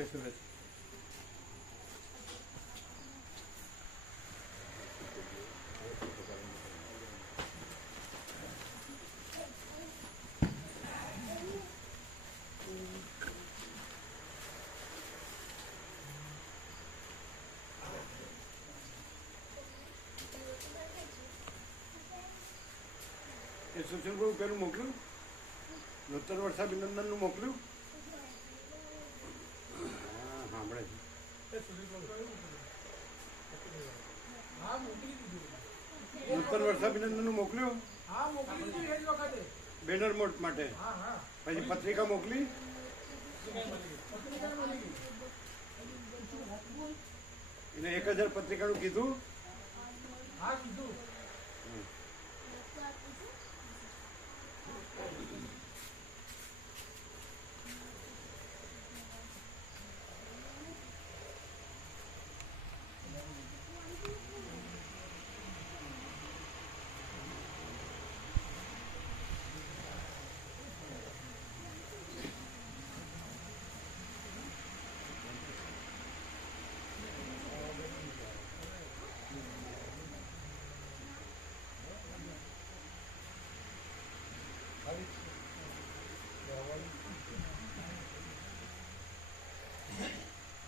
બેસો બેસો. એ સુશીલભાઈ પેલું મોકલ્યું, નૂતન વર્ષાભિનંદનનું મોકલ્યું. હા સાંભળે છે. નૂતન વર્ષાભિનંદનનું મોકલ્યું બેનર મોટ માટે. પછી પત્રિકા મોકલી. એને 1000 પત્રિકાનું કીધું.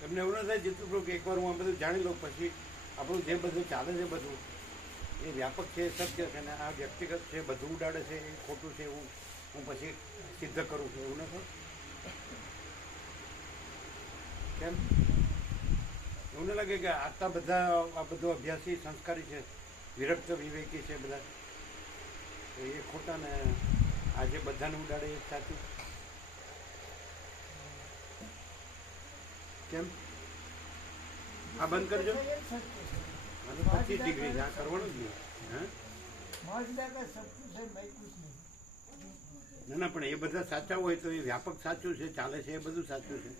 તમને એવું ના થાય જીતુભાઈ કે એકવાર હું આ બધું જાણી લઉં, પછી આપણું જે બધું ચાલે છે બધું એ વ્યાપક છે, સત્ય છે, ને આ વ્યક્તિગત છે, બધું ઉડાડે છે, એ ખોટું છે, એવું હું પછી સિદ્ધ કરું છું, એવું નથી? કેમ એવું ન લાગે કે આટલા બધા આ બધું અભ્યાસી સંસ્કારી છે, વિરક્ત વિવેકી છે બધા, એ ખોટા ને આજે બધાને ઉડાડે એ સાચું? કેમ આ બંધ કરજો. 25 ડિગ્રી આ કરવાનું જ નહીં. ના ના, પણ એ બધા સાચા હોય તો એ વ્યાપક સાચું છે, ચાલે છે, એ બધું સાચું છે.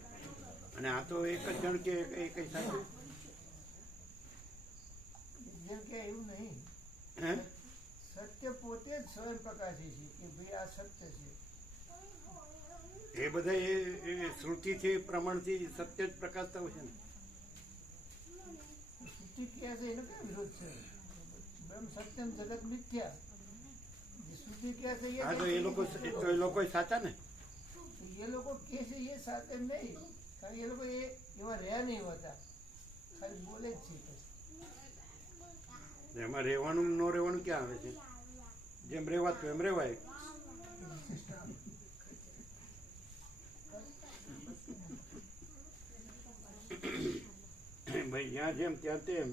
અને આ તો એક જ જણ કે એ કઈ સાચું એવું નહીં. હે? સત્ય પોતે જ સ્વયં પ્રકાશી છે કે ભાઈ આ સત્ય છે. એ બધા એ શ્રુતિથી પ્રમાણથી સત્ય જ પ્રકાશતા હોય છે ને. શ્રુતિ કહે છે એનો કયો વિરોધ છે? બ્રહ્મ સત્યમ જગત મિથ્યા. જે શ્રુતિ કહે છે હા, તો એ લોકો સાચા ને. એ લોકો કહે છે એ સાથે નહીં, કારણ એ લોકો એવા રહ્યા નહીં હોતા, ખાલી બોલે જ છે. એમાં રહેવાનું ન રહેવાનું ક્યાં આવે છે? જેમ રહેવાતું એમ રહેવાય. ભાઈ જ્યાં જેમ ત્યાં તેમ.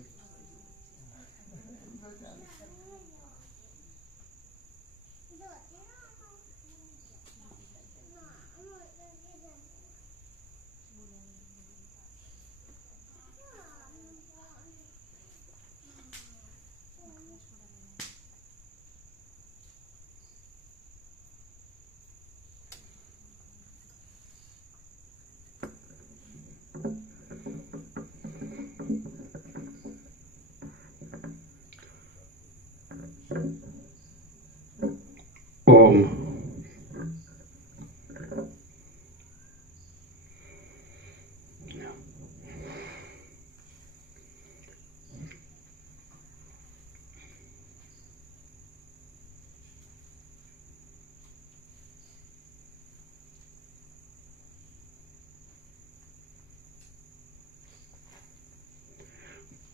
ઓમ.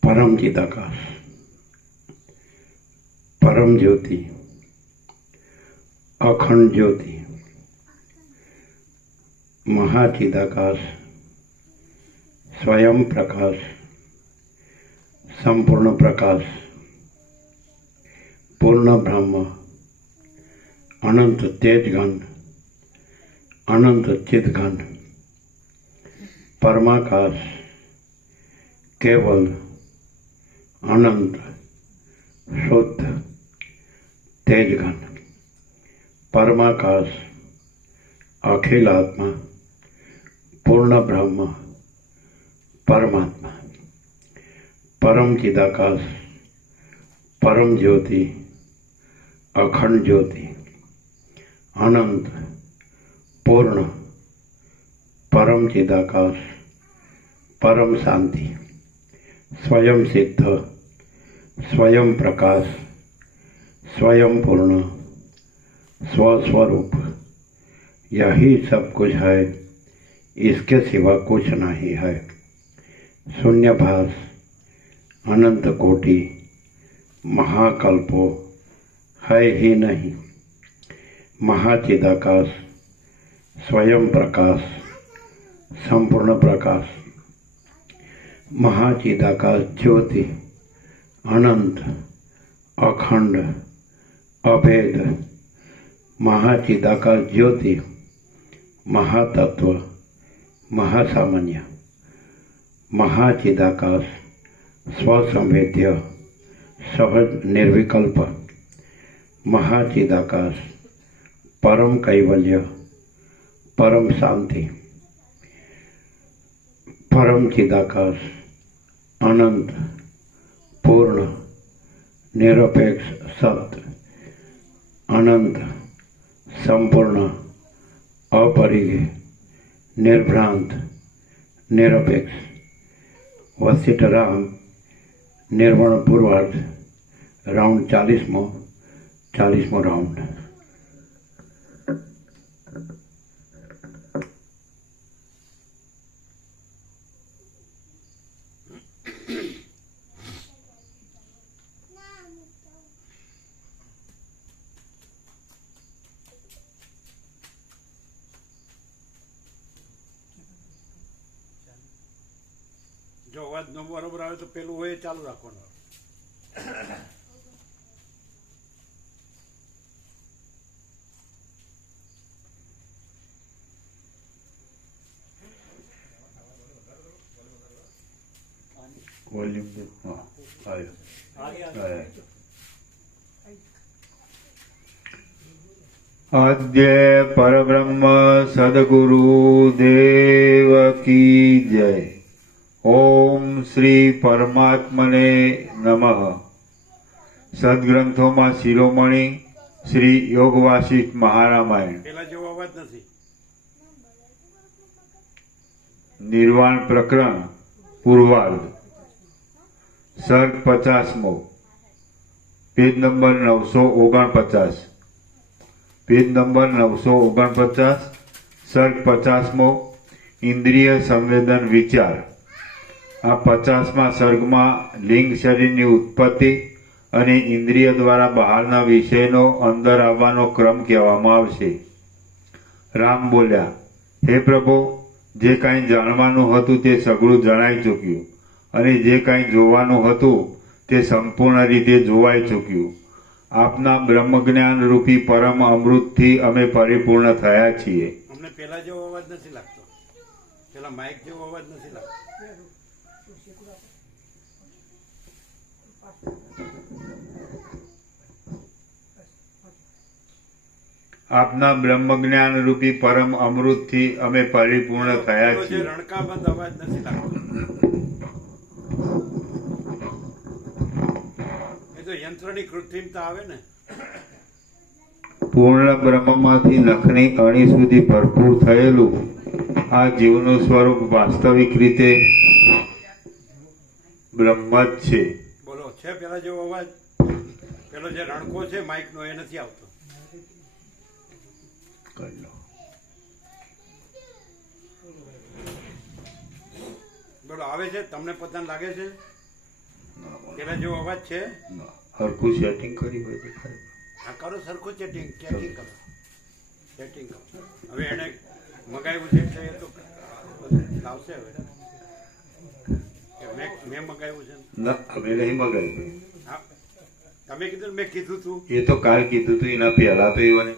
परम चिदाकाश, परम ज्योति, अखंड ज्योति, महाचिदाकाश, स्वयं प्रकाश, संपूर्ण प्रकाश, पूर्ण ब्रह्म, अनंत तेजघन, अनंत चिदघन, परमाकाश, केवल अनंत शुद्ध तेजघन, परमाकाश, अखिल आत्मा, पूर्ण ब्रह्म, परमात्मा, परम चिदाकाश, परम ज्योति, अखंड ज्योति, अनंत पूर्ण परम चिदाकाश, परम शांति, स्वयं सिद्ध, स्वयं प्रकाश, स्वयं पूर्ण, स्वस्वरूप, यही सब कुछ है, इसके सिवा कुछ नहीं है। शून्यभास, अनंत कोटि, महाकल्पो है ही नहीं। महाचिदाकाश, स्वयं प्रकाश, संपूर्ण प्रकाश, महाचिदाकाश ज्योति, अनंत, अखंड, अभेद, महाचिदाकाश ज्योति, महातत्व, महासामान्य, महाचिदाकाश, स्वसंवेद्य, सहज निर्विकल्प, महाचिदाकाश, परम कैवल्य, परम शांति, परम चिदाकाश, अनंत, पूर्ण, निरपेक्ष सत्य, अनंत, संपूर्ण, अपरिग्रह, निर्भ्रांत, निरपेक्ष, वशिष्ठ राम, निर्वाण पूर्वार्ध, राउंड 40मो राउंड। જો અવાજ ન બરોબર આવે તો પેલું હોય એ ચાલુ રાખવાનું। વોલ્યુમ आद्य परब्रह्म सद्गुरु देव की जय। ओम श्री परमात्मने नमः। सद्ग्रंथों में शिरोमणि श्री योग वासिष्ठ महारामायण પેલા જેવો અવાજ નથી। निर्वाण प्रकरण पूर्वार्ध सर्ग 50मो पेज नंबर 949 पेज नंबर 949 सर्ग 50मो इंद्रिय संवेदन विचार। आ 50मा सर्गमां लिंग शरीरनी उत्पत्ति अने इंद्रिय द्वारा बहारना विषयनो अंदर आववानो क्रम कहेवामां आवशे। राम बोल्या, हे प्रभु, जे कांई जाणवानुं हतुं ते सगळुं जणाई चूक्युं अने जे कांई जोवानुं हतुं ते संपूर्ण रीते जोवाई चूक्युं। आपना ब्रह्मज्ञान रूपी परम अमृतथी अमे परिपूर्ण थया छीए। અમને પેલા જેવો અવાજ નથી લાગતો, પેલા માઇક જેવો અવાજ નથી લાગતો। आपना ब्रह्मज्ञान रूपी परम अमृतथी अमे परिपूर्ण थया પેલો જે छीए। રણકાબંધ અવાજ નથી લાગતો। એ તો યંત્રની કૃત્રિમતા આવે ને। पूर्ण ब्रह्ममांथी नखनी अणी सुधी भरपूर थयेलुं आ जीवनुं स्वरूप वास्तविक रीते ब्रह्म ज छे। બોલો, છે પેલા જેવો અવાજ? પેલો જે રણકો છે માઇકનો એ નથી આવતો। બોલો, આવે છે? તમને પોતાને લાગે છે પેલા જેવો અવાજ છે? हरखुं सेटिंग करी होय तो खरी। હા, કરો સરખું ચેટિંગ કરો। હવે એને મગાવ્યું છે એટલે એ તો લાવશે। હવે મેં મગાવ્યું છે ना अमे नहीं मंगाई भाई। હા, તમે કીધું મેં કીધું તું। ये तो काल कीधुं तु एना पहेला तो एवने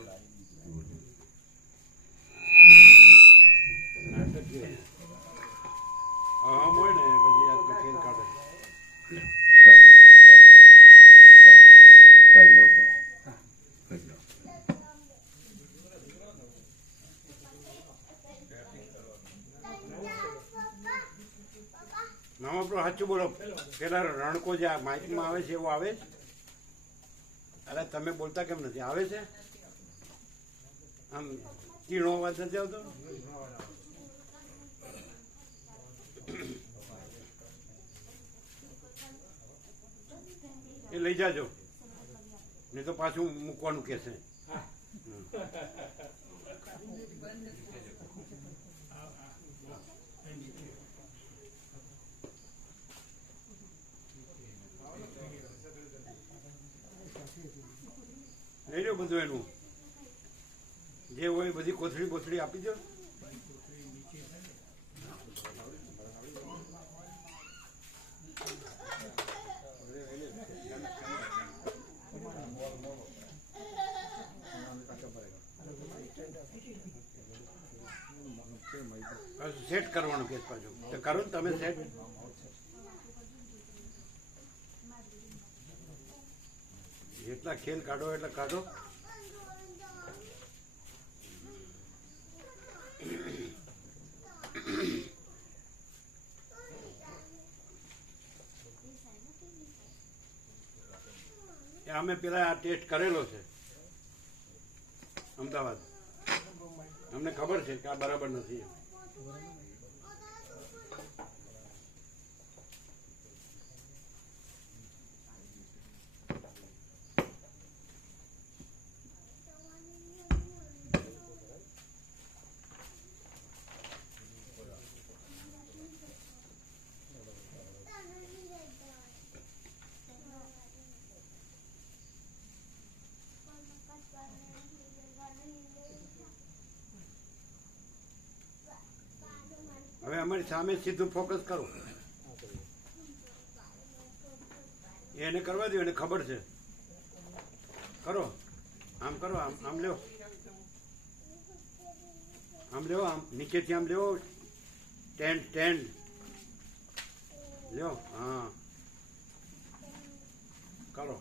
આમ હોય ને પછી આ તો ખેલ કાઢે। મામા આપણું સાચું બોલો, પેલા રણકો જે આ માઇકમાં આવે છે એવો આવે છે? અરે તમે બોલતા કેમ નથી? આવે છે? આમ કીણો અવાજ નથી આવતો? લઈ જાજો, નહીં તો પાછું મૂકવાનું કહેશે. લઈ લો બધું એનું જે હોય બધી કોથળી બોથળી આપી દો. સેટ કરવાનું કેસ પાછું તો કરો ને તમે સેટ. જેટલા ખેલ કાઢો એટલા કાઢો. અમે પેલા આ ટેસ્ટ કરેલો છે અમદાવાદ, અમને ખબર છે કે આ બરાબર નથી. હવે અમારી સામે સીધું ફોકસ કરો. એને કરવા દો, એને ખબર છે. કરો, આમ કરો, આમ લ્યો, આમ લ્યો, આમ નીચેથી આમ લ્યો. સ્ટેન્ડ લ્યો. હા, કરો.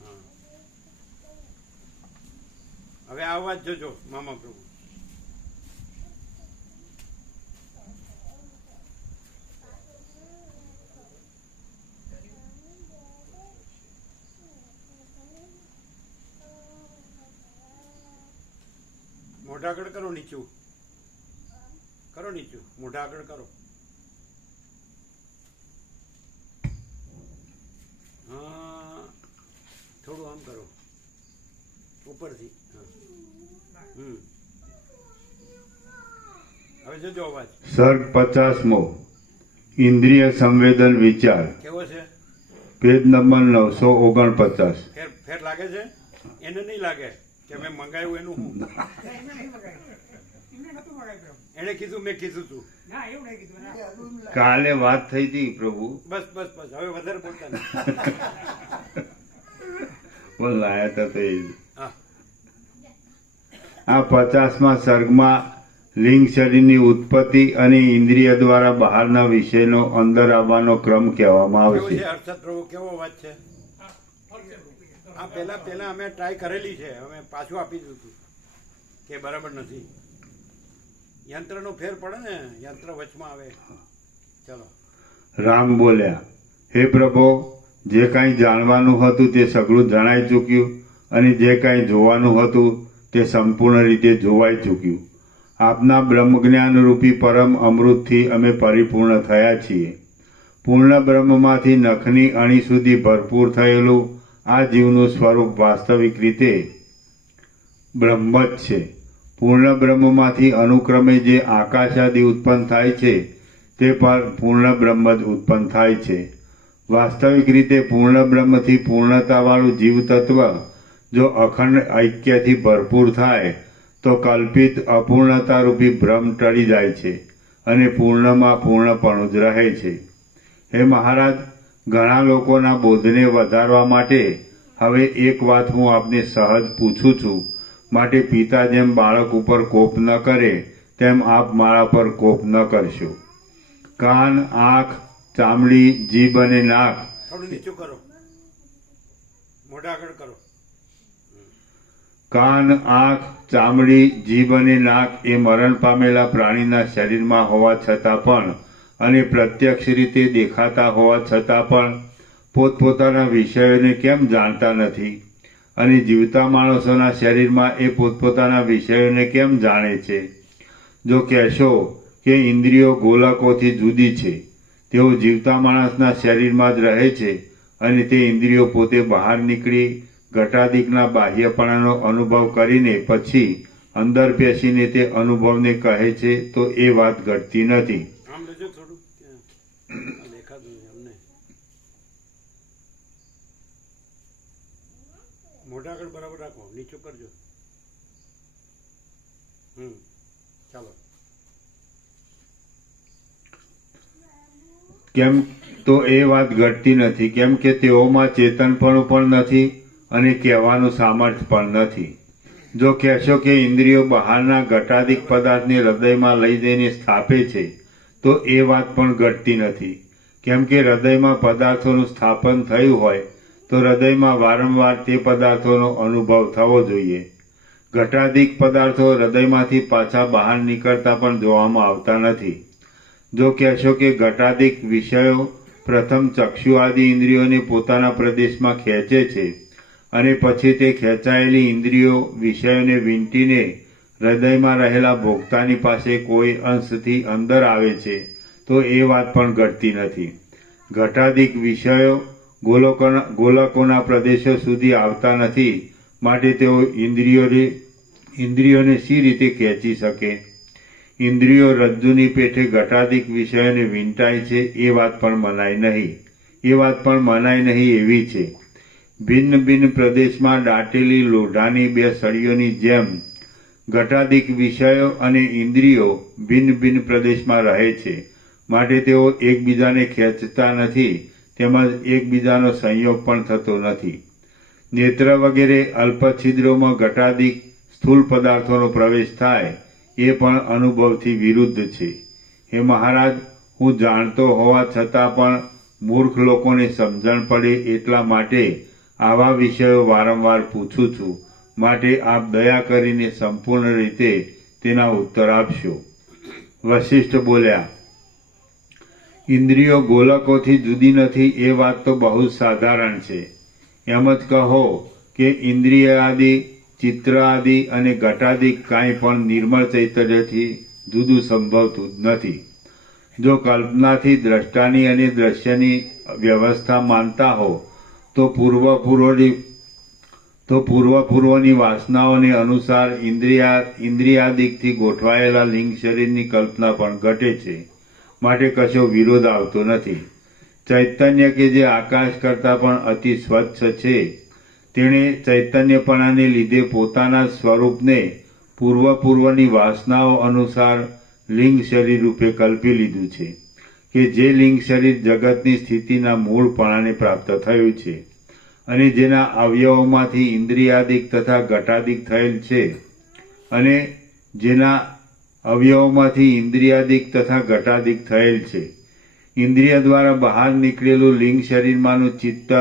હા, હવે આ અવાજ જોજો મામા પ્રભુ. મોઢા આગળ કરો, નીચું કરો, નીચું મોઢા આગળ કરો. હા, થોડું આમ કરો ઉપરથી. હવે જોજો અવાજ. સર્ગ 50મો ઇન્દ્રિય સંવેદન વિચાર. કેવો છે? Page number 949. ફેર લાગે છે? એને નહીં લાગે કે મેં મંગાવ્યું એનું હું. એને કીધું મેં કીધું તું. કાલે વાત થઈ હતી પ્રભુ. બસ હવે વધારે બોલતા નહીં. બોલ લાયા હતા તો હા, આ 50મા સર્ગમાં લિંગ શરીરની ઉત્પત્તિ અને ઇન્દ્રિય દ્વારા બહારના વિષયનો અંદર આવવાનો ક્રમ કહેવામાં કેવું આવશે. છે હર્ષદ પ્રભુ? કેવો વાત છે? આ પેલા અમે ટ્રાય કરેલી છે, અમે પાછું આપી દીધું કે બરાબર નથી. યંત્રનો ફેર પડે ને, યંત્ર વચમાં આવે. ચલો. રામ બોલ્યા, હે પ્રભુ, જે કાંઈ જાણવાનું હતું તે સગળું જણાઈ ચૂક્યું અને જે કાંઈ જોવાનું હતું તે સંપૂર્ણ રીતે જોવાઈ ચૂક્યું. આપના બ્રહ્મજ્ઞાન રૂપી પરમ અમૃતથી અમે પરિપૂર્ણ થયા છીએ. પૂર્ણ બ્રહ્મમાંથી નખની અણી સુધી ભરપૂર થયેલું આ જીવનું સ્વરૂપ વાસ્તવિક રીતે બ્રહ્મ જ છે. પૂર્ણ બ્રહ્મમાંથી અનુક્રમે જે આકાશાદિ ઉત્પન્ન થાય છે તે પર પૂર્ણ બ્રહ્મ જ ઉત્પન્ન થાય છે. વાસ્તવિક રીતે પૂર્ણ બ્રહ્મથી પૂર્ણતાવાળું જીવ તત્વ જો અખંડ ઐક્યથી ભરપૂર થાય તો કલ્પિત અપૂર્ણતારૂપી ભ્રમ ટળી જાય છે અને પૂર્ણમાં પૂર્ણપણું જ રહે છે. હે મહારાજ, ઘણા લોકોના બોધને વધારવા માટે હવે એક વાત હું આપને સહજ પૂછું છું. માટે પિતા જેમ બાળક ઉપર કોપ ન કરે તેમ આપ મારા પર કોપ ન કરશો. કાન, આંખ, ચામડી, જીભ અને નાક. થોડું નીચું કરો, મોઢા આગળ કરો. કાન, આંખ, ચામડી, જીભ અને નાક એ મરણ પામેલા પ્રાણીના શરીરમાં હોવા છતાં પણ અને પ્રત્યક્ષ રીતે દેખાતા હોવા છતાં પણ પોતપોતાના વિષયોને કેમ જાણતા નથી? અને જીવતા માણસોના શરીરમાં એ પોતપોતાના વિષયોને કેમ જાણે છે? જો કહેશો કે ઇન્દ્રિયો ગોલકોથી જુદી છે, તેઓ જીવતા માણસના શરીરમાં જ રહે છે અને તે ઇન્દ્રિયો પોતે બહાર નીકળી ઘટાદિકના બાહ્યપણાનો અનુભવ કરીને પછી અંદર બેસીને તે અનુભવને કહે છે, તો એ વાત ઘટતી નથી. આમ લેજો થોડું, દેખાતું નહીં અમને. મોઢા આગળ બરાબર રાખો, નીચું કરજો. ચાલો. કેમ તો એ વાત ઘટતી નથી, કેમ કે તેઓમાં ચેતનપણું પણ નથી અને કહેવાનું સામર્થ્ય પણ નથી. જો કહેશો કે ઇન્દ્રિયો બહારના ઘટાદિક પદાર્થને હૃદયમાં લઈ જઈને સ્થાપે છે, તો એ વાત પણ ઘટતી નથી, કેમ કે હૃદયમાં પદાર્થોનું સ્થાપન થયું હોય તો હૃદયમાં વારંવાર તે પદાર્થોનો અનુભવ થવો જોઈએ. ઘટાદિક પદાર્થો હૃદયમાંથી પાછા બહાર નીકળતા પણ જોવામાં આવતા નથી. જો કહેશો કે ઘટાદિક વિષયો પ્રથમ ચક્ષુ આદિ ઇન્દ્રિયોને પોતાના પ્રદેશમાં ખેંચે છે અને પછી તે ખેંચાયેલી ઇન્દ્રિયો વિષયોને વીંટીને હૃદયમાં રહેલા ભોગતાની પાસે કોઈ અંશથી અંદર આવે છે, તો એ વાત પણ ઘટતી નથી. ઘટાદિક વિષયો ગોલકોના પ્રદેશો સુધી આવતા નથી, માટે તેઓ ઇન્દ્રિયોને શી રીતે ખેંચી શકે? ઇન્દ્રિયો રજ્જુની પેઠે ઘટાદિક વિષયોને વીંટાય છે, એ વાત પણ મનાય નહીં એવી છે. ભિન્ન ભિન્ન પ્રદેશમાં દાટેલી લોઢાની બે સળીઓની જેમ ઘટાદિક વિષયો અને ઇન્દ્રિયો ભિન્ન ભિન્ન પ્રદેશમાં રહે છે, માટે તેઓ એકબીજાને ખેંચતા નથી, તેમજ એકબીજાનો સંયોગ પણ થતો નથી. નેત્ર વગેરે અલ્પ છિદ્રોમાં ઘટાદિક સ્થૂળ પદાર્થોનો પ્રવેશ થાય એ પણ અનુભવથી વિરુદ્ધ છે. હે મહારાજ, હું જાણતો હોવા છતાં પણ મૂર્ખ લોકોને સમજણ પડે એટલા માટે આવા વિષયો વારંવાર પૂછું છું, માટે આપ દયા કરીને સંપૂર્ણ રીતે તેના ઉત્તર આપશો. વશિષ્ઠ બોલ્યા, ઇન્દ્રિયો ગોલકોથી જુદી નથી એ વાત તો બહુ સાધારણ છે. એમ જ કહો કે ઇન્દ્રિય આદિ, ચિત્ર આદિ અને ઘટાદિક કાંઈ પણ નિર્મળ ચૈતન્યથી જુદું સંભવતું જ નથી. જો કલ્પનાથી દ્રષ્ટાની અને દ્રશ્યની વ્યવસ્થા માનતા હો તો પૂર્વપૂર્વની વાસનાઓને અનુસાર ઇન્દ્રિયાદિકથી ગોઠવાયેલા લિંગ શરીરની કલ્પના પણ ઘટે છે, માટે કશો વિરોધ આવતો નથી. ચૈતન્ય કે જે આકાશ કરતાં પણ અતિ સ્વચ્છ છે, તેણે ચૈતન્યપણાને લીધે પોતાના સ્વરૂપને પૂર્વની વાસનાઓ અનુસાર લિંગ શરીર રૂપે કલ્પી લીધું છે, કે જે લિંગ શરીર જગતની સ્થિતિના મૂળપણાને પ્રાપ્ત થયું છે અને જેના અવયવોમાંથી ઇન્દ્રિયાદિક તથા ઘટાદિક થયેલ છે અને જેના અવયવોમાંથી ઇન્દ્રિયાદિક તથા ઘટાદિક થયેલ છે. ઇન્દ્રિય દ્વારા બહાર નીકળેલું લિંગ શરીરમાંનું ચિત્ત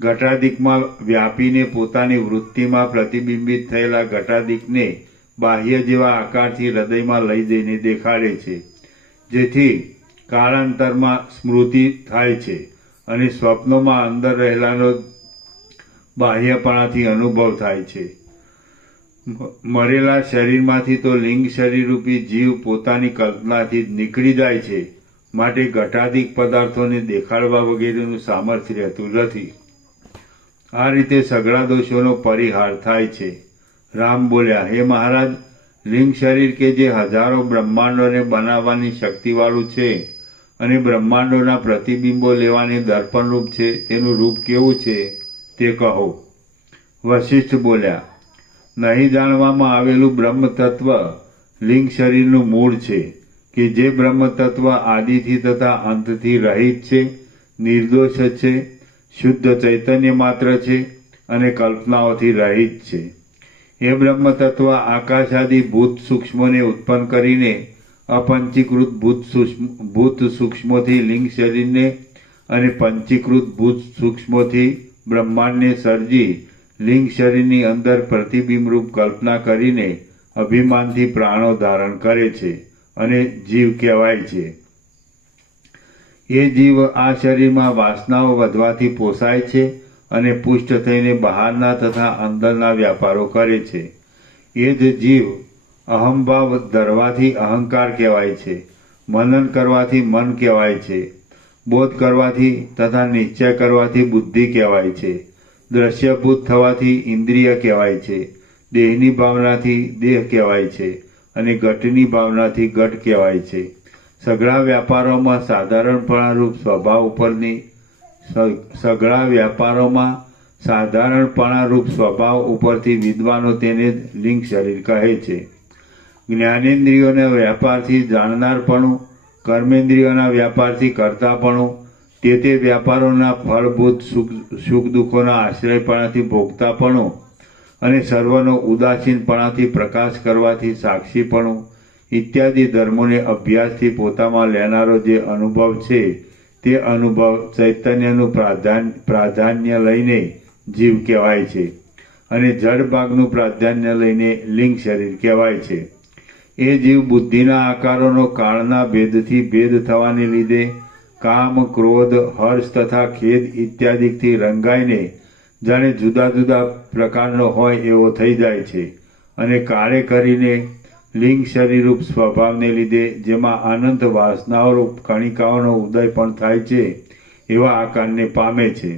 ઘટાદિકમાં વ્યાપીને પોતાની વૃત્તિમાં પ્રતિબિંબિત થયેલા ઘટાદિકને બાહ્ય જેવા આકારથી હૃદયમાં લઈ જઈને દેખાડે છે, જેથી કાળાંતરમાં સ્મૃતિ થાય છે અને સ્વપ્નોમાં અંદર રહેલાનો બાહ્યપણાથી અનુભવ થાય છે. મરેલા શરીરમાંથી તો લિંગ શરીરરૂપી જીવ પોતાની કલ્પનાથી જ નીકળી જાય છે, માટે ઘટાદિક પદાર્થોને દેખાડવા વગેરેનું સામર્થ્ય રહેતું નથી. આ રીતે સઘળા દોષોનો પરિહાર થાય છે. રામ બોલ્યા, હે મહારાજ, લિંગ શરીર કે જે હજારો બ્રહ્માંડોને બનાવવાની શક્તિવાળું છે અને બ્રહ્માંડોના પ્રતિબિંબો લેવાની દર્પણરૂપ છે, તેનું રૂપ કેવું છે તે કહો. વશિષ્ઠ બોલ્યા, નહીં જાણવામાં આવેલું બ્રહ્મ તત્વ લિંગ શરીરનું મૂળ છે, કે જે બ્રહ્મ તત્વ આદિથી તથા અંતથી રહિત છે, નિર્દોષ છે, શુદ્ધ ચૈતન્ય માત્ર છે અને કલ્પનાઓથી રહિત છે. એ બ્રહ્મ તત્વ આકાશ આદિ ભૂત સૂક્ષ્મોને ઉત્પન્ન કરીને અપંચીકૃત ભૂત સૂક્ષ્મોથી લિંગ શરીરને અને પંચીકૃત ભૂત સૂક્ષ્મોથી બ્રહ્માંડને સર્જી લિંગ શરીરની અંદર પ્રતિબિંબરૂપ કલ્પના કરીને અભિમાનથી પ્રાણો ધારણ કરે છે અને જીવ કહેવાય છે. એ જીવ આ શરીરમાં વાસનાઓ વધવાથી પોસાય છે અને પુષ્ટ થઈને બહારના તથા અંદરના વ્યાપારો કરે છે. એ જ જીવ અહંભાવ ધરવાથી અહંકાર કહેવાય છે, મનન કરવાથી મન કહેવાય છે બોધ કરવાથી તથા નિશ્ચય કરવાથી બુદ્ધિ કહેવાય છે. દ્રશ્યભૂત થવાથી ઇન્દ્રિય કહેવાય છે. દેહની ભાવનાથી દેહ કહેવાય છે અને ઘટની ભાવનાથી ઘટ કહેવાય છે. સઘળા વ્યાપારોમાં સાધારણપણારૂપ સ્વભાવ ઉપરથી વિદ્વાનો તેને લિંગ શરીર કહે છે. જ્ઞાનેન્દ્રિયોના વ્યાપારથી જાણનારપણું, કર્મેન્દ્રિયોના વ્યાપારથી કર્તાપણું, તે વ્યાપારોના ફળભૂત સુખ દુઃખોના આશ્રયપણાથી ભોગતાપણું અને સર્વનો ઉદાસીનપણાથી પ્રકાશ કરવાથી સાક્ષીપણું ઇત્યાદિ ધર્મોને અભ્યાસથી પોતામાં લેનારો જે અનુભવ છે તે અનુભવ ચૈતન્યનું પ્રાધાન્ય લઈને જીવ કહેવાય છે અને જડ ભાગનું પ્રાધાન્ય લઈને લિંગ શરીર કહેવાય છે. એ જીવ બુદ્ધિના આકારોનો કાળના ભેદથી ભેદ થવાને લીધે કામ, ક્રોધ, હર્ષ તથા ખેદ ઇત્યાદિથી રંગાઈને જાણે જુદા જુદા પ્રકારનો હોય એવો થઈ જાય છે અને કાળે કરીને લિંગ શરીરરૂપ સ્વભાવને લીધે જેમાં અનંત વાસનાઓરૂપ કણિકાઓનો ઉદય પણ થાય છે એવા આકારને પામે છે.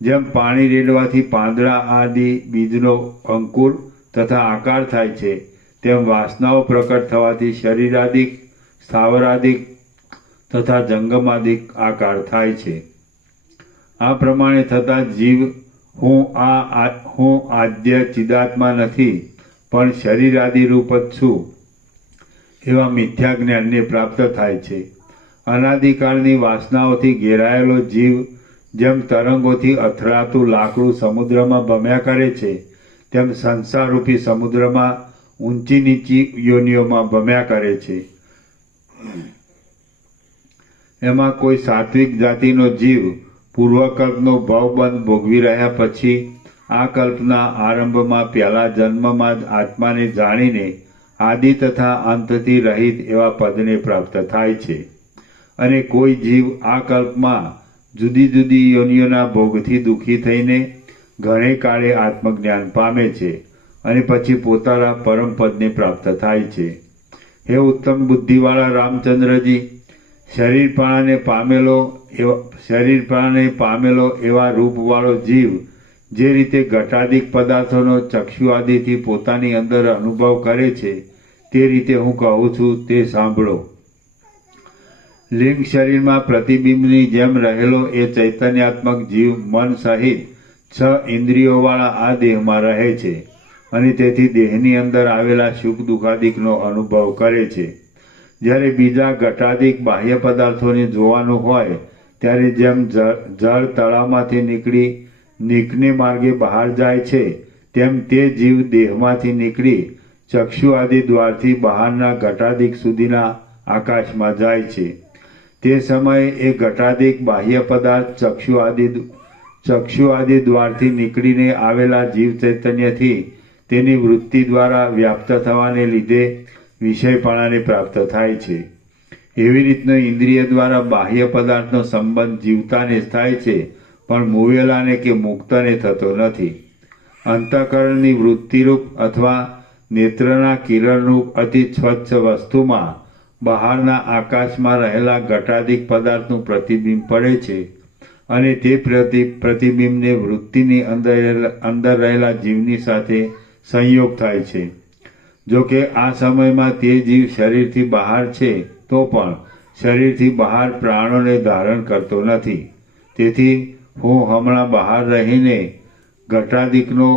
જેમ પાણી રેડવાથી પાંદડા આદિ બીજનો અંકુર તથા આકાર થાય છે તેમ વાસનાઓ પ્રકટ થવાથી શરીરાદિક, સ્થાવરાદિક તથા જંગમાદિક આકાર થાય છે. આ પ્રમાણે થતા જીવ હું આદ્ય ચિદાત્મા નથી પણ શરીરાદિ રૂપ જ છું એવા મિથ્યા જ્ઞાનને પ્રાપ્ત થાય છે. અનાદિકાળની વાસનાઓથી ઘેરાયેલો જીવ જેમ તરંગોથી અથડાતું લાકડું સમુદ્રમાં ભમ્યા કરે છે તેમ સંસારરૂપી સમુદ્રમાં ઊંચી નીચી યોનિઓમાં ભમ્યા કરે છે. એમાં કોઈ સાત્વિક જાતિનો જીવ પૂર્વકલ્પનો ભવબંધ ભોગવી રહ્યા પછી આ કલ્પના આરંભમાં પહેલા જન્મમાં જ આત્માને જાણીને આદિ તથા અંતથી રહિત એવા પદને પ્રાપ્ત થાય છે. અને કોઈ જીવ આ કલ્પમાં જુદી જુદી યોનિઓના ભોગથી દુઃખી થઈને ઘણે કાળે આત્મજ્ઞાન પામે છે અને પછી પોતાના પરમપદને પ્રાપ્ત થાય છે. હે ઉત્તમ બુદ્ધિવાળા રામચંદ્રજી, શરીરપણાને પામેલો એવા રૂપવાળો જીવ જે રીતે ઘટાદિક પદાર્થોનો ચક્ષુ આદિથી પોતાની અંદર અનુભવ કરે છે તે રીતે હું કહું છું તે સાંભળો. લિંગ શરીરમાં પ્રતિબિંબની જેમ રહેલો એ ચૈતન્યાત્મક જીવ મન સહિત 6 ઇન્દ્રિયોવાળા આ દેહમાં રહે છે અને તેથી દેહની અંદર આવેલા સુખ દુઃખાદિકનો અનુભવ કરે છે. જ્યારે બીજા ઘટાદિક બાહ્ય પદાર્થોને જોવાનું હોય ત્યારે જેમ જળ તળાવમાંથી નીકળી નીકને માર્ગે બહાર જાય છે તેમ તે જીવ દેહમાંથી નીકળી ચક્ષુ આદિ દ્વારથી બહારના ઘટાદિક સુધીના આકાશમાં જાય છે. તે સમયે એ ઘટાદિક બાહ્ય પદાર્થ ચક્ષુ આદિ દ્વારથી નીકળીને આવેલા જીવ ચૈતન્યથી તેની વૃત્તિ દ્વારા વ્યાપ્ત થવાને લીધે વિષયપણાને પ્રાપ્ત થાય છે. એવી રીતના ઇન્દ્રિય દ્વારા બાહ્ય પદાર્થનો સંબંધ જીવતાને થાય છે પણ મુવેલાને કે મુક્તને થતો નથી. અંતઃકરણની વૃત્તિરૂપ અથવા નેત્રના કિરણરૂપ અતિ સ્વચ્છ વસ્તુમાં બહારના આકાશમાં રહેલા ઘટાદિક પદાર્થનું પ્રતિબિંબ પડે છે અને તે પ્રતિબિંબને વૃત્તિની અંદર રહેલા જીવની સાથે સંયોગ થાય છે. જો કે આ સમયમાં તે જીવ શરીરથી બહાર છે તો પણ શરીરથી બહાર પ્રાણોને ધારણ કરતો નથી. તેથી હું હમણાં બહાર રહીને ઘટાદિકનો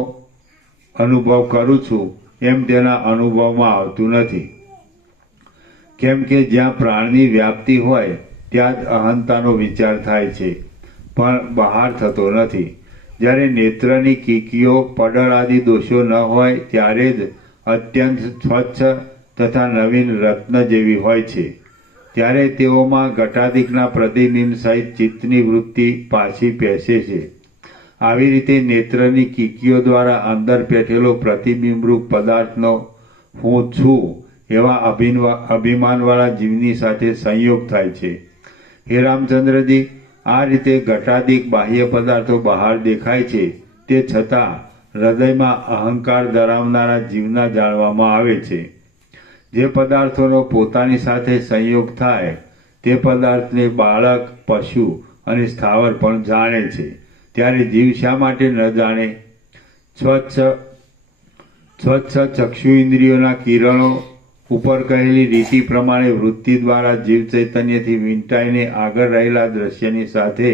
અનુભવ કરું છું એમ તેના અનુભવમાં આવતું નથી. કેમ કે જ્યાં પ્રાણની વ્યાપ્તિ હોય ત્યાં જ અહંતાનો વિચાર થાય છે પણ બહાર થતો નથી. જ્યારે નેત્રની કીકીઓ, પડળ આદિ દોષો ન હોય ત્યારે જ અત્યંત સ્વચ્છ તથા નવીન રત્ન જેવી હોય છે. ત્યારે તેઓમાં ઘટાદિકના પ્રતિબિંબ સહિત ચિત્તની વૃત્તિ પાછી પેસે છે. આવી રીતે નેત્રની કીકીઓ દ્વારા અંદર પેઠેલો પ્રતિબિંબરૂપ પદાર્થનો હું છું એવા અભિમાનવાળા જીવની સાથે સંયોગ થાય છે. હે રામચંદ્રજી, આ રીતે ઘટાદિક બાહ્ય પદાર્થો બહાર દેખાય છે તે છતાં હૃદયમાં અહંકાર ધરાવનારા જીવના જાણવામાં આવે છે. જે પદાર્થોનો પોતાની સાથે સંયોગ થાય તે પદાર્થને બાળક, પશુ અને સ્થાવર પણ જાણે છે, ત્યારે જીવ શા માટે ન જાણે? સ્વચ્છ ચક્ષુ ઇન્દ્રિયોના કિરણો ઉપર કહેલી રીતિ પ્રમાણે વૃત્તિ દ્વારા જીવ ચૈતન્યથી વીંટાઈને આગળ રહેલા દ્રશ્યની સાથે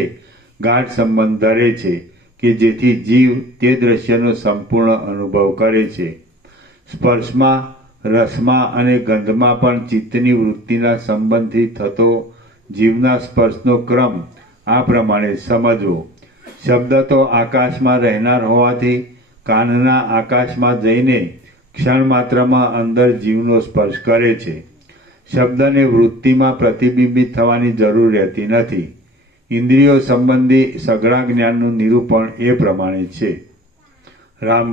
ગાઢ સંબંધ ધરે છે કે જેથી જીવ તે દ્રશ્યનો સંપૂર્ણ અનુભવ કરે છે. સ્પર્શમાં, રસમાં અને ગંધમાં પણ ચિત્તની વૃત્તિના સંબંધથી થતો જીવના સ્પર્શનો ક્રમ આ પ્રમાણે સમજવો. શબ્દ તો આકાશમાં રહેનાર હોવાથી કાનના આકાશમાં જઈને ક્ષણ માત્રમાં અંદર જીવનો સ્પર્શ કરે છે. શબ્દને વૃત્તિમાં પ્રતિબિંબિત થવાની જરૂર રહેતી નથી. ઇન્દ્રિયો સંબંધી સઘળા જ્ઞાનનું નિરૂપણ એ પ્રમાણે છે. રામ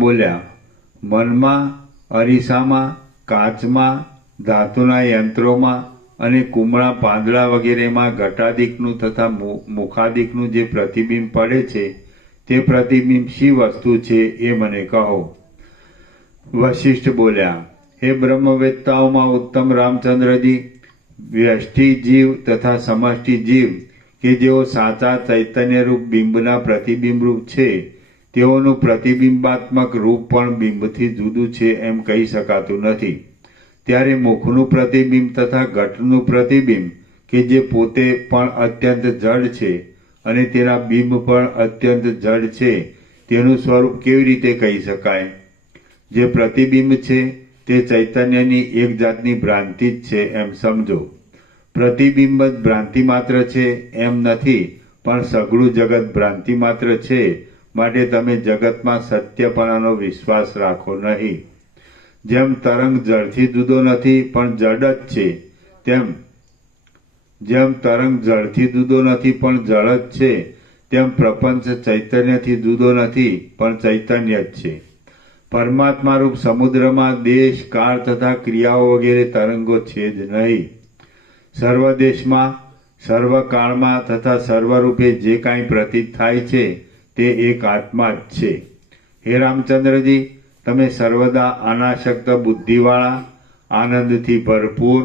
બોલ્યા, મનમાં, અરીસામાં, કાચમાં, ધાતુના યંત્રોમાં અને કુમળા પાંદડા વગેરેમાં ઘટાદિકનું તથા મુખાદિકનું જે પ્રતિબિંબ પડે છે તે પ્રતિબિંબ શી વસ્તુ છે એ મને કહો. વશિષ્ઠ બોલ્યા, હે બ્રહ્મવેત્તાઓમાં ઉત્તમ રામચંદ્રજી, વ્યષ્ટિ જીવ તથા સમષ્ટિ જીવ કે જેઓ સાચા ચૈતન્યરૂપ બિંબના પ્રતિબિંબરૂપ છે તેઓનું પ્રતિબિંબાત્મક રૂપ પણ બિંબથી જુદું છે એમ કહી શકાતું નથી. ત્યારે મુખનું પ્રતિબિંબ તથા ઘટનું પ્રતિબિંબ કે જે પોતે પણ અત્યંત જડ છે અને તેના બિંબ પણ અત્યંત જડ છે તેનું સ્વરૂપ કેવી રીતે કહી શકાય? જે પ્રતિબિંબ છે તે ચૈતન્યની એક જાતની ભ્રાંતિ જ છે એમ સમજો. પ્રતિબિંબ જ ભ્રાંતિ માત્ર છે એમ નથી, પણ સઘળું જગત ભ્રાંતિ માત્ર છે, માટે તમે જગતમાં સત્યપણાનો વિશ્વાસ રાખો નહીં. જેમ તરંગ જળથી જુદો નથી પણ જડ જ છે, જેમ તરંગ જળથી જુદો નથી પણ જળ જ છે, તેમ પ્રપંચ ચૈતન્યથી જુદો નથી પણ ચૈતન્ય જ છે. પરમાત્મારૂપ સમુદ્રમાં દેશ, કાળ તથા ક્રિયાઓ વગેરે તરંગો છે જ નહીં. સર્વદેશમાં, સર્વકાળમાં તથા સર્વરૂપે જે કાંઈ પ્રતીત થાય છે તે એક આત્મા જ છે. હે રામચંદ્રજી, તમે સર્વદા અનાસક્ત બુદ્ધિવાળા, આનંદથી ભરપૂર,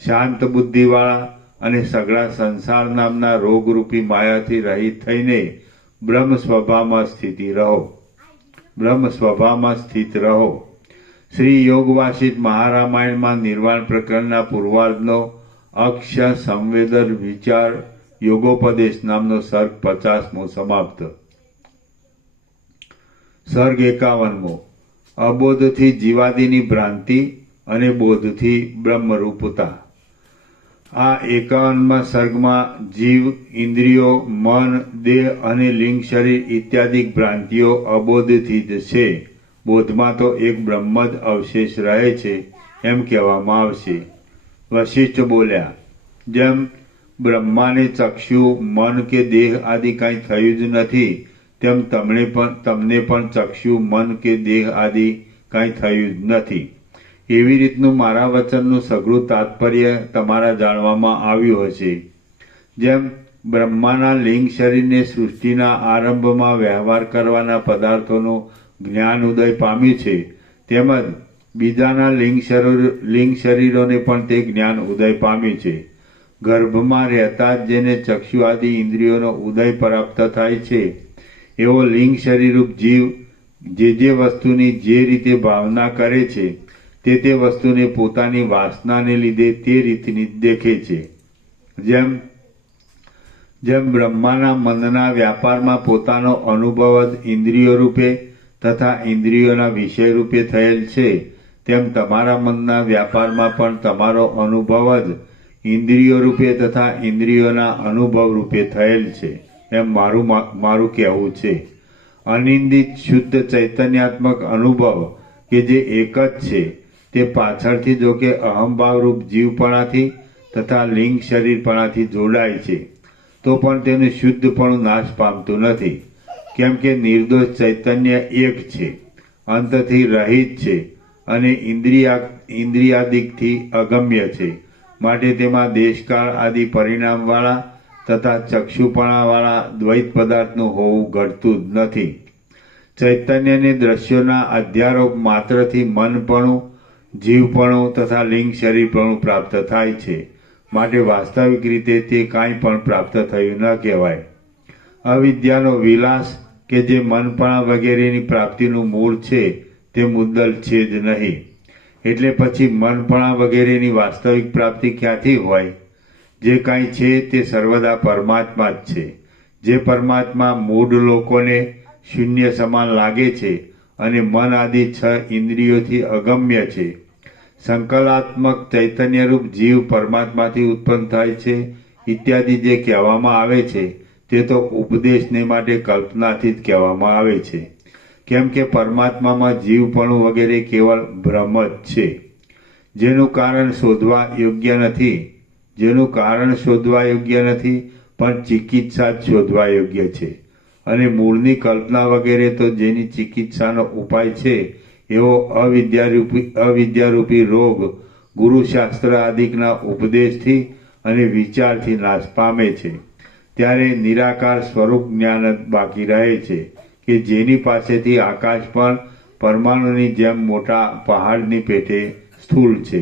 શાંત બુદ્ધિવાળા અને સઘળા સંસાર નામના રોગરૂપી માયાથી રહિત થઈને બ્રહ્મ સ્વભાવમાં સ્થિત રહો. શ્રી યોગવાસિત મહારામાયણમાં નિર્વાણ પ્રકરણના પૂર્વાર્ધનો અક્ષ સંવેદર વિચાર યોગોપદેશ નામનો સર્ગ 50મો સમાપ્ત. સર્ગ 51મો. અબોધથી જીવાદિની ભ્રાંતિ અને બોધથી બ્રહ્મરૂપતા. આ 51મા સર્ગમાં જીવ, ઇન્દ્રિયો, મન, દેહ અને લિંગ શરીર ઇત્યાદિ ભ્રાંતિઓ અબોધથી જ છે. બોધમાં તો એક બ્રહ્મ જ અવશેષ રહે છે એમ કહેવામાં આવશે. વશિષ્ઠ બોલ્યા, જેમ બ્રહ્માને ચક્ષુ, મન કે દેહ આદિ કાંઈ થયું જ નથી, તેમ તમને પણ ચક્ષુ, મન કે દેહ આદિ કાંઈ થયું જ નથી. એવી રીતનું મારા વચનનું સઘળું તાત્પર્ય તમારા જાણવામાં આવ્યું હશે. જેમ બ્રહ્માના લિંગ શરીરને સૃષ્ટિના આરંભમાં વ્યવહાર કરવાના પદાર્થોનું જ્ઞાન ઉદય પામ્યું છે, તેમજ બીજાના લિંગ શરીરોને પણ તે જ્ઞાન ઉદય પામ્યું છે. ગર્ભમાં રહેતા જ જેને ચક્ષુ આદિ ઇન્દ્રિયોનો ઉદય પ્રાપ્ત થાય છે, એવો લિંગ શરીરરૂપ જીવ જે વસ્તુની જે રીતે ભાવના કરે છે તે વસ્તુને પોતાની વાસનાને લીધે તે રીતની દેખે છે. જેમ બ્રહ્માના મનના વ્યાપારમાં પોતાનો અનુભવ જ ઇન્દ્રિયો રૂપે તથા ઇન્દ્રિયોના વિષય રૂપે થયેલ છે, તેમ તમારા મનના વ્યાપારમાં પણ તમારો અનુભવ જ ઇન્દ્રિયો રૂપે તથા ઇન્દ્રિયોના અનુભવ રૂપે થયેલ છે એમ મારું કહેવું છે. અનિંદિત શુદ્ધ ચૈતન્યાત્મક અનુભવ કે જે એક જ છે તે પાછળથી જો કે અહંભાવરૂપ જીવપણાથી તથા લિંગ શરીરપણાથી જોડાય છે, તો પણ તેનું શુદ્ધપણું નાશ પામતું નથી. કેમ કે નિર્દોષ ચૈતન્ય એક છે, અંતથી રહિત છે અને ઇન્દ્રિયાદિકથી અગમ્ય છે, માટે તેમાં દેશકાળ આદિ પરિણામવાળા તથા ચક્ષુપણાવાળા દ્વૈત પદાર્થનું હોવું ઘટતું જ નથી. ચૈતન્યને દ્રશ્યોના અધ્યારોપ માત્રથી મનપણું, જીવપણું તથા લિંગ શરીરપણું પ્રાપ્ત થાય છે. માટે વાસ્તવિક રીતે તે કાંઈ પણ પ્રાપ્ત થયું ન કહેવાય. અવિદ્યાનો વિલાસ કે જે મનપણા વગેરેની પ્રાપ્તિનું મૂળ છે તે મુદ્દલ છે જ નહીં. એટલે પછી મનપણા વગેરેની વાસ્તવિક પ્રાપ્તિ ક્યાંથી હોય? જે કાંઈ છે તે સર્વદા પરમાત્મા જ છે. જે પરમાત્મા મૂળ લોકોને શૂન્ય સમાન લાગે છે અને મન આદિ 6 ઇન્દ્રિયોથી અગમ્ય છે. સંકલ્પાત્મક ચૈતન્યરૂપ જીવ પરમાત્માથી ઉત્પન્ન થાય છે ઇત્યાદિ જે કહેવામાં આવે છે તે તો ઉપદેશને માટે કલ્પનાથી જ કહેવામાં આવે છે. કેમ કે પરમાત્મામાં જીવપણું વગેરે કેવળ ભ્રમ જ છે, જેનું કારણ શોધવા યોગ્ય નથી, પણ ચિકિત્સા જ શોધવા યોગ્ય છે. અને મૂળની કલ્પના વગેરે તો જેની ચિકિત્સાનો ઉપાય છે એવો અવિદ્યારૂપી રોગ ગુરુશાસ્ત્ર આદિકના ઉપદેશથી અને વિચારથી નાશ પામે છે. ત્યારે નિરાકાર સ્વરૂપ જ્ઞાન જ બાકી રહે છે કે જેની પાસેથી આકાશ પણ પરમાણુની જેમ મોટા પહાડની પેટે સ્થૂળ છે.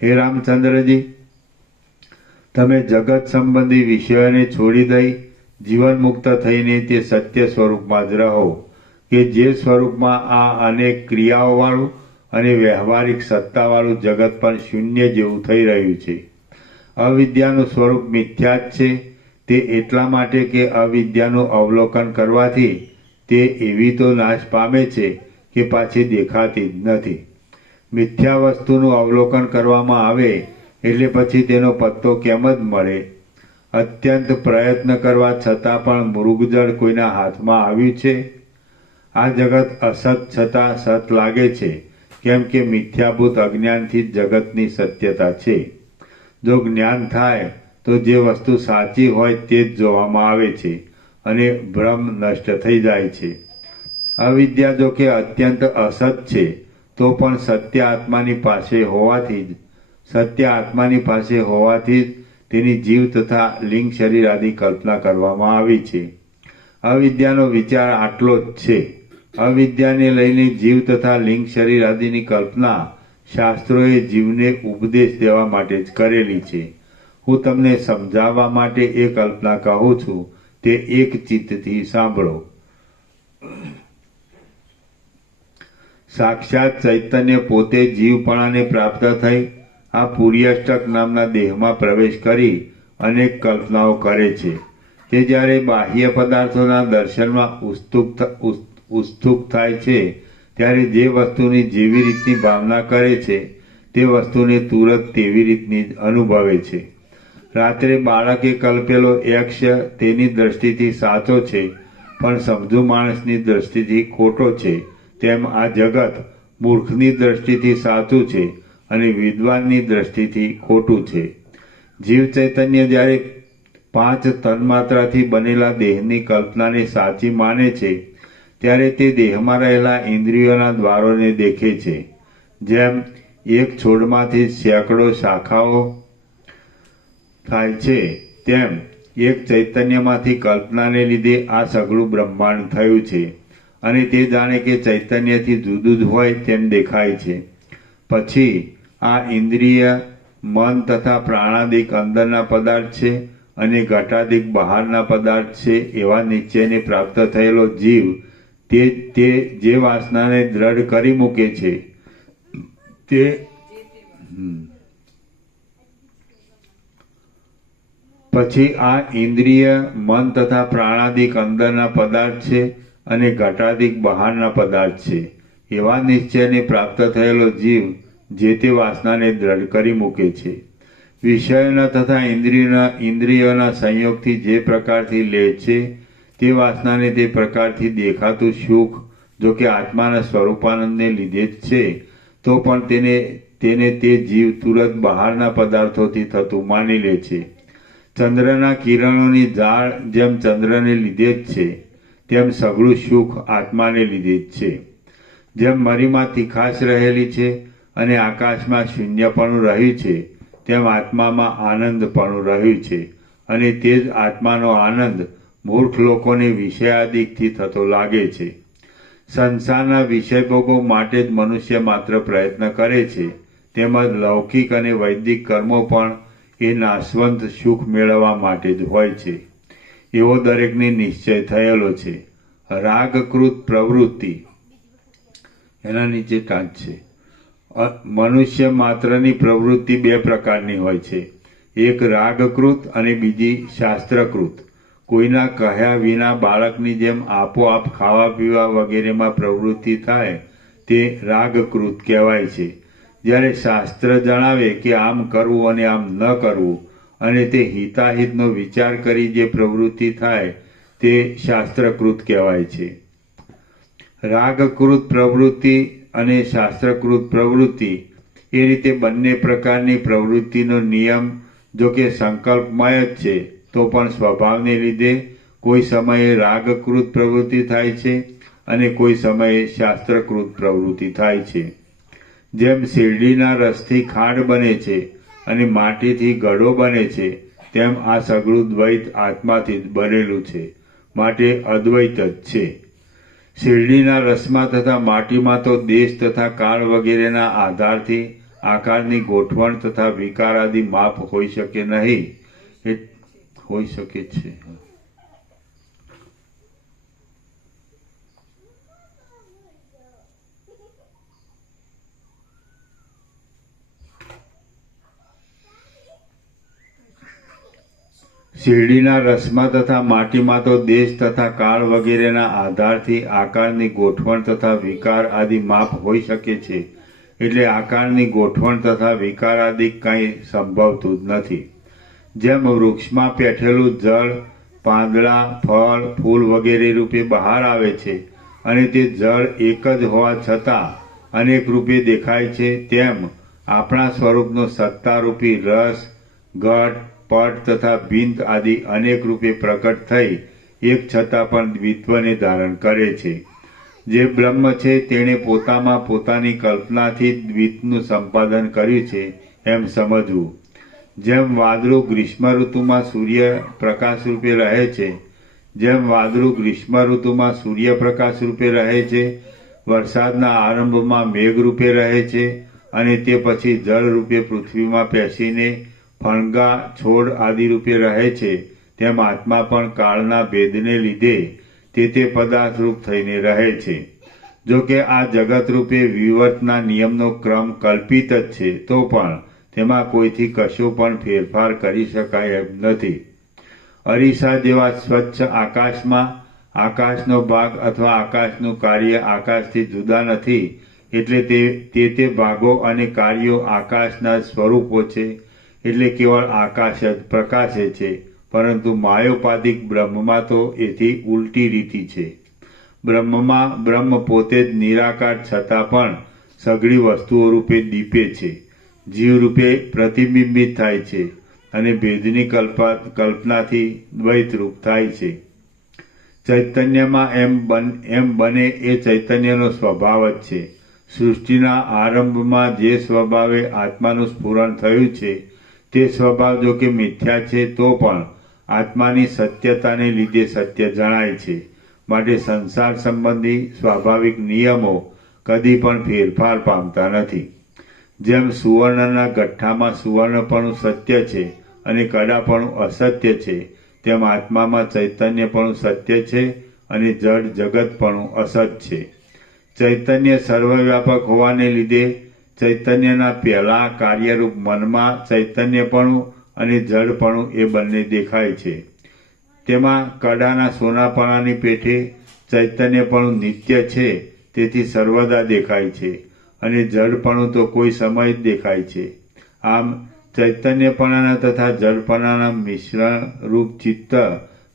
હે રામચંદ્રજી, તમે જગત સંબંધી વિષયોને છોડી દઈ જીવન મુક્ત થઈને તે સત્ય સ્વરૂપમાં જ રહો કે જે સ્વરૂપમાં આ અનેક ક્રિયાઓવાળું અને વ્યવહારિક સત્તાવાળું જગત પણ શૂન્ય જેવું થઈ રહ્યું છે. અવિદ્યાનું સ્વરૂપ મિથ્યા જ છે. તે એટલા માટે કે અવિદ્યાનું અવલોકન કરવાથી તે એવી તો નાશ પામે છે કે પાછી દેખાતી જ નથી. મિથ્યા વસ્તુનું અવલોકન કરવામાં આવે એટલે પછી તેનો પત્તો કેમ જ મળે? અત્યંત પ્રયત્ન કરવા છતાં પણ મૃગજળ કોઈના હાથમાં આવ્યું છે? આ જગત અસત છતાં સત લાગે છે, કેમ કે મિથ્યાભૂત અજ્ઞાનથી જ જગતની સત્યતા છે. જો જ્ઞાન થાય તો જે વસ્તુ સાચી હોય તે જ જોવામાં આવે છે અને ભ્રમ નષ્ટ થઈ જાય છે. અવિદ્યા જો કે અત્યંત અસત છે તો પણ સત્ય આત્માની પાસે હોવાથી જ તેની જીવ તથા લિંગ શરીર આદિ કલ્પના કરવામાં આવી છે. અવિદ્યાનો વિચાર આટલો જ છે. અવિદ્યાને લઈને જીવ તથા લિંગ શરીર આદિની કલ્પના શાસ્ત્રોએ જીવને ઉપદેશ દેવા માટે જ કરેલી છે. હું તમને સમજાવવા માટે એ કલ્પના કહું છું, તે એક ચિત્તથી સાંભળો. સાક્ષાત ચૈતન્ય પોતે જીવપણાને પ્રાપ્ત થઈ આ પુર્યાષ્ટક નામના દેહમાં પ્રવેશ કરી અનેક કલ્પનાઓ કરે છે. તે જ્યારે બાહ્ય પદાર્થોના દર્શનમાં ઉત્સુક થાય છે ત્યારે જે વસ્તુની જેવી રીતની ભાવના કરે છે તે વસ્તુને તુરત તેવી રીતની જ અનુભવે છે. રાત્રે બાળકે કલ્પેલો યક્ષ તેની દ્રષ્ટિથી સાચો છે પણ સમજુ માણસની દ્રષ્ટિથી ખોટો છે, તેમ આ જગત મૂર્ખની દ્રષ્ટિથી સાચું છે અને વિદ્વાનની દ્રષ્ટિથી ખોટું છે. જીવ ચૈતન્ય જ્યારે 5 તન્માત્રાથી બનેલા દેહની કલ્પનાને સાચી માને છે ત્યારે તે દેહમાં રહેલા ઇન્દ્રિયોના દ્વારોને દેખે છે. જેમ એક છોડમાંથી સેંકડો શાખાઓ થાય છે તેમ એક ચૈતન્યમાંથી કલ્પનાને લીધે આ સઘળું બ્રહ્માંડ થયું છે અને તે જાણે કે ચૈતન્યથી જુદું જ હોય તેમ દેખાય છે. પછી આ ઇન્દ્રિય, મન તથા પ્રાણાદિક અંદરના પદાર્થ છે અને ઘટાદિક બહારના પદાર્થ છે એવા નિશ્ચયને પ્રાપ્ત થયેલો જીવ તે જે વાસનાને દ્રઢ કરી મૂકે છે તે પછી આ ઇન્દ્રિય, મન તથા પ્રાણાદિક અંદરના પદાર્થ છે અને ઘટાદિક બહારના પદાર્થ છે એવા નિશ્ચયને પ્રાપ્ત થયેલો જીવ જે તે વાસનાને દ્રઢ કરી મૂકે છે. વિષયોના તથા ઇન્દ્રિયોના સંયોગથી જે પ્રકારથી લે છે તે વાસનાને તે પ્રકારથી દેખાતું સુખ જો કે આત્માના સ્વરૂપાનંદને લીધે જ છે તો પણ તેને તે જીવ તુરત બહારના પદાર્થોથી થતું માની લે છે. ચંદ્રના કિરણોની ઝાળ જેમ ચંદ્રને લીધે જ છે તેમ સઘળું સુખ આત્માને લીધે જ છે. જેમ મરીમાં તીખાશ રહેલી છે અને આકાશમાં શૂન્યપણું રહ્યું છે તેમ આત્મામાં આનંદપણું રહ્યું છે અને તે જ આત્માનો આનંદ મૂર્ખ લોકોને વિષયાદિકથી થતો લાગે છે. સંસારના વિષયભોગો માટે જ મનુષ્ય માત્ર પ્રયત્ન કરે છે, તેમજ લૌકિક અને વૈદિક કર્મો પણ એ નાશવંત સુખ મેળવવા માટે જ હોય છે, એવો દરેકને નિશ્ચય થયેલો છે. રાગકૃત પ્રવૃત્તિ, એના નીચે ટાંચ છે. મનુષ્ય માત્રની પ્રવૃત્તિ બે પ્રકારની હોય છે, એક રાગકૃત અને બીજી શાસ્ત્રકૃત. કોઈના કહ્યા વિના બાળકની જેમ આપોઆપ ખાવા પીવા વગેરેમાં પ્રવૃત્તિ થાય તે રાગકૃત કહેવાય છે. જ્યારે શાસ્ત્ર જણાવે કે આમ કરવું અને આમ ન કરવું અને તે હિતાહિતનો વિચાર કરી જે પ્રવૃત્તિ થાય તે શાસ્ત્રકૃત કહેવાય છે. રાગકૃત પ્રવૃત્તિ અને શાસ્ત્રકૃત પ્રવૃત્તિ એ રીતે બંને પ્રકારની પ્રવૃત્તિનો નિયમ જો કે સંકલ્પમય જ છે, તો પણ સ્વભાવને લીધે કોઈ સમયે રાગકૃત પ્રવૃત્તિ થાય છે અને કોઈ સમયે શાસ્ત્રકૃત પ્રવૃત્તિ થાય છે. જેમ શેરડીના રસથી ખાંડ બને છે અને માટીથી ઘડો બને છે, તેમ આ સઘળું દ્વૈત આત્માથી જ બનેલું છે, માટે અદ્વૈત જ છે. શેરડીના રસમાં તથા માટીમાં તો દેશ તથા કાળ વગેરેના આધારથી આકારની ગોઠવણ તથા વિકાર આદિ માપ હોઈ શકે નહીં, હોઈ શકે છે. શેરડીના રસમાં તથા માટીમાં તો દેશ તથા કાળ વગેરેના આધારથી આકારની ગોઠવણ તથા વિકાર આદિ માપ હોઈ શકે છે, એટલે આકારની ગોઠવણ તથા વિકાર આદિ કંઈ સંભવતું જ નથી. જેમ વૃક્ષમાં પેઠેલું જળ પાંદડા, ફળ, ફૂલ વગેરે રૂપે બહાર આવે છે અને તે જળ એક જ હોવા છતાં અનેક રૂપે દેખાય છે, તેમ આપણા સ્વરૂપનો સત્તારૂપી રસ, ઘટ, પટ તથા બિંદ આદિ અનેક રૂપે પ્રકટ થઈ એક છતાં પણ દ્વિત્વને ધારણ કરે છે. જે બ્રહ્મ છે તેણે પોતામાં પોતાની કલ્પનાથી દ્વિત્વનું સંપાદન કર્યું છે એમ સમજવું. જેમ વાદળું ગ્રીષ્મ ઋતુમાં સૂર્ય પ્રકાશ રૂપે રહે છે, જેમ વાદળું ગ્રીષ્મ ઋતુમાં સૂર્યપ્રકાશ રૂપે રહે છે, વરસાદના આરંભમાં મેઘ રૂપે રહે છે અને તે પછી જળ રૂપે પૃથ્વીમાં પેસીને ફણગા, છોડ આદિ રૂપે રહે છે, તેમ આત્મા પણ કાળના ભેદને લીધે તે પદાર્થ રૂપ થઈને રહે છે. જો કે આ જગત રૂપે વિવર્તના નિયમનો ક્રમ કલ્પિત જ છે, તો પણ તેમાં કોઈથી કશો પણ ફેરફાર કરી શકાય એમ નથી. અરીસા જેવા સ્વચ્છ આકાશમાં આકાશનો ભાગ અથવા આકાશનું કાર્ય આકાશથી જુદા નથી, એટલે તે ભાગો અને કાર્યો આકાશના સ્વરૂપો છે, એટલે કેવળ આકાશ જ પ્રકાશે છે. પરંતુ માયોપાધિક બ્રહ્મમાં તો એથી ઉલટી રીતિ છે. બ્રહ્મમાં બ્રહ્મ પોતે જ નિરાકાર છતાં પણ સઘળી વસ્તુઓ રૂપે દીપે છે, જીવ રૂપે પ્રતિબિંબિત થાય છે અને ભેદની કલ્પનાથી દ્વૈતરૂપ થાય છે. ચૈતન્યમાં એમ બને એ ચૈતન્યનો સ્વભાવ જ છે. સૃષ્ટિના આરંભમાં જે સ્વભાવે આત્માનું સ્ફુરણ થયું છે તે સ્વભાવ જો કે મિથ્યા છે, તો પણ આત્માની સત્યતાને લીધે સત્ય જણાય છે. માટે સંસાર સંબંધી સ્વાભાવિક નિયમો કદી પણ ફેરફાર પામતા નથી. જેમ સુવર્ણના ગઠ્ઠામાં સુવર્ણપણું સત્ય છે અને કડાપણું અસત્ય છે, તેમ આત્મામાં ચૈતન્યપણું સત્ય છે અને જડ જગતપણું અસત છે. ચૈતન્ય સર્વવ્યાપક હોવાને લીધે ચૈતન્યના પહેલા કાર્યરૂપ મનમાં ચૈતન્યપણું અને જડપણું એ બંને દેખાય છે. તેમાં કડાના સોનાપણાની પેઠે ચૈતન્યપણું નિત્ય છે, તેથી સર્વદા દેખાય છે અને જડપણું તો કોઈ સમય જ દેખાય છે. આમ ચૈતન્યપણાના તથા જડપણાના મિશ્રણ રૂપ ચિત્ત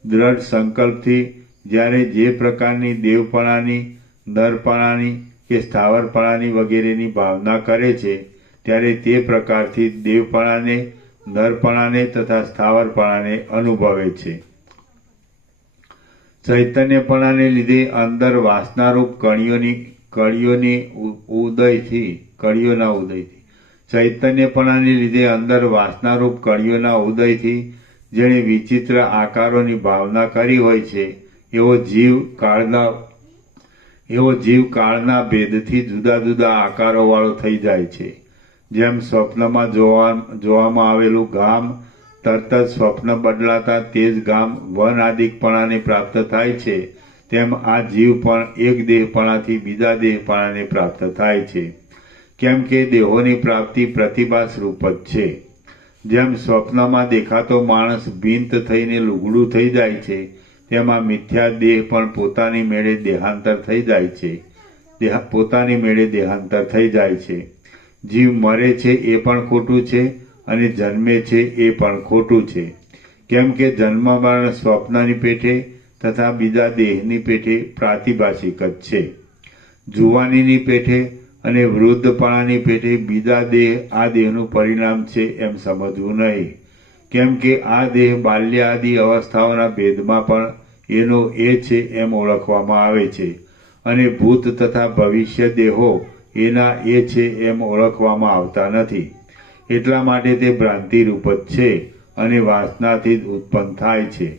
દ્રઢ સંકલ્પથી જ્યારે જે પ્રકારની દેવપણાની, નરપણાની કે સ્થાવરપણાની વગેરેની ભાવના કરે છે, ત્યારે તે પ્રકારથી દેવપણાને, નરપણાને તથા સ્થાવરપણાને અનુભવે છે. ચૈતન્યપણાને લીધે અંદર વાસનારૂપ કળીઓના ઉદયથી ચૈતન્યપણાને લીધે અંદર વાસનારૂપ કળીઓના ઉદયથી જેણે વિચિત્ર આકારોની ભાવના કરી હોય છે, એવો જીવ એવો જીવ કાળના ભેદથી જુદા જુદા આકારોવાળો થઈ જાય છે. જેમ સ્વપ્નમાં જોવામાં આવેલું ગામ તરત જ સ્વપ્ન બદલાતા તે જ ગામ વનાદિકપણાને પ્રાપ્ત થાય છે, તેમ આ જીવ પણ એક દેહપણાથી બીજા દેહપણાને પ્રાપ્ત થાય છે. કેમ કે દેહોની પ્રાપ્તિ પ્રતિભાસ રૂપ જ છે. જેમ સ્વપ્નમાં દેખાતો માણસ ભીંત થઈને લુગડું થઈ જાય છે, તેમાં મિથ્યા દેહ પણ પોતાની મેળે દેહાંતર થઈ જાય છે. જીવ મરે છે એ પણ ખોટું છે અને જન્મે છે એ પણ ખોટું છે. કેમ કે જન્મ મરણ સ્વપ્નની પેઠે તથા બીજા દેહની પેઠે પ્રાતિભાષિક જ છે. જુવાનીની પેઠે અને વૃદ્ધપણાની પેઠે બીજા દેહ આ દેહનું પરિણામ છે એમ સમજવું નહીં. કેમ કે આ દેહ બાલ્ય આદિ અવસ્થાઓના ભેદમાં પણ એનો એ છે એમ ઓળખવામાં આવે છે અને ભૂત તથા ભવિષ્ય દેહો એના એ છે એમ ઓળખવામાં આવતા નથી. એટલા માટે તે ભ્રાંતિ રૂપ જ છે અને વાસનાથી જ ઉત્પન્ન થાય છે.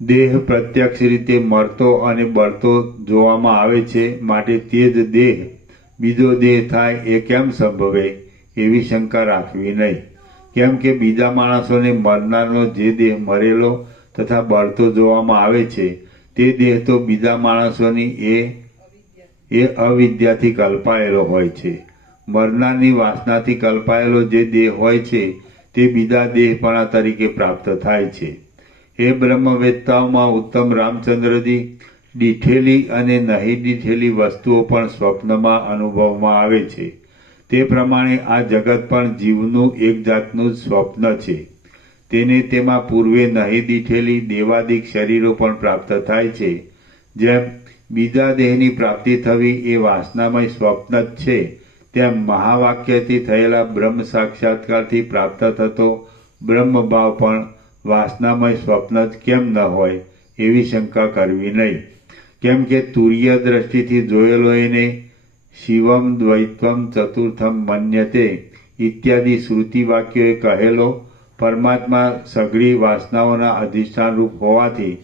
દેહ પ્રત્યક્ષ રીતે મરતો અને બળતો જોવામાં આવે છે, માટે તે જ દેહ બીજો દેહ થાય એ કેમ સંભવે એવી શંકા રાખવી નહીં. કેમ કે બીજા માણસોને મરનારનો જે દેહ મરેલો તથા બળતો જોવામાં આવે છે, તે દેહ તો બીજા માણસોની એ અવિદ્યાથી કલ્પાયેલો હોય છે. મરનારની વાસનાથી કલ્પાયેલો જે દેહ હોય છે તે બીજા દેહપણા તરીકે પ્રાપ્ત થાય છે. એ બ્રહ્મવેત્તાઓમાં ઉત્તમ રામચંદ્રજી, દીઠેલી અને નહીં દીઠેલી વસ્તુઓ પણ સ્વપ્નમાં અનુભવમાં આવે છે. તે પ્રમાણે આ જગત પણ જીવનું એક જાતનું જ સ્વપ્ન છે. તેને તેમાં પૂર્વે નહીં દીઠેલી દેવાદિક શરીરો પણ પ્રાપ્ત થાય છે. જેમ બીજા દેહની પ્રાપ્તિ થવી એ વાસનામય સ્વપ્ન જ છે, તેમ મહાવાક્યથી થયેલા બ્રહ્મ સાક્ષાત્કારથી પ્રાપ્ત થતો બ્રહ્મભાવ પણ વાસનામય સ્વપ્ન જ કેમ ન હોય એવી શંકા કરવી નહીં. કેમ કે તુર્ય દ્રષ્ટિથી જોયેલો એને શિવમ દ્વૈત્વમ ચતુર્થમ મન્યતે ઇત્યાદિ શ્રુતિ વાક્યોએ કહેલો પરમાત્મા સઘળી વાસનાઓના અધિષ્ઠાન રૂપ હોવાથી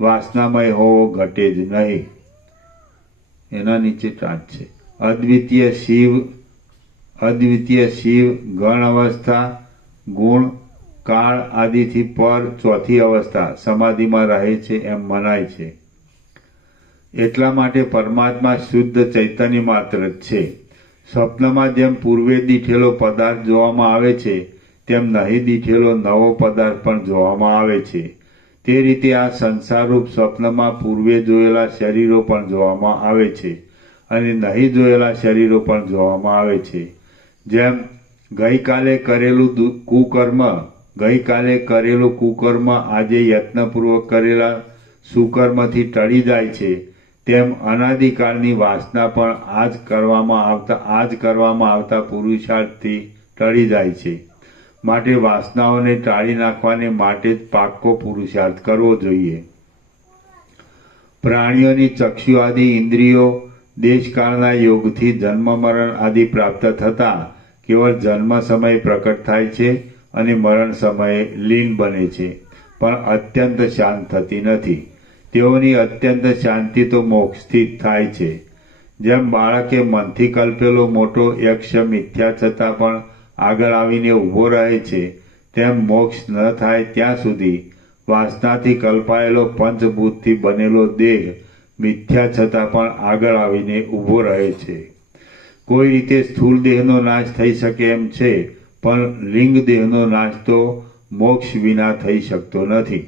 વાસનામય હોવો ઘટે જ નહીં. એના નીચે ટાંચ છે. અદ્વિતીય શિવ ગણ અવસ્થા, ગુણ, કાળ આદિથી પર ચોથી અવસ્થા સમાધિમાં રહે છે એમ મનાય છે. એટલા માટે પરમાત્મા શુદ્ધ ચૈતન્ય માત્ર જ છે. સ્વપ્નમાં જેમ પૂર્વે દીઠેલો પદાર્થ જોવામાં આવે છે, તેમ નહીં દીઠેલો નવો પદાર્થ પણ જોવામાં આવે છે. તે રીતે આ સંસારરૂપ સ્વપ્નમાં પૂર્વે જોયેલા શરીરો પણ જોવામાં આવે છે અને નહીં જોયેલા શરીરો પણ જોવામાં આવે છે. જેમ ગઈકાલે કરેલું કુકર્મ આજે યત્નપૂર્વક કરેલા સુકર્મથી ટળી જાય છે, તેમ અનાદિકાળની વાસના પણ આજ કરવામાં આવતા પુરુષાર્થથી ટળી જાય છે. માટે વાસનાઓને ટાળી નાખવાને માટે જ પાક્કો પુરુષાર્થ કરવો જોઈએ. પ્રાણીઓની ચક્ષુ આદિ ઇન્દ્રિયો દેશકાળના યોગથી જન્મ મરણ આદિ પ્રાપ્ત થતા કેવળ જન્મ સમયે પ્રકટ થાય છે અને મરણ સમયે લીન બને છે, પણ અત્યંત શાંત થતી નથી. તેઓની અત્યંત શાંતિ તો મોક્ષથી જ થાય છે. જેમ બાળકે મનથી કલ્પેલો મોટો યક્ષ મિથ્યા છતાં પણ આગળ આવીને ઊભો રહે છે, તેમ મોક્ષ ન થાય ત્યાં સુધી વાસનાથી કલ્પાયેલો પંચભૂતથી બનેલો દેહ મિથ્યા છતાં પણ આગળ આવીને ઊભો રહે છે. કોઈ રીતે સ્થૂળ દેહનો નાશ થઈ શકે એમ છે, પણ લિંગ દેહનો નાશ તો મોક્ષ વિના થઈ શકતો નથી.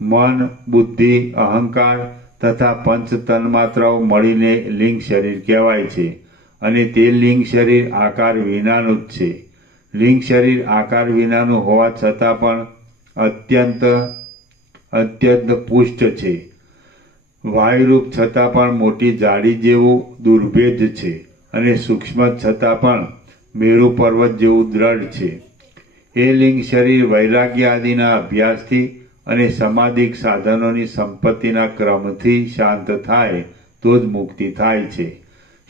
મન, બુદ્ધિ, અહંકાર તથા પંચ તન્માત્રાઓ મળીને લિંગ શરીર કહેવાય છે અને તે લિંગ શરીર આકાર વિનાનું જ છે. લિંગ શરીર આકાર વિનાનું હોવા છતાં પણ અત્યંત પુષ્ટ છે. વાયુરૂપ છતાં પણ મોટી જાડી જેવું દુર્ભેદ છે અને સૂક્ષ્મ છતાં પણ મેરુ પર્વત જેવું દ્રઢ છે. એ લિંગ શરીર વૈરાગ્ય આદિના અભ્યાસથી અને સમાધિક સાધનોની સંપત્તિના ક્રમથી શાંત થાય તો જ મુક્તિ થાય છે.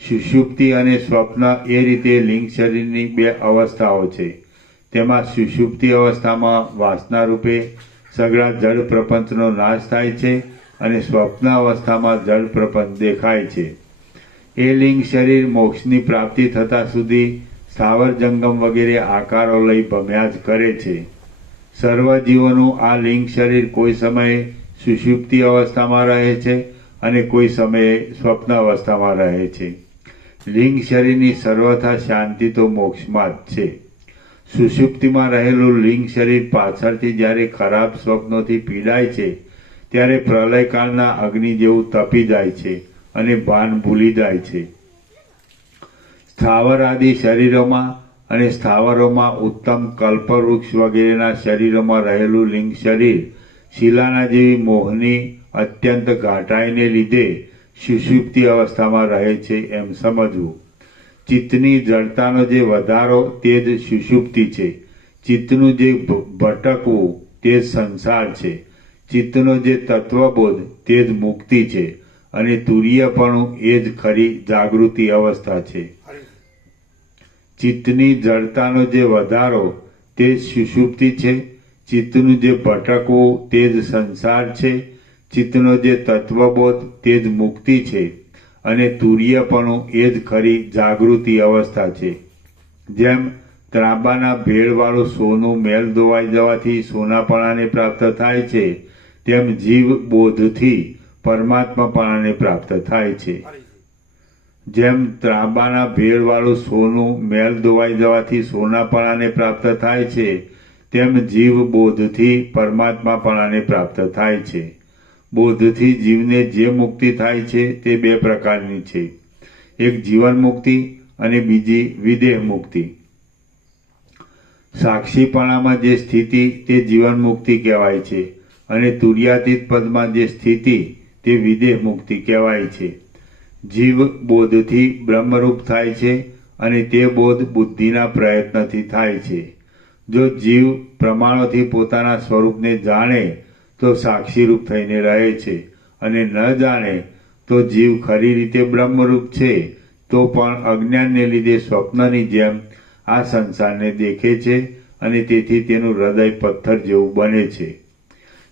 સુષુપ્તિ અને સ્વપ્ન એ રીતે લિંગ શરીરની બે અવસ્થાઓ છે. તેમાં સુષુપ્તિ અવસ્થામાં વાસના રૂપે સઘળા જડ પ્રપંચનો નાશ થાય છે અને સ્વપ્ન અવસ્થામાં જળ પ્રપંચ દેખાય છે. એ લિંગ શરીર મોક્ષની પ્રાપ્તિ થતા સુધી સ્થાવર જંગમ વગેરે આકારો લઈ ભમ્યા જ કરે છે. સર્વ જીવોનું આ લિંગ શરીર કોઈ સમયે સુષુપ્તિ અવસ્થામાં રહે છે અને કોઈ સમયે સ્વપ્ન અવસ્થામાં રહે છે. લિંગ શરીરની સર્વથા શાંતિ તો મોક્ષમાં જ છે. સુષુપ્તિમાં રહેલું લિંગ શરીર પાછળથી જ્યારે ખરાબ સ્વપ્નોથી પીડાય છે ત્યારે પ્રલયકાળના અગ્નિ જેવું તપી જાય છે અને ભાન ભૂલી જાય છે. સ્થાવર આદિ શરીરોમાં અને સ્થાવરોમાં ઉત્તમ કલ્પવૃક્ષ વગેરેના શરીરોમાં રહેલું લિંગ શરીર શિલાના જેવી મોહની અત્યંત ઘાટાઈને લીધે સુષુપ્તિ અવસ્થામાં રહે છે એમ સમજવું. ચિત્તની જડતાનો જે વધારો તે જ સુષુપ્તિ છે. ચિત્તનું જે ભટકવું તે જ સંસાર છે. ચિત્તનો જે તત્વબોધ તે જ મુક્તિ છે અને તુર્યપણું એ જ ખરી જાગૃતિ અવસ્થા છે. ચિત્તની જડતાનો જે વધારો તે જ સુષુપ્તિ છે. ચિત્તનું જે ભટકવું તે જ સંસાર છે. ચિત્તનો જે તત્વબોધ તે જ મુક્તિ છે અને તુર્યપણું એ જ ખરી જાગૃતિ અવસ્થા છે. જેમ ત્રાંબાના ભેળવાળું સોનું મેલ ધોવાઈ જવાથી સોનાપણાને પ્રાપ્ત થાય છે તેમ જીવ બોધથી પરમાત્માપણાને પ્રાપ્ત થાય છે. જેમ ત્રાંબાના ભેળવાળું સોનું મેલ ધોવાઈ જવાથી સોનાપણાને પ્રાપ્ત થાય છે તેમ જીવ બોધથી પરમાત્માપણાને પ્રાપ્ત થાય છે. બોધથી જીવને જે મુક્તિ થાય છે તે બે પ્રકારની છે. એક જીવન મુક્તિ અને બીજી વિદેહ મુક્તિ. સાક્ષીપણામાં જે સ્થિતિ તે જીવન મુક્તિ કહેવાય છે અને તુર્યાતીત પદમાં જે સ્થિતિ તે વિદેહ મુક્તિ કહેવાય છે. જીવ બોધથી બ્રહ્મરૂપ થાય છે અને તે બોધ બુદ્ધિના પ્રયત્નથી થાય છે. જો જીવ પ્રમાણોથી પોતાના સ્વરૂપને જાણે તો સાક્ષીરૂપ થઈને રહે છે અને ન જાણે તો જીવ ખરી રીતે બ્રહ્મરૂપ છે તો પણ અજ્ઞાનને લીધે સ્વપ્નની જેમ આ સંસારને દેખે છે અને તેથી તેનું હૃદય પથ્થર જેવું બને છે.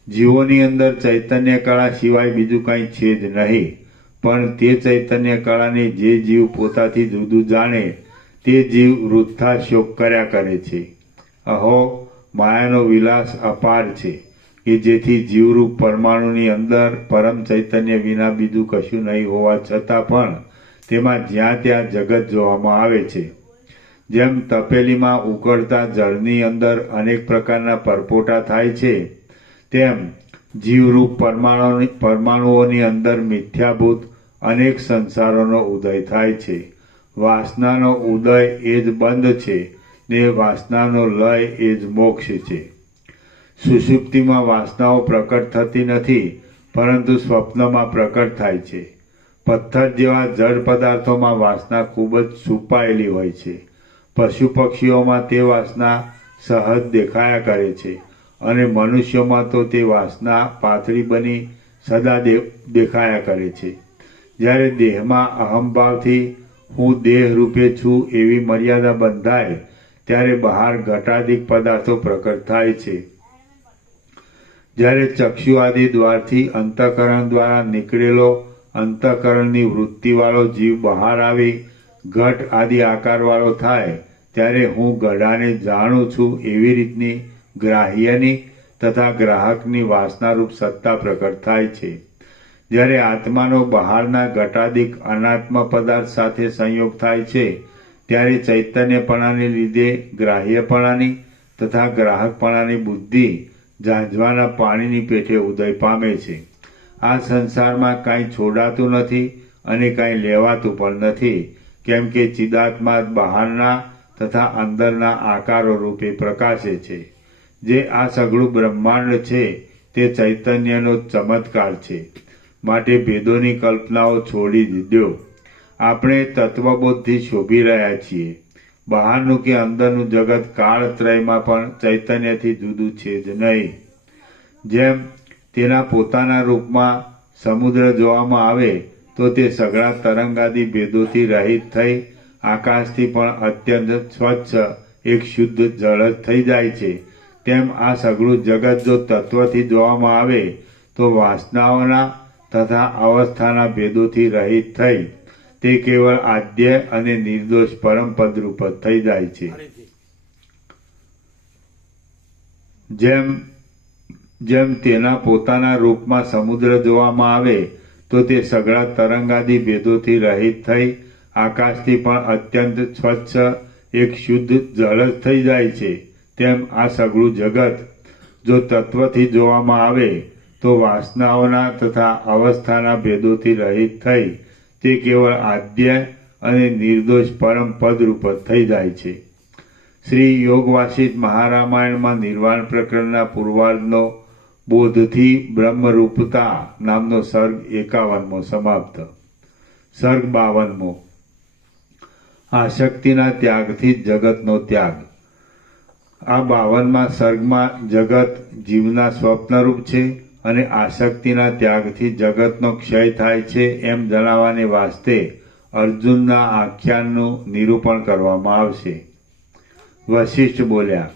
જીવોની અંદર ચૈતન્ય કળા સિવાય બીજું કંઈ છે જ નહીં, પણ તે ચૈતન્ય કળાને જે જીવ પોતાથી જુદું જાણે તે જીવ વૃથા શોક કર્યા કરે છે. અહો, માયાનો વિલાસ અપાર છે કે જેથી જીવરૂપ પરમાણુની અંદર પરમ ચૈતન્ય વિના બીજું કશું નહીં હોવા છતાં પણ તેમાં જ્યાં ત્યાં જગત જોવામાં આવે છે. જેમ તપેલીમાં ઉકળતા જળની અંદર અનેક પ્રકારના પરપોટા થાય છે તેમ જીવરૂપ પરમાણુઓની અંદર મિથ્યાભૂત અનેક સંસારોનો ઉદય થાય છે. વાસનાનો ઉદય એ જ બંધ છે ને વાસનાનો લય એ જ મોક્ષ છે. સુષુપ્તિમાં વાસનાઓ પ્રકટ થતી નથી પરંતુ સ્વપ્નમાં પ્રકટ થાય છે. પથ્થર જેવા જળ પદાર્થોમાં વાસના ખૂબ જ છુપાયેલી હોય છે. પશુ પક્ષીઓમાં તે વાસના સહજ દેખાયા કરે છે અને મનુષ્યોમાં તો તે વાસના પાતળી બની સદા દેખાયા કરે છે. જ્યારે દેહમાં અહંભાવથી હું દેહ રૂપે છું એવી મર્યાદા બંધાય ત્યારે બહાર ઘટાદિક પદાર્થો પ્રકટ થાય છે. જ્યારે ચક્ષુ આદિ દ્વારથી અંતઃકરણ દ્વારા નીકળેલો અંતઃકરણની વૃત્તિવાળો જીવ બહાર આવી ઘટ આદિ આકારવાળો થાય ત્યારે હું ગઢાને જાણું છું એવી રીતની ગ્રાહ્યની તથા ગ્રાહકની વાસનારૂપ સત્તા પ્રકટ થાય છે. જ્યારે આત્માનો બહારના ઘટાદિક અનાત્મ પદાર્થ સાથે સંયોગ થાય છે ત્યારે ચૈતન્યપણાને લીધે ગ્રાહ્યપણાની તથા ગ્રાહકપણાની બુદ્ધિ ઝાંઝવાના પાણીની પેઠે ઉદય પામે છે. આ સંસારમાં કાંઈ છોડાતું નથી અને કાંઈ લેવાતું પણ નથી, કેમ કે ચિદાત્મા બહારના તથા અંદરના આકારો રૂપે પ્રકાશે છે. જે આ સઘળું બ્રહ્માંડ છે તે ચૈતન્યનો ચમત્કાર છે. માટે ભેદોની કલ્પનાઓ છોડી દીધો. આપણે તત્વબોધથી શોભી રહ્યા છીએ. બહારનું કે અંદરનું જગત કાળત્રયમાં પણ ચૈતન્યથી જુદું છે જ નહીં. જેમ તેના પોતાના રૂપમાં સમુદ્ર જોવામાં આવે તો તે સઘળા તરંગાદી ભેદોથી રહિત થઈ આકાશથી પણ અત્યંત સ્વચ્છ એક શુદ્ધ જળ જ થઈ જાય છે. તેમ આ સઘળું જગત જો તત્વથી જોવામાં આવે તો વાસનાઓના તથા અવસ્થાના ભેદોથી રહિત થઈ તે કેવળ આદ્ય અને નિર્દોષ પરમ પદરૂપ જ થઈ જાય છે. ફરીથી જેમ તેના પોતાના રૂપમાં સમુદ્ર જોવામાં આવે તો તે સઘળા તરંગાદી ભેદોથી રહિત થઈ આકાશથી પણ અત્યંત સ્વચ્છ એક શુદ્ધ જળ જ થઈ જાય છે, તેમ આ સઘળું જગત જો તત્વથી જોવામાં આવે તો વાસનાઓના તથા અવસ્થાના ભેદોથી રહિત થઈ તે કેવળ આદ્ય અને નિર્દોષ પરમ પદરૂપ જ થઈ જાય છે. શ્રી યોગ વાસિષ્ઠ મહારામાયણમાં નિર્વાણ પ્રકરણના પૂર્વાર્ધનો બોધથી બ્રહ્મરૂપતા નામનો સર્ગ 51મો સમાપ્ત. સર્ગ 52મો આસક્તિના ત્યાગથી જ જગતનો ત્યાગ. આ 52મા સર્ગમાં જગત જીવના સ્વપ્નરૂપ છે અને આસક્તિના ત્યાગથી જગતનો ક્ષય થાય છે એમ જણાવવાને વાસ્તે અર્જુનના આખ્યાનનું નિરૂપણ કરવામાં આવશે. વશિષ્ઠ બોલ્યા,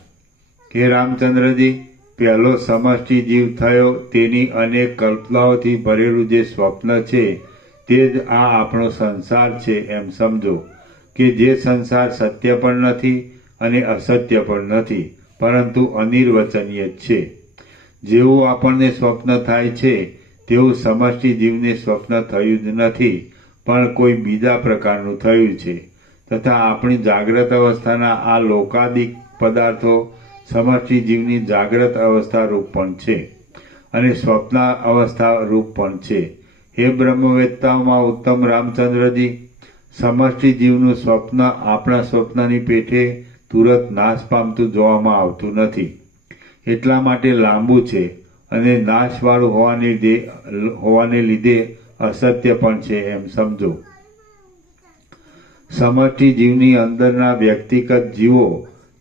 હે રામચંદ્રજી, પહેલો સમષ્ટિ જીવ થયો તેની અનેક કલ્પનાઓથી ભરેલું જે સ્વપ્ન છે તે જ આ આપણો સંસાર છે એમ સમજો કે જે સંસાર સત્ય પણ નથી અને અસત્ય પણ નથી, પરંતુ અનિર્વચનીય જ છે. જેવું આપણને સ્વપ્ન થાય છે તેવું સમષ્ટિ જીવને સ્વપ્ન થયું જ નથી, પણ કોઈ બીજા પ્રકારનું થયું છે. તથા આપણી જાગ્રત અવસ્થાના આ લોકાદિક પદાર્થો સમષ્ટિ જીવની જાગ્રત અવસ્થા રૂપ પણ છે અને સ્વપ્ન અવસ્થા રૂપ પણ છે. હે બ્રહ્મવેત્તાઓમાં ઉત્તમ રામચંદ્રજી, સમષ્ટિ જીવનું સ્વપ્ન આપણા સ્વપ્નની પેઠે તુરત નાશ પામતું જોવામાં આવતું નથી, એટલા માટે લાંબુ છે અને નાશવાળું હોવાને લીધે અસત્ય પણ છે એમ સમજો. સમષ્ટિ જીવની અંદરના વ્યક્તિગત જીવો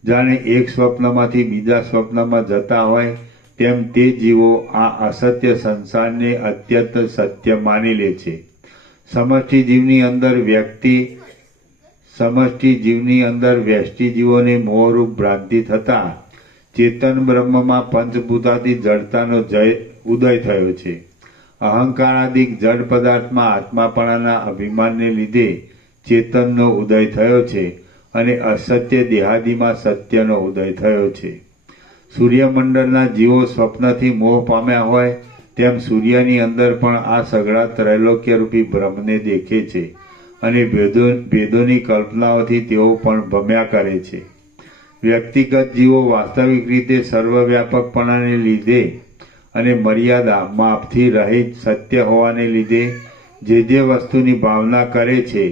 જાણે એક સ્વપ્નમાંથી બીજા સ્વપ્નમાં જતા હોય તેમ તે જીવો આ અસત્ય સંસારને અત્યંત સત્ય માની લે છે. સમષ્ટિ જીવની અંદર વ્યષ્ટિ જીવોને મોહરૂપ ભ્રાંતિ થતા ચેતન બ્રહ્મમાં પંચભૂતાદી જડતાનો ઉદય થયો છે. અહંકારાદિક જડ પદાર્થમાં આત્માપણાના અભિમાનને લીધે ચેતનનો ઉદય થયો છે અને અસત્ય દેહાદિમાં સત્યનો ઉદય થયો છે. સૂર્યમંડળના જીવો સ્વપ્નથી મોહ પામ્યા હોય તેમ સૂર્યની અંદર પણ આ સઘળા ત્રૈલોક્યરૂપી બ્રહ્મને દેખે છે અને ભેદોની કલ્પનાઓથી તેઓ પણ ભમ્યા કરે છે. વ્યક્તિગત જીવો વાસ્તવિક રીતે સર્વવ્યાપકપણાને લીધે અને મર્યાદા માપથી રહિત સત્ય હોવાને લીધે જે વસ્તુની ભાવના કરે છે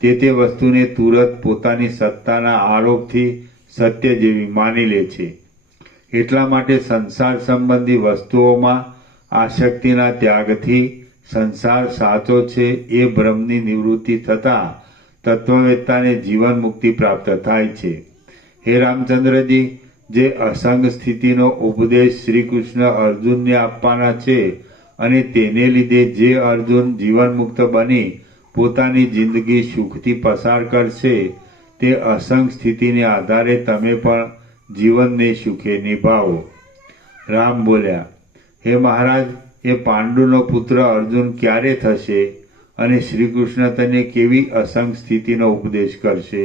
તે વસ્તુને તુરત પોતાની સત્તાના આરોપથી સત્ય જેવી માની લે છે. એટલા માટે સંસાર સંબંધી વસ્તુઓમાં આસક્તિના ત્યાગથી સંસાર સાચો છે એ ભ્રમની નિવૃત્તિ થતાં તત્વવેત્તાને જીવન મુક્તિ પ્રાપ્ત થાય છે. હે રામચંદ્રજી, જે અસંગ સ્થિતિનો ઉપદેશ શ્રીકૃષ્ણ અર્જુનને આપવાના છે અને તેને લીધે જે અર્જુન જીવન મુક્ત બની પોતાની જિંદગી સુખથી પસાર કરશે તે અસંગ સ્થિતિને આધારે તમે પણ જીવનને સુખે નિભાવો. રામ બોલ્યા, હે મહારાજ, એ પાંડુનો પુત્ર અર્જુન ક્યારે થશે અને શ્રીકૃષ્ણ તને કેવી અસંગ સ્થિતિનો ઉપદેશ કરશે?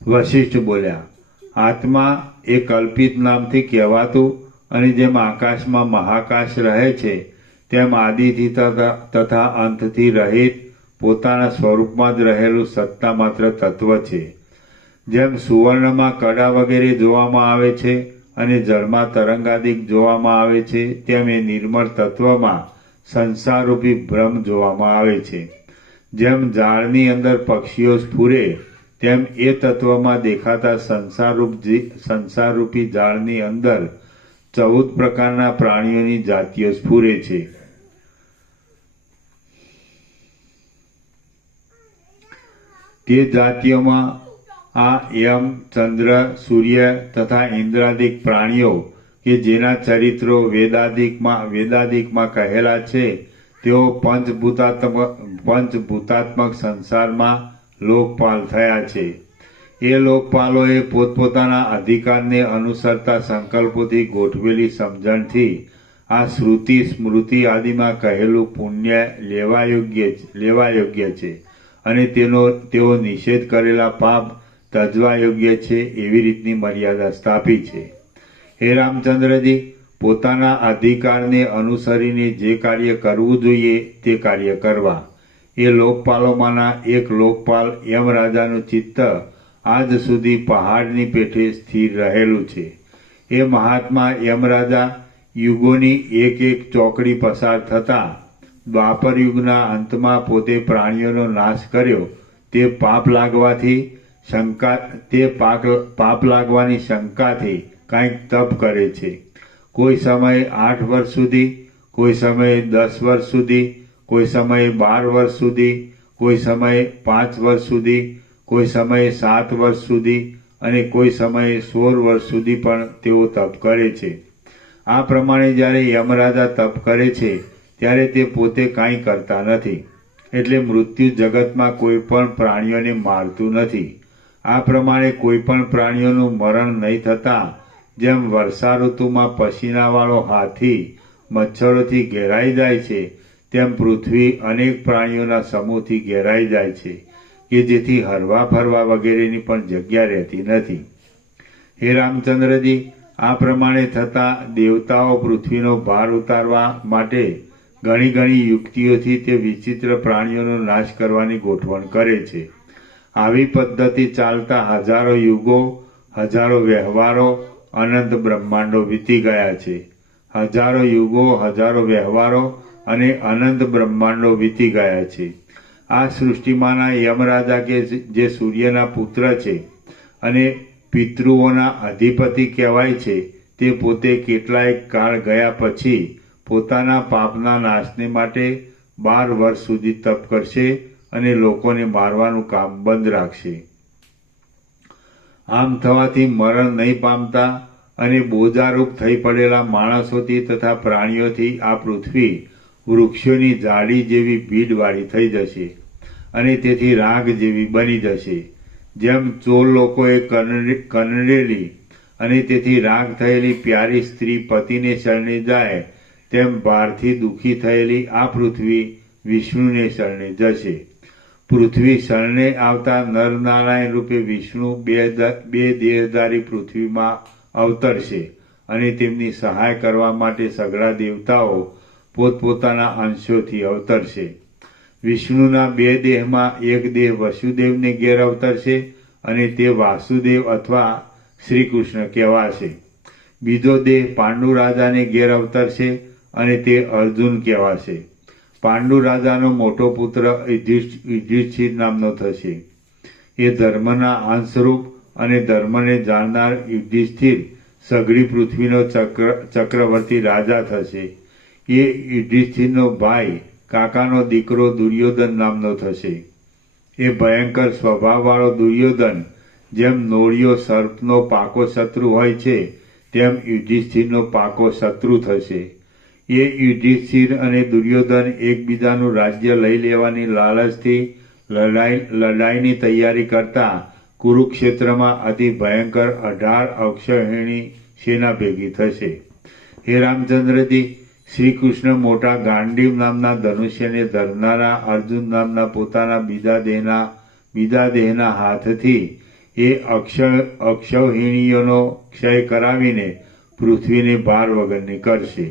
વશિષ્ઠ બોલ્યા, આત્મા એ કલ્પિત નામથી કહેવાતું અને જેમ આકાશમાં મહાકાશ રહે છે તેમ આદિથી તથા અંતથી રહિત પોતાના સ્વરૂપમાં જ રહેલું સત્તા માત્ર તત્વ છે. જેમ સુવર્ણમાં કડા વગેરે જોવામાં આવે છે અને જળમાં તરંગાદિક જોવામાં આવે છે તેમ એ નિર્મળ તત્વમાં સંસારરૂપી ભ્રમ જોવામાં આવે છે. જેમ ઝાડની અંદર પક્ષીઓ સ્ફુરે તેમ એ તત્વમાં દેખાતા સંસારરૂપી ઝાડની અંદર 14 પ્રકારના પ્રાણીઓની જાતિઓ સ્ફુરે છે. તે જાતિઓમાં આ યમ, ચંદ્ર, સૂર્ય તથા ઇન્દ્રાદિક પ્રાણીઓ કે જેના ચરિત્રો વેદાદિકમાં કહેલા છે તેઓ પંચભૂતાત્મક સંસારમાં લોકપાલ થયા છે. એ લોકપાલોએ પોતપોતાના અધિકારને અનુસરતા સંકલ્પોથી ગોઠવેલી સમજણથી આ શ્રુતિ સ્મૃતિ આદિમાં કહેલું પુણ્ય લેવા યોગ્ય છે અને તેઓ નિષેધ કરેલા પાપ તજવા યોગ્ય છે એવી રીતની મર્યાદા સ્થાપી છે. હે રામચંદ્રજી, પોતાના અધિકારને અનુસરીને જે કાર્ય કરવું જોઈએ તે કાર્ય કરવા. એ લોકપાલોમાંના એક લોકપાલ યમરાજાનું ચિત્ત આજ સુધી પહાડની પેઠે સ્થિર રહેલું છે. એ મહાત્મા યમરાજા યુગોની એક એક ચોકડી પસાર થતા દ્વાપર યુગના અંતમાં પોતે પ્રાણીઓનો નાશ કર્યો તે પાપ લાગવાની શંકાથી કાંઈક તપ કરે છે. કોઈ સમયે 8 વર્ષ સુધી, કોઈ સમયે 10 વર્ષ સુધી, કોઈ સમયે 12 વર્ષ સુધી, કોઈ સમયે 5 વર્ષ સુધી, કોઈ સમયે 7 વર્ષ સુધી અને કોઈ સમયે 16 વર્ષ સુધી પણ તેઓ તપ કરે છે. આ પ્રમાણે જ્યારે યમરાજા તપ કરે છે ત્યારે તે પોતે કાંઈ કરતા નથી, એટલે મૃત્યુ જગતમાં કોઈ પણ પ્રાણીઓને મારતું નથી. આ પ્રમાણે કોઈ પણ પ્રાણીઓનું મરણ નહીં થતાં જેમ વર્ષા ઋતુમાં પસીનાવાળો હાથી મચ્છરોથી ઘેરાઈ જાય છે તેમ પૃથ્વી અનેક પ્રાણીઓના સમૂહથી ઘેરાઈ જાય છે કે જેથી હરવા ફરવા વગેરેની પણ જગ્યા રહેતી નથી. હે રામચંદ્રજી, આ પ્રમાણે થતાં દેવતાઓ પૃથ્વીનો ભાર ઉતારવા માટે ઘણી ઘણી યુક્તિઓથી તે વિચિત્ર પ્રાણીઓનો નાશ કરવાની ગોઠવણ કરે છે. આવી પદ્ધતિ ચાલતા હજારો યુગો, હજારો વ્યવહારો, અનંત બ્રહ્માંડો વીતી ગયા છે. હજારો યુગો, હજારો વ્યવહારો અને અનંત બ્રહ્માંડો વીતી ગયા છે. આ સૃષ્ટિમાંના યમરાજા કે જે સૂર્યના પુત્ર છે અને પિતૃઓના અધિપતિ કહેવાય છે, તે પોતે કેટલાય કાળ ગયા પછી પોતાના પાપના નાશને માટે 12 વર્ષ સુધી તપ કરશે અને લોકોને મારવાનું કામ બંધ રાખશે. આમ થવાથી મરણ નહીં પામતા અને બોજારૂપ થઈ પડેલા માણસોથી તથા પ્રાણીઓથી આ પૃથ્વી વૃક્ષોની ઝાડી જેવી ભીડવાળી થઈ જશે અને તેથી રાગ જેવી બની જશે. જેમ ચોર લોકોએ કનડેલી અને તેથી રાગ થયેલી પ્યારી સ્ત્રી પતિને શરણે જાય તેમ ભારથી દુઃખી થયેલી આ પૃથ્વી વિષ્ણુને શરણે જશે. પૃથ્વી શરણે આવતા નરનારાયણ રૂપે વિષ્ણુ બે દેહધારી પૃથ્વીમાં અવતરશે અને તેમની સહાય કરવા માટે સઘળા દેવતાઓ પોતપોતાના અંશોથી અવતરશે. વિષ્ણુના 2 દેહમાં એક દેહ વસુદેવને ઘેર અવતરશે અને તે વાસુદેવ અથવા શ્રી કૃષ્ણ કહેવાશે. બીજો દેહ પાંડુ રાજાને ઘેર અવતરશે અને તે અર્જુન કહેવાશે. પાંડુ રાજાનો મોટો પુત્ર યુધિષ્ઠિર નામનો થશે. એ ધર્મના અંશરૂપ અને ધર્મને જાણનાર યુધિષ્ઠિર સઘળી પૃથ્વીનો ચક્રવર્તી રાજા થશે. એ યુધિષ્ઠિરનો ભાઈ કાકાનો દીકરો દુર્યોધન નામનો થશે. એ ભયંકર સ્વભાવવાળો દુર્યોધન જેમ નોળિયો સર્પનો પાકો શત્રુ હોય છે તેમ યુધિષ્ઠિરનો પાકો શત્રુ થશે. એ યુધિષ્ઠિર અને દુર્યોધન એકબીજાનું રાજ્ય લઈ લેવાની લાલચથી લડાઈની તૈયારી કરતા કુરુક્ષેત્રમાં અતિ ભયંકર 18 અક્ષૌહિણી સેના ભેગી થશે. હે રામચંદ્રજી, શ્રી કૃષ્ણ મોટા ગાંડીવ નામના ધનુષ્યને ધરનારા અર્જુન નામના પોતાના બીજા દેહના હાથથી એ અક્ષૌહિણીઓનો ક્ષય કરાવીને પૃથ્વીને ભાર વગરની કરશે.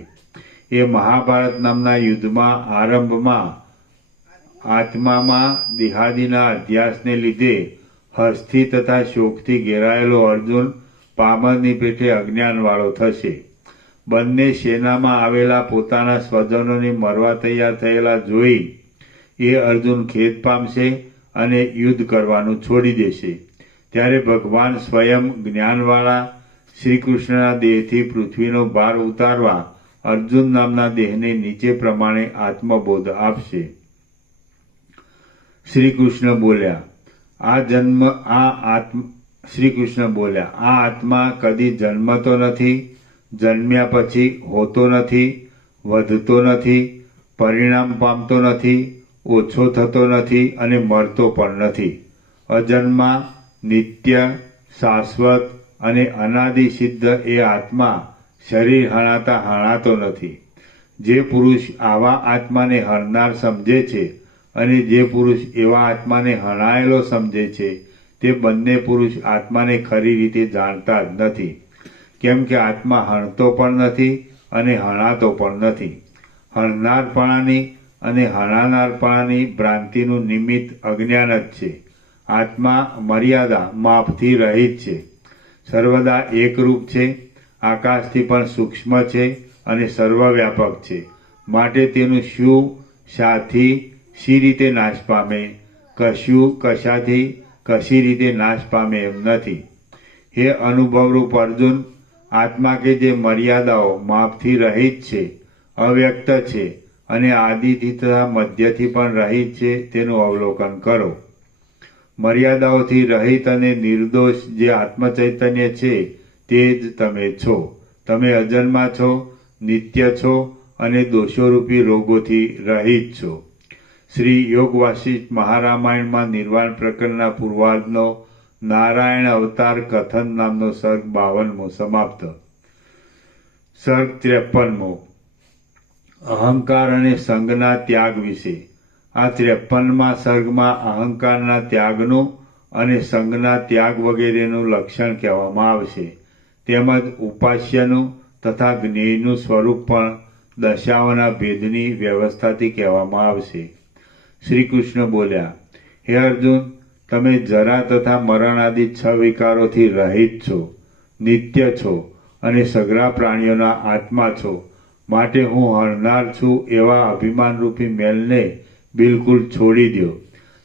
એ મહાભારત નામના યુદ્ધમાં આરંભમાં આત્મામાં દેહાદિના અધ્યાસને લીધે હર્ષથી તથા શોકથી ઘેરાયેલો અર્જુન પામરની પેઠે અજ્ઞાનવાળો થશે. બંને સેનામાં આવેલા પોતાના સ્વજનોને મરવા તૈયાર થયેલા જોઈ એ અર્જુન ખેદ પામશે અને યુદ્ધ કરવાનું છોડી દેશે. ત્યારે ભગવાન સ્વયં જ્ઞાનવાળા શ્રી કૃષ્ણના દેહથી પૃથ્વીનો ભાર ઉતારવા અર્જુન નામના દેહને નીચે પ્રમાણે આત્મબોધ આપશે. શ્રી કૃષ્ણ બોલ્યા, આ આત્મા કદી જન્મતો નથી, જન્મ્યા પછી હોતો નથી, વધતો નથી, પરિણામ પામતો નથી, ઓછો થતો નથી અને મરતો પણ નથી. અજન્મા, નિત્ય, શાશ્વત અને અનાદિ સિદ્ધ એ આત્મા શરીર હણાતા હણાતો નથી. જે પુરુષ આવા આત્માને હણનાર સમજે છે અને જે પુરુષ એવા આત્માને હણાયેલો સમજે છે તે બંને પુરુષ આત્માને ખરી રીતે જાણતા જ નથી. કેમ કે આત્મા હણતો પણ નથી અને હણાતો પણ નથી. હણનારપણાની અને હણાનારપણાની ભ્રાંતિનું નિમિત્ત અજ્ઞાન જ છે. આત્મા મર્યાદા માપથી રહિત છે, સર્વદા એકરૂપ છે, આકાશથી પણ સૂક્ષ્મ છે અને સર્વવ્યાપક છે. માટે તેનું શું શાથી શી રીતે નાશ પામે, કશું કશાથી કશી રીતે નાશ પામે એમ નથી. હે અનુભવરૂપ અર્જુન, આત્મા કે જે મર્યાદાઓ માપથી રહિત છે, અવ્યક્ત છે અને આદિથી તથા મધ્યથી પણ રહિત છે તેનું અવલોકન કરો. મર્યાદાઓથી રહિત અને નિર્દોષ જે આત્મચૈતન્ય છે તે જ તમે છો. તમે અજન્મા છો, નિત્ય છો અને દોષોરૂપી રોગોથી રહિત છો. શ્રી યોગ વાસિષ્ઠ મહારામાયણમાં નિર્વાણ પ્રકરણના પૂર્વાર્ધનો નારાયણ અવતાર કથન નામનો સર્ગ 52મો સમાપ્ત. સર્ગ 53મો અહંકાર અને સંગના ત્યાગ વિશે. આ 53મા સર્ગમાં અહંકારના ત્યાગનું અને સંગના ત્યાગ વગેરેનું લક્ષણ કહેવામાં આવશે. તેમજ ઉપાસ્યનું તથા જ્ઞેયનું સ્વરૂપ પણ દશાઓના ભેદની વ્યવસ્થાથી કહેવામાં આવશે. શ્રી કૃષ્ણ બોલ્યા, હે અર્જુન, તમે જરા તથા મરણ આદિ 6 વિકારોથી રહિત છો, નિત્ય છો અને સઘળા પ્રાણીઓના આત્મા છો. માટે હું હણનાર છું એવા અભિમાનરૂપી મેલને બિલકુલ છોડી દો.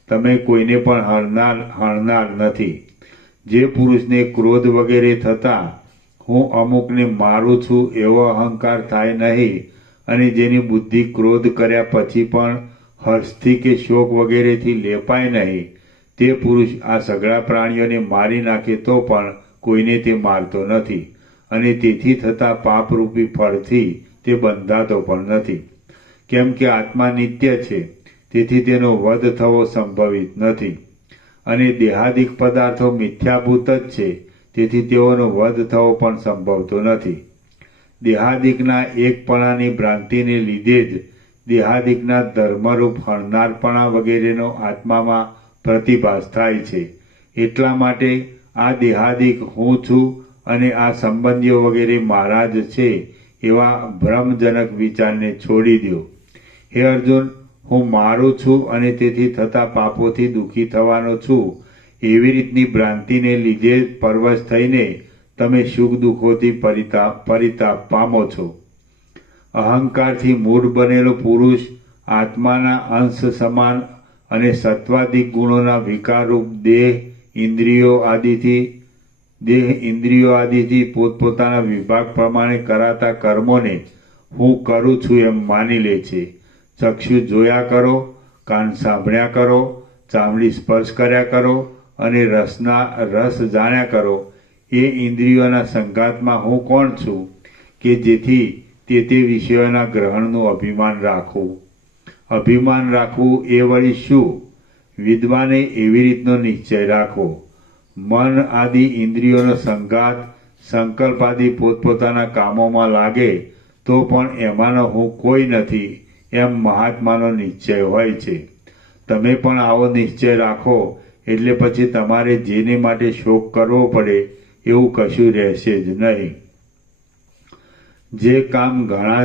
તમે કોઈને પણ હણનાર નથી. જે પુરુષને ક્રોધ વગેરે થતા હું અમુકને મારું છું એવો અહંકાર થાય નહીં અને જેની બુદ્ધિ ક્રોધ કર્યા પછી પણ હર્ષથી કે શોક વગેરેથી લેપાય નહીં, તે પુરુષ આ સઘળા પ્રાણીઓને મારી નાખે તો પણ કોઈને તે મારતો નથી અને તેથી થતા પાપરૂપી ફળથી તે બંધાતો પણ નથી. કેમ કે આત્મા નિત્ય છે, તેથી તેનો વધ થવો સંભવિત નથી અને દેહાદિક પદાર્થો મિથ્યાભૂત જ છે, તેથી તેઓનો વધ થવો પણ સંભવતો નથી. દેહાદિકના એકપણાની ભ્રાંતિને લીધે જ દેહાદિકના ધર્મરૂપ હણનારપણા વગેરેનો આત્મામાં પ્રતિભાસ થાય છે. એટલા માટે આ દેહાદિક હું છું અને આ સંબંધીઓ વગેરે મારા જ છે એવા ભ્રમજનક વિચારને છોડી દો. હે અર્જુન, હું મારું છું અને તેથી થતા પાપોથી દુઃખી થવાનો છું એવી રીતની ભ્રાંતિને લીધે પરવશ થઈને તમે સુખ દુઃખોથી પરિતાપ પામો છો. અહંકારથી મૂળ બનેલો પુરુષ આત્માના અંશ સમાન અને સત્વાધિક ગુણોના વિકારરૂપ દેહ ઇન્દ્રિયો આદિથી પોતપોતાના વિભાગ પ્રમાણે કરાતા કર્મોને હું કરું છું એમ માની લે છે. ચક્ષુ જોયા કરો, કાન સાંભળ્યા કરો, ચામડી સ્પર્શ કર્યા કરો અને રસ જાણ્યા કરો. એ ઇન્દ્રિયોના સંઘાતમાં હું કોણ છું કે જેથી તે વિષયોના ગ્રહણનું અભિમાન રાખવું. અભિમાન રાખવું એ વળી શું? વિદ્વાને એવી રીતનો નિશ્ચય રાખવો. મન આદિ ઇન્દ્રિયોનો સંઘાત સંકલ્પ આદિ પોતપોતાના કામોમાં લાગે તો પણ એમાંનો હું કોઈ નથી એમ મહાત્માનો નિશ્ચય હોય છે. તમે પણ આવો નિશ્ચય રાખો એટલે પછી તમારે જેને માટે શોક કરવો પડે એવું કશું રહેશે જ નહીં. જે કામ ઘણા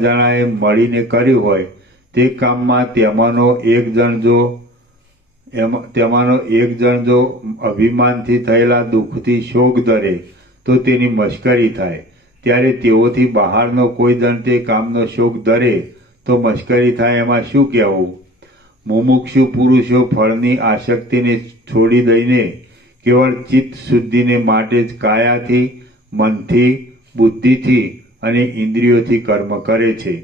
જણાએ મળીને કર્યું હોય તે કામમાં તેમાંનો એક જણ જો અભિમાનથી થયેલા દુઃખથી શોક ધરે તો તેની મશ્કરી થાય. ત્યારે તેઓથી બહારનો કોઈ જણ તે કામનો શોક ધરે તો મશ્કરી થાય એમાં શું કહેવું? મુમુક્ષુ પુરુષો ફળની આસક્તિને છોડી દઈને કેવળ ચિત્ત શુદ્ધિને માટે જ કાયાથી, મનથી, બુદ્ધિથી અને ઇન્દ્રિયોથી કર્મ કરે છે.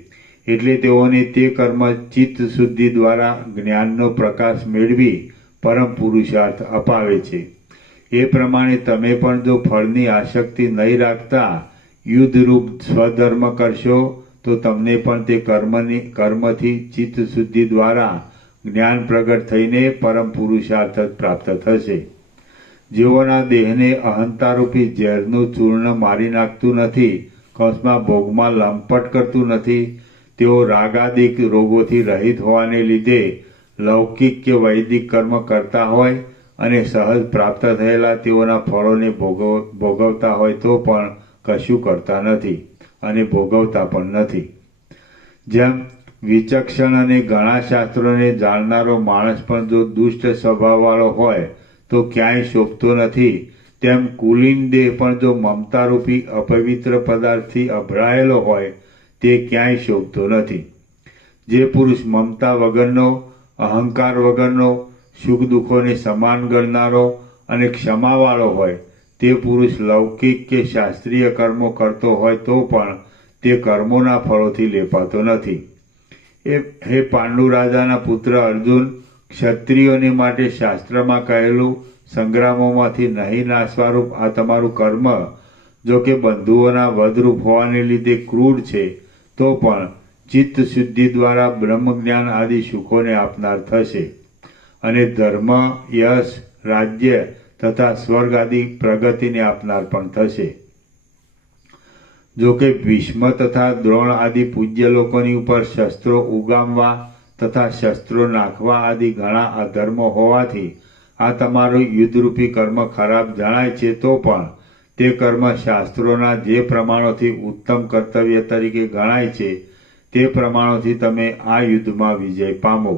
એટલે તેઓને તે કર્મ ચિત્ત શુદ્ધિ દ્વારા જ્ઞાનનો પ્રકાશ મેળવી પરમ પુરુષાર્થ અપાવે છે. એ પ્રમાણે તમે પણ જો ફળની આસક્તિ નહીં રાખતા યુદ્ધરૂપ સ્વધર્મ કરશો તો તમને પણ તે કર્મથી ચિત્ત શુદ્ધિ દ્વારા જ્ઞાન પ્રગટ થઈને પરમ પુરુષાર્થ જ પ્રાપ્ત થશે. જેઓના દેહને અહંતારૂપી ઝેરનું ચૂર્ણ મારી નાખતું નથી, કૌંસમાં ભોગમાં લંપટ કરતું નથી, તેઓ રાગાદિક રોગોથી રહિત હોવાને લીધે લૌકિક કે વૈદિક કર્મ કરતા હોય અને સહજ પ્રાપ્ત થયેલા તેઓના ફળોને ભોગવતા હોય તો પણ કશું કરતા નથી અને ભોગવતા પણ નથી. જેમ વિચક્ષણ અને ઘણા શાસ્ત્રોને જાણનારો માણસ પણ જો દુષ્ટ સ્વભાવવાળો હોય તો ક્યાંય શોભતો નથી, તેમ કુલીન દેહ પણ જો મમતારૂપી અપવિત્ર પદાર્થથી અભરાયેલો હોય તે ક્યાંય શોભતો નથી. જે પુરુષ મમતા વગરનો, અહંકાર વગરનો, સુખ દુઃખોને સમાન ગણનારો અને ક્ષમાવાળો હોય તે પુરુષ લૌકિક કે શાસ્ત્રીય કર્મો કરતો હોય તો પણ તે કર્મોના ફળોથી લેપાતો નથી. હે પાંડુ રાજાના પુત્ર અર્જુન, ક્ષત્રિયોને માટે શાસ્ત્રમાં કહેલું સંગ્રામોમાંથી નહીં નાશવારૂપ આ તમારું કર્મ જો કે બંધુઓના વધરૂપ હોવાને લીધે ક્રૂર છે તો પણ ચિત્ત શુદ્ધિ દ્વારા બ્રહ્મ જ્ઞાન આદિ સુખોને આપનાર થશે અને ધર્મ, યશ, રાજ્ય તથા સ્વર્ગ આદિ પ્રગતિને આપનાર પણ થશે. જો કે ભીષ્મ તથા દ્રોણ આદિ પૂજ્ય લોકોની ઉપર શસ્ત્રો ઉગામવા તથા શસ્ત્રો નાખવા આદિ ઘણા અધર્મો હોવાથી આ તમારું યુદ્ધરૂપી કર્મ ખરાબ જણાય છે તો પણ તે કર્મ શાસ્ત્રોના જે પ્રમાણોથી ઉત્તમ કર્તવ્ય તરીકે ગણાય છે તે પ્રમાણોથી તમે આ યુદ્ધમાં વિજય પામો.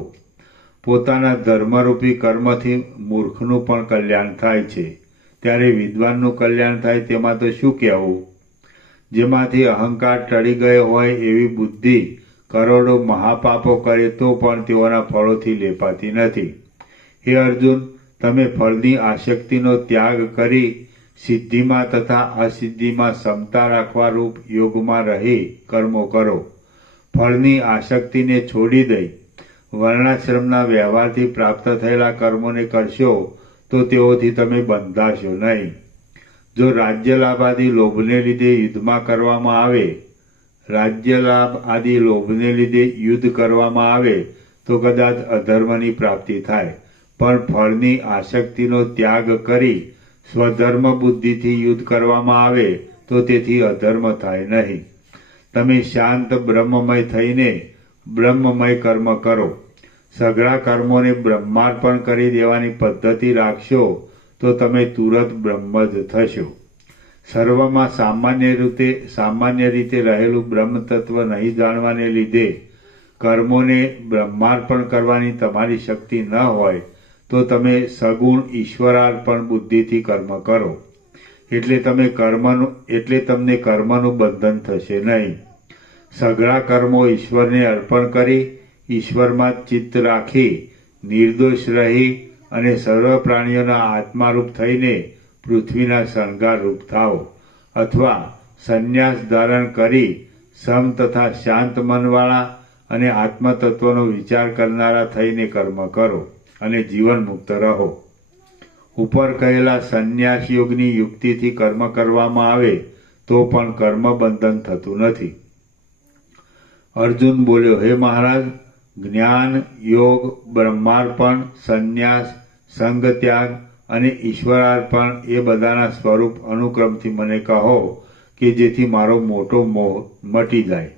પોતાના ધર્મરૂપી કર્મથી મૂર્ખનું પણ કલ્યાણ થાય છે, ત્યારે વિદ્વાનનું કલ્યાણ થાય તેમાં તો શું કહેવું. જેમાંથી અહંકાર ટળી ગયો હોય એવી બુદ્ધિ કરોડો મહાપાપો કરે તો પણ તેઓના ફળોથી લેપાતી નથી. હે અર્જુન, તમે ફળની આસક્તિનો ત્યાગ કરી સિદ્ધિમાં તથા અસિદ્ધિમાં સમતા રાખવા રૂપ યોગમાં રહી કર્મો કરો. ફળની આસક્તિને છોડી દઈ વર્ણાશ્રમના વ્યવહારથી પ્રાપ્ત થયેલા કર્મોને કરશો તો તેઓથી તમે બંધાશો નહીં. જો રાજ્ય લાભ આદિ લોભને લીધે યુદ્ધમાં કરવામાં આવે, રાજ્ય લાભ આદિ લોભને લીધે યુદ્ધ કરવામાં આવે તો કદાચ અધર્મની પ્રાપ્તિ થાય, પણ ફળની આસક્તિનો ત્યાગ કરી સ્વધર્મ બુદ્ધિથી યુદ્ધ કરવામાં આવે તો તેથી અધર્મ થાય નહીં. તમે શાંત બ્રહ્મમય થઈને બ્રહ્મમય કર્મ કરો. સઘળા કર્મોને બ્રહ્માર્પણ કરી દેવાની પદ્ધતિ રાખશો તો તમે તુરત બ્રહ્મ જ થશો. સર્વમાં સામાન્ય રીતે રહેલું બ્રહ્મ તત્વ નહીં જાણવાને લીધે કર્મોને બ્રહ્માર્પણ કરવાની તમારી શક્તિ ન હોય તો તમે સગુણ ઈશ્વરાર્પણ બુદ્ધિથી કર્મ કરો, એટલે તમને કર્મનું બંધન થશે નહીં. સઘળા કર્મો ઈશ્વરને અર્પણ કરી ઈશ્વરમાં ચિત્ત રાખી નિર્દોષ રહી અને સર્વ પ્રાણીઓના આત્મારૂપ થઈને પૃથ્વીના શણગારરૂપ થાઓ, અથવા સંન્યાસ ધારણ કરી સમ તથા શાંત મનવાળા અને આત્મતત્વનો વિચાર કરનારા થઈને કર્મ કરો અને જીવન મુક્ત રહો. ઉપર કહેલા સંન્યાસ યોગની યુક્તિથી કર્મ કરવામાં આવે તો પણ કર્મ બંધન થતું નથી. અર્જુન બોલ્યો, હે મહારાજ, જ્ઞાન, યોગ, બ્રહ્માર્પણ, સંન્યાસ, સંગ ત્યાગ અને ઈશ્વરાર્પણ એ બધાના સ્વરૂપ અનુક્રમથી મને કહો કે જેથી મારો મોટો મોહ મટી જાય.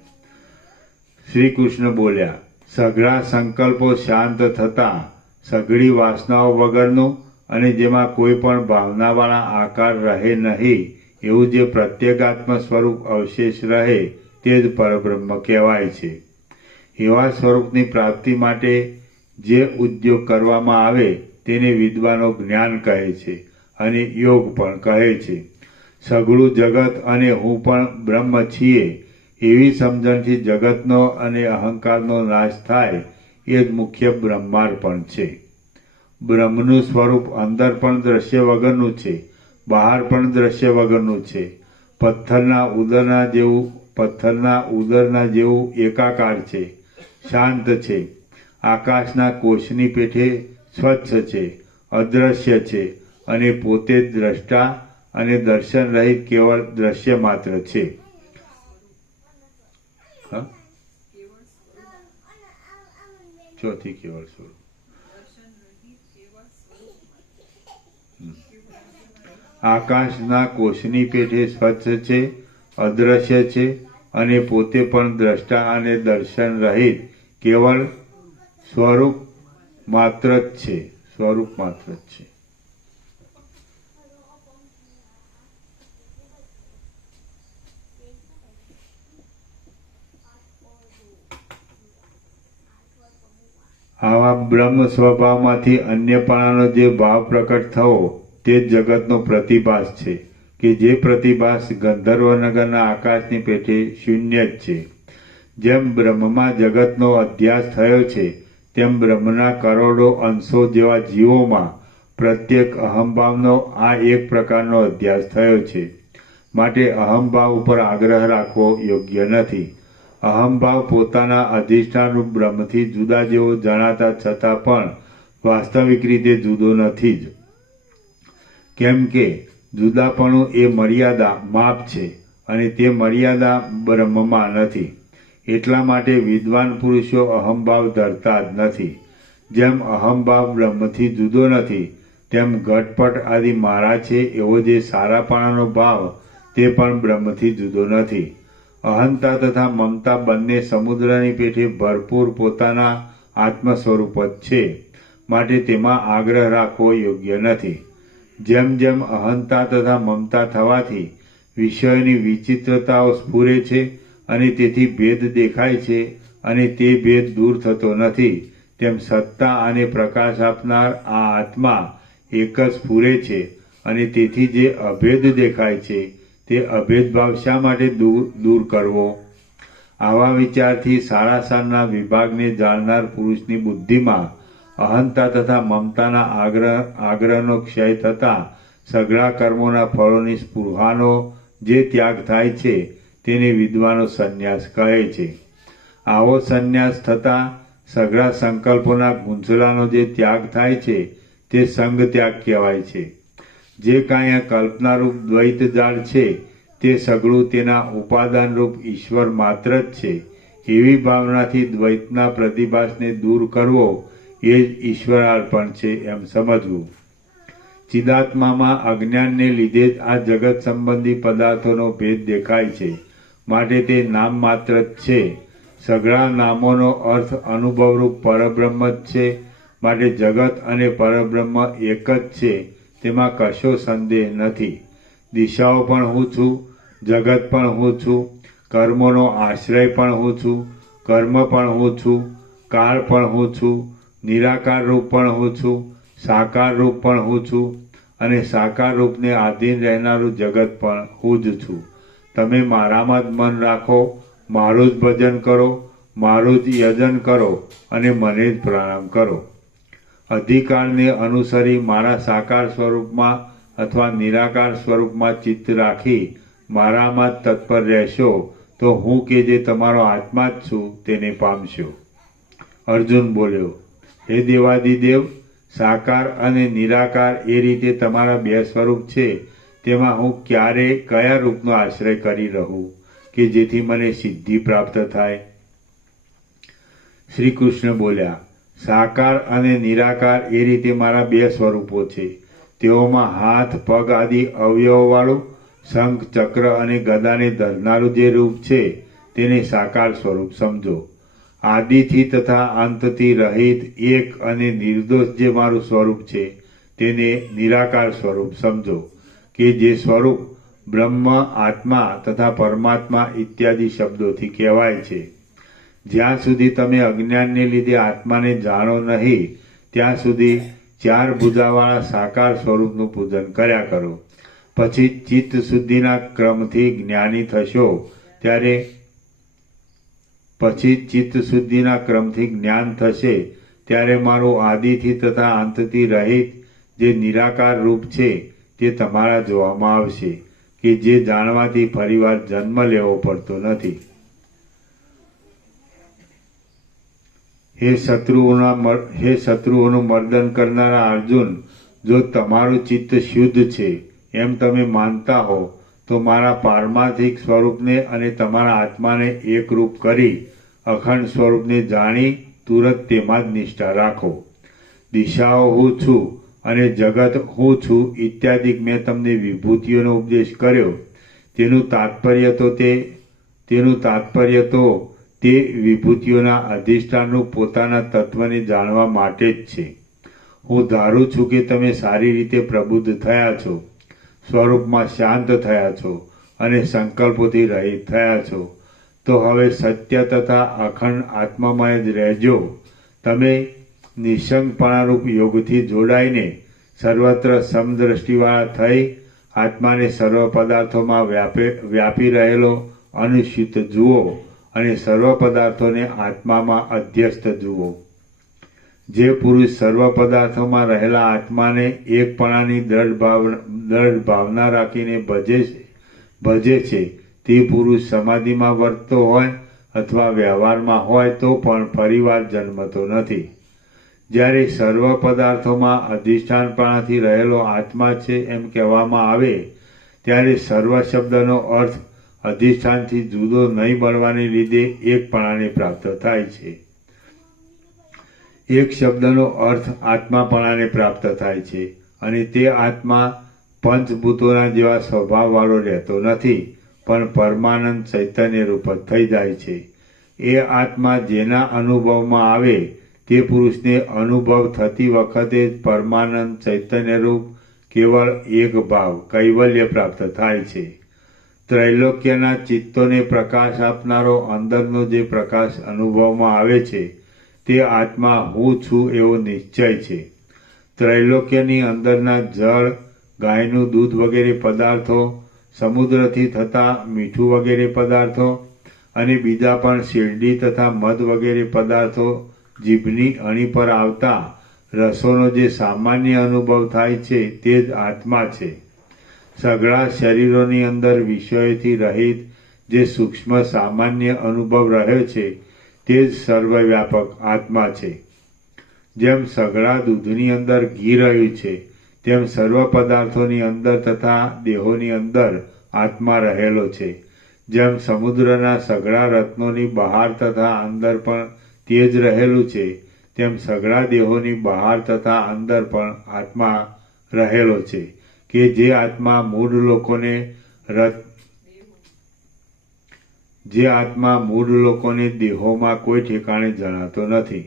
શ્રી કૃષ્ણ બોલ્યા, સઘળા સંકલ્પો શાંત થતા સઘળી વાસનાઓ વગરનું અને જેમાં કોઈ પણ ભાવનાવાળા આકાર રહે નહીં એવું જે પ્રત્યેગાત્મ સ્વરૂપ અવશેષ રહે તે જ પરબ્રહ્મ કહેવાય છે. એવા સ્વરૂપની પ્રાપ્તિ માટે જે ઉદ્યોગ કરવામાં આવે તેને વિદ્વાનો જ્ઞાન કહે છે અને યોગ પણ કહે છે. સઘળું જગત અને હું પણ બ્રહ્મ છીએ એવી સમજણથી જગતનો અને અહંકારનો નાશ થાય એ જ મુખ્ય બ્રહ્માર્પણ છે. બ્રહ્મનું સ્વરૂપ અંદર પણ દ્રશ્ય વગરનું છે, બહાર પણ દ્રશ્ય વગરનું છે. પથ્થરના ઉદરના જેવું એકાકાર છે, શાંત છે. આકાશના કોષની પેઠે સ્વચ્છ છે, અદ્રશ્ય છે અને પોતે જ દ્રષ્ટા અને દર્શન રહિત કેવળ દ્રશ્ય માત્ર છે. ચોથી કેવળ સ્વરૂપ. આકાશના કોષની પેઠે સ્વચ્છ છે, અદ્રશ્ય છે અને પોતે પણ દ્રષ્ટા અને દર્શન રહિત કેવળ સ્વરૂપ માત્ર જ છે. સ્વરૂપ માત્ર જ છે. આવા બ્રહ્મ સ્વભાવમાંથી અન્યપણાનો જે ભાવ પ્રકટ થવો તે જ જગતનો પ્રતિભાસ છે, કે જે પ્રતિભાસ ગંધર્વનગરના આકાશની પેઠે શૂન્ય જ છે. જેમ બ્રહ્મમાં જગતનો અધ્યાસ થયો છે, તેમ બ્રહ્મના કરોડો અંશો જેવા જીવોમાં પ્રત્યેક અહંભાવનો આ એક પ્રકારનો અધ્યાસ થયો છે. માટે અહંભાવ ઉપર આગ્રહ રાખવો યોગ્ય નથી. અહંભાવ પોતાના અધિષ્ઠાનરૂપ બ્રહ્મથી જુદા જેવો જણાતા છતાં પણ વાસ્તવિક રીતે જુદો નથી જ. કેમ કે જુદાપણું એ મર્યાદા માપ છે અને તે મર્યાદા બ્રહ્મમાં નથી. એટલા માટે વિદ્વાન પુરુષો અહંભાવ ધરતા જ નથી. જેમ અહંભાવ બ્રહ્મથી જુદો નથી, તેમ ઘટપટ આદિ મારા છે એવો જે સારાપણાનો ભાવ તે પણ બ્રહ્મથી જુદો નથી. અહંતા તથા મમતા બંને સમુદ્રની પેઠે ભરપૂર પોતાના આત્મ સ્વરૂપ જ છે. માટે તેમાં આગ્રહ રાખવો યોગ્ય નથી. જેમ જેમ અહંતા તથા મમતા થવાથી વિષયોની વિચિત્રતાઓ સ્ફુરે છે અને તેથી ભેદ દેખાય છે અને તે ભેદ દૂર થતો નથી, તેમ સત્તા અને પ્રકાશ આપનાર આ આત્મા એક જ સ્ફુરે છે અને તેથી જે અભેદ દેખાય છે તે અભેદભાવ શા માટે દૂર કરવો? આવા વિચારથી સારાસારના વિભાગને જાણનાર પુરુષની બુદ્ધિમાં અહંતા તથા મમતાના આગ્રહનો ક્ષય થતાં સઘળા કર્મોના ફળોની સ્પૃહાનો જે ત્યાગ થાય છે તેને વિદ્વાનો સંન્યાસ કહે છે. આવો સંન્યાસ થતાં સઘળા સંકલ્પોના ગુંચલાનો જે ત્યાગ થાય છે તે સંગ ત્યાગ કહેવાય છે. જે કાંઈ આ કલ્પનારૂપ દ્વૈત જાળ છે તે સઘળું તેના ઉપાદાનરૂપ ઈશ્વર માત્ર જ છે. એવી ભાવનાથી દ્વૈતના પ્રતિભાસને દૂર કરવો એ જ ઈશ્વરાર્પણ છે એમ સમજવું. ચિદાત્મામાં અજ્ઞાનને લીધે જ આ જગત સંબંધી પદાર્થોનો ભેદ દેખાય છે. માટે તે નામ માત્ર જ છે. સઘળા નામોનો અર્થ અનુભવરૂપ પરબ્રહ્મ જ છે. માટે જગત અને પરબ્રહ્મ એક જ છે, તેમાં કશો સંદેહ નથી. દિશાઓ પણ હું છું, જગત પણ હું છું, કર્મોનો આશ્રય પણ હું છું, કર્મ પણ હું છું, કાળ પણ હું છું, નિરાકાર રૂપ પણ હું છું, સાકાર રૂપ પણ હું છું અને સાકાર રૂપને આધીન રહેનારું જગત પણ હું જ છું. તમે મારામાં જ મન રાખો, મારું જ ભજન કરો, મારું જ યજન કરો અને મને જ પ્રણામ કરો. અધિકારને અનુસરી મારા સાકાર સ્વરૂપમાં અથવા નિરાકાર સ્વરૂપમાં ચિત્ત રાખી મારામાં જ તત્પર રહેશો તો હું કે જે તમારો આત્મા જ છું તેને પામશો. અર્જુન બોલ્યો, હે દેવાદિદેવ, સાકાર અને નિરાકાર એ રીતે તમારા બે સ્વરૂપ છે, તેમાં હું ક્યારે કયા રૂપનો આશ્રય કરી રહું કે જેથી મને સિદ્ધિ પ્રાપ્ત થાય? શ્રી કૃષ્ણ બોલ્યા, સાકાર અને નિરાકાર એ રીતે મારા બે સ્વરૂપો છે. તેઓમાં હાથ પગ આદિ અવયવવાળું શંખ ચક્ર અને ગદાને ધરનારું જે રૂપ છે તેને સાકાર સ્વરૂપ સમજો. આદિથી તથા અંતથી રહિત એક અને નિર્દોષ જે મારું સ્વરૂપ છે તેને નિરાકાર સ્વરૂપ સમજો, કે જે સ્વરૂપ બ્રહ્મ, આત્મા તથા પરમાત્મા ઇત્યાદિ શબ્દોથી કહેવાય છે. જ્યાં સુધી તમે અજ્ઞાનને લીધે આત્માને જાણો નહીં ત્યાં સુધી ચાર ભુજાવાળા સાકાર સ્વરૂપનું પૂજન કર્યા કરો. પછી ચિત્ત શુદ્ધિના ક્રમથી જ્ઞાની થશો ત્યારે જ્ઞાન થશે ત્યારે મારું આદિથી તથા અંતથી રહિત જે નિરાકાર રૂપ છે તે તમારા જોવામાં આવશે, કે જે જાણવાથી ફરીવાર જન્મ લેવો પડતો નથી. હે શત્રુઓનું મર્દન કરનારા અર્જુન, જો તમારું ચિત્ત શુદ્ધ છે એમ તમે માનતા હો તો મારા પારમાર્થિક સ્વરૂપને અને તમારા આત્માને એકરૂપ કરી અખંડ સ્વરૂપને જાણી તુરત તેમાં જ નિષ્ઠા રાખો. દિશાઓ હું છું અને જગત હું છું ઇત્યાદિ મેં તમને વિભૂતિઓનો ઉપદેશ કર્યો તેનું તાત્પર્ય તો તે વિભૂતિઓના અધિષ્ઠાનનું પોતાના તત્વને જાણવા માટે જ છે. હું ધારું છું કે તમે સારી રીતે પ્રબુદ્ધ થયા છો, સ્વરૂપમાં શાંત થયા છો અને સંકલ્પોથી રહિત થયા છો. તો હવે સત્ય તથા અખંડ આત્મામય જ રહેજો. તમે નિઃસંગપણારૂપ યોગથી જોડાઈને સર્વત્ર સમદ્રષ્ટિવાળા થઈ આત્માને સર્વ પદાર્થોમાં વ્યાપી રહેલો અનુસ્યુત જુઓ અને સર્વ પદાર્થોને આત્મામાં અધ્યસ્ત જુઓ. જે પુરુષ સર્વ પદાર્થોમાં રહેલા આત્માને એકપણાની દ્રઢ ભાવના રાખીને ભજે છે તે પુરુષ સમાધિમાં વર્તતો હોય અથવા વ્યવહારમાં હોય તો પણ ફરીવાર જન્મતો નથી. જ્યારે સર્વ પદાર્થોમાં અધિષ્ઠાનપણાથી રહેલો આત્મા છે એમ કહેવામાં આવે ત્યારે સર્વ શબ્દનો અર્થ અધિષ્ઠાનથી જુદો નહીં મળવાને લીધે એકપણાને પ્રાપ્ત થાય છે. એક શબ્દનો અર્થ આત્માપણાને પ્રાપ્ત થાય છે અને તે આત્મા પંચભૂતોના જેવા સ્વભાવવાળો રહેતો નથી પણ પરમાનંદ ચૈતન્ય રૂપ જ થઈ જાય છે. એ આત્મા જેના અનુભવમાં આવે તે પુરુષને અનુભવ થતી વખતે જ પરમાનંદ ચૈતન્ય રૂપ કેવળ એક ભાવ કૈવલ્ય પ્રાપ્ત થાય છે. ત્રૈલોક્યના ચિત્તોને પ્રકાશ આપનારો અંદરનો જે પ્રકાશ અનુભવમાં આવે છે તે આત્મા હું છું એવો નિશ્ચય છે. ત્રૈલોક્યની અંદરના જળ, ગાયનું દૂધ વગેરે પદાર્થો, સમુદ્રથી થતા મીઠું વગેરે પદાર્થો અને બીજા પણ શેરડી તથા મધ વગેરે પદાર્થો, જીભની અણી પર આવતા રસોનો જે સામાન્ય અનુભવ થાય છે તે જ આત્મા છે. સઘળા શરીરોની અંદર વિષયોથી રહિત જે સૂક્ષ્મ સામાન્ય અનુભવ રહ્યો છે તે જ સર્વવ્યાપક આત્મા છે. જેમ સઘળા દૂધની અંદર ઘી રહ્યું છે તેમ સર્વ પદાર્થોની અંદર તથા દેહોની અંદર આત્મા રહેલો છે. જેમ સમુદ્રના સઘળા રત્નોની બહાર તથા અંદર પણ તે જ રહેલું છે તેમ સઘળા દેહોની બહાર તથા અંદર પણ આત્મા રહેલો છે કે જે આત્મા મૂળ લોકોને દેહોમાં કોઈ ઠેકાણે જણાતો નથી.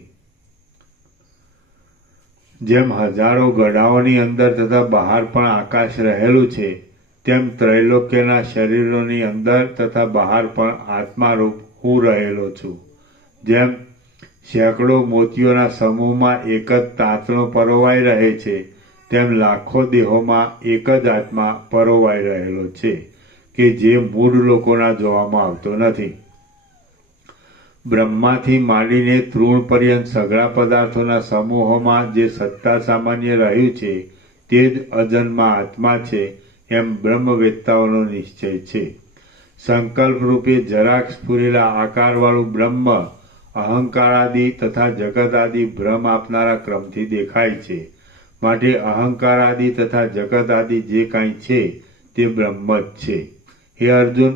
જેમ હજારો ગડાઓની અંદર તથા બહાર પણ આકાશ રહેલું છે તેમ ત્રૈલોક્યના શરીરોની અંદર તથા બહાર પણ આત્મારૂપ હું રહેલો છું. જેમ સેંકડો મોતીઓના સમૂહમાં એક જ તાંતણો પરોવાઈ રહે છે તેમ લાખો દેહોમાં એક જ આત્મા પરોવાઈ રહેલો છે કે જે મૂળ લોકોના જોવામાં આવતો નથી. બ્રહ્માથી માંડીને તૃણ પર્યંત સઘળા પદાર્થોના સમૂહોમાં જે સત્તા સામાન્ય રહ્યું છે તે જ અજન્મા આત્મા છે એમ બ્રહ્મવેત્તાઓનો નિશ્ચય છે. સંકલ્પ રૂપે જરાક સ્ફુરેલા આકારવાળું બ્રહ્મ અહંકારાદિ તથા જગત આદિ ભ્રમ આપનારા ક્રમથી દેખાય છે. માટે અહંકારાદિ તથા જગત આદિ જે કાંઈ છે તે બ્રહ્મ જ છે. હે અર્જુન,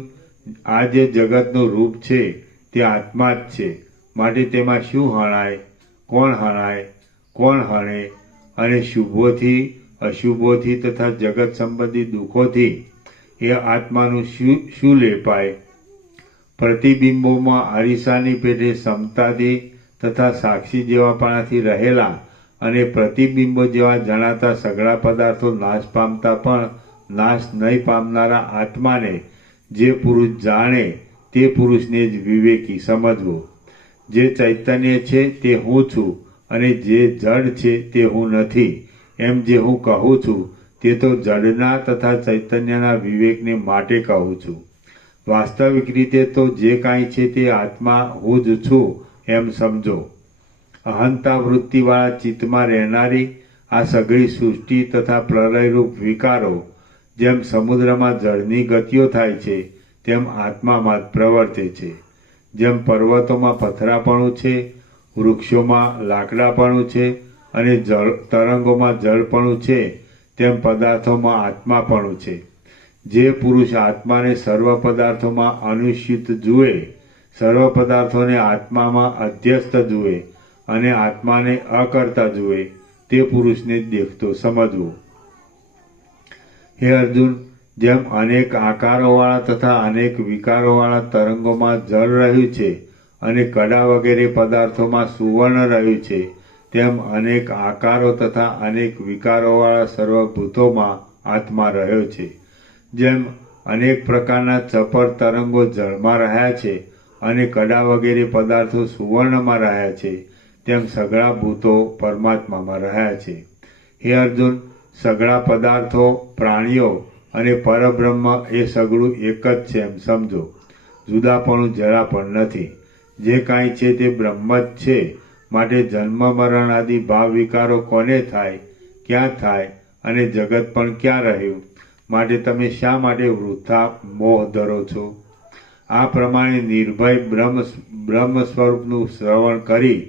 આ જે જગતનું રૂપ છે તે આત્મા જ છે. માટે તેમાં શું હણાય, કોણ હણે અને શુભોથી અશુભોથી તથા જગત સંબંધી દુઃખોથી એ આત્માનું શું લેપાય? પ્રતિબિંબોમાં અરીસાની પેટે સમતાથી તથા સાક્ષી જેવાપણાથી રહેલા અને પ્રતિબિંબો જેવા જણાતા સઘળા પદાર્થો નાશ પામતા પણ નાશ નહીં પામનારા આત્માને જે પુરુષ જાણે તે પુરુષને જ વિવેકી સમજવો. જે ચૈતન્ય છે તે હું છું અને જે જડ છે તે હું નથી એમ જે હું કહું છું તે તો જડના તથા ચૈતન્યના વિવેકને માટે કહું છું. વાસ્તવિક રીતે તો જે કાંઈ છે તે આત્મા હું જ છું એમ સમજો. અહંતા વૃત્તિવાળા ચિત્તમાં રહેનારી આ સઘળી સૃષ્ટિ તથા પ્રલયરૂપ વિકારો જેમ સમુદ્રમાં જળની ગતિઓ થાય છે તેમ આત્મામાં જ પ્રવર્તે છે. જેમ પર્વતોમાં પથરાપણું છે, વૃક્ષોમાં લાકડાપણું છે અને તરંગોમાં જળપણું છે તેમ પદાર્થોમાં આત્માપણું છે. જે પુરુષ આત્માને સર્વ પદાર્થોમાં અનુસ્યુત જુએ, સર્વ પદાર્થોને આત્મામાં અધ્યસ્ત જુએ અને આત્માને અકર્તા જુએ તે પુરુષને દેખતો સમજવો. હે અર્જુન, જેમ અનેક આકારોવાળા તથા અનેક વિકારોવાળા તરંગોમાં જળ રહ્યું છે અને કડા વગેરે પદાર્થોમાં સુવર્ણ રહ્યું છે, તેમ અનેક આકારો તથા અનેક વિકારોવાળા સર્વભૂતોમાં આત્મા રહ્યો છે. જેમ અનેક પ્રકારના ચપળ તરંગો જળમાં રહ્યા છે અને કડા વગેરે પદાર્થો સુવર્ણમાં રહ્યા છે, તેમ સઘળા ભૂતો પરમાત્મામાં રહ્યા છે. હે અર્જુન, સઘળા પદાર્થો, પ્રાણીઓ અને પરબ્રહ્મ એ સઘળું એક જ છે એમ સમજો. જુદાપણું જરા પણ નથી. જે કાંઈ છે તે બ્રહ્મ જ છે. માટે જન્મ મરણ આદિ ભાવ વિકારો કોને થાય, ક્યાં થાય અને જગત પણ ક્યાં રહ્યું? માટે તમે શા માટે વૃથા મોહ ધરો છો? આ પ્રમાણે નિર્ભય બ્રહ્મ સ્વરૂપનું શ્રવણ કરી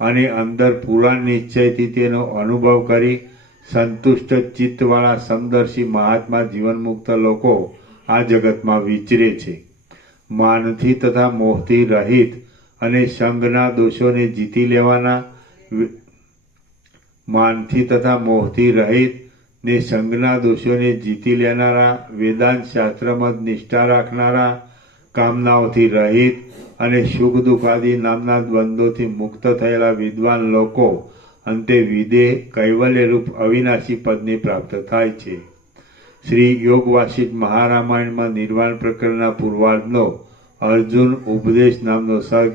અને અંદર પૂરા નિશ્ચયથી તેનો અનુભવ કરી સંતુષ્ટ ચિત્તવાળા સમદર્શી મહાત્મા જીવનમુક્ત લોકો આ જગતમાં વિચરે છે. માનથી તથા મોહથી રહિત અને સંગના દોષોને જીતી લેવાના માનથી તથા મોહથી રહિત ને સંગના દોષોને જીતી લેનારા, વેદાંત શાસ્ત્રમાં નિષ્ઠા રાખનારા, કામનાઓથી રહિત અને સુખ દુઃખ આદિ નામના દ્વંદ્વોથી મુક્ત થયેલા વિદ્વાન લોકો અંતે વિદેહ કૈવલ્ય રૂપ અવિનાશી પદને પ્રાપ્ત થાય છે. શ્રી યોગ વાસિષ્ઠ મહારામાયણમાં નિર્વાણ પ્રકરણના પૂર્વાર્ધનો અર્જુન ઉપદેશ નામનો સર્ગ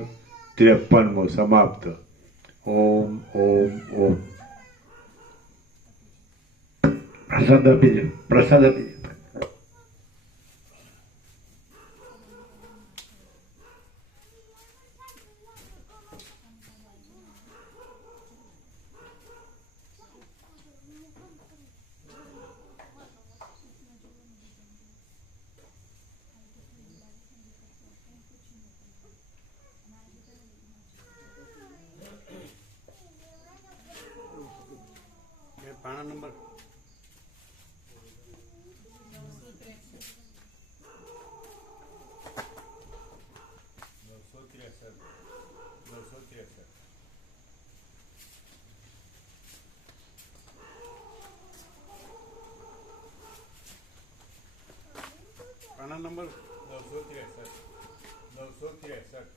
53મો સમાપ્ત. ઓમ ઓમ ઓમ. પ્રસાદ આપી દો, પ્રસાદ આપી દો. પાણા નંબર પાના નંબર 963.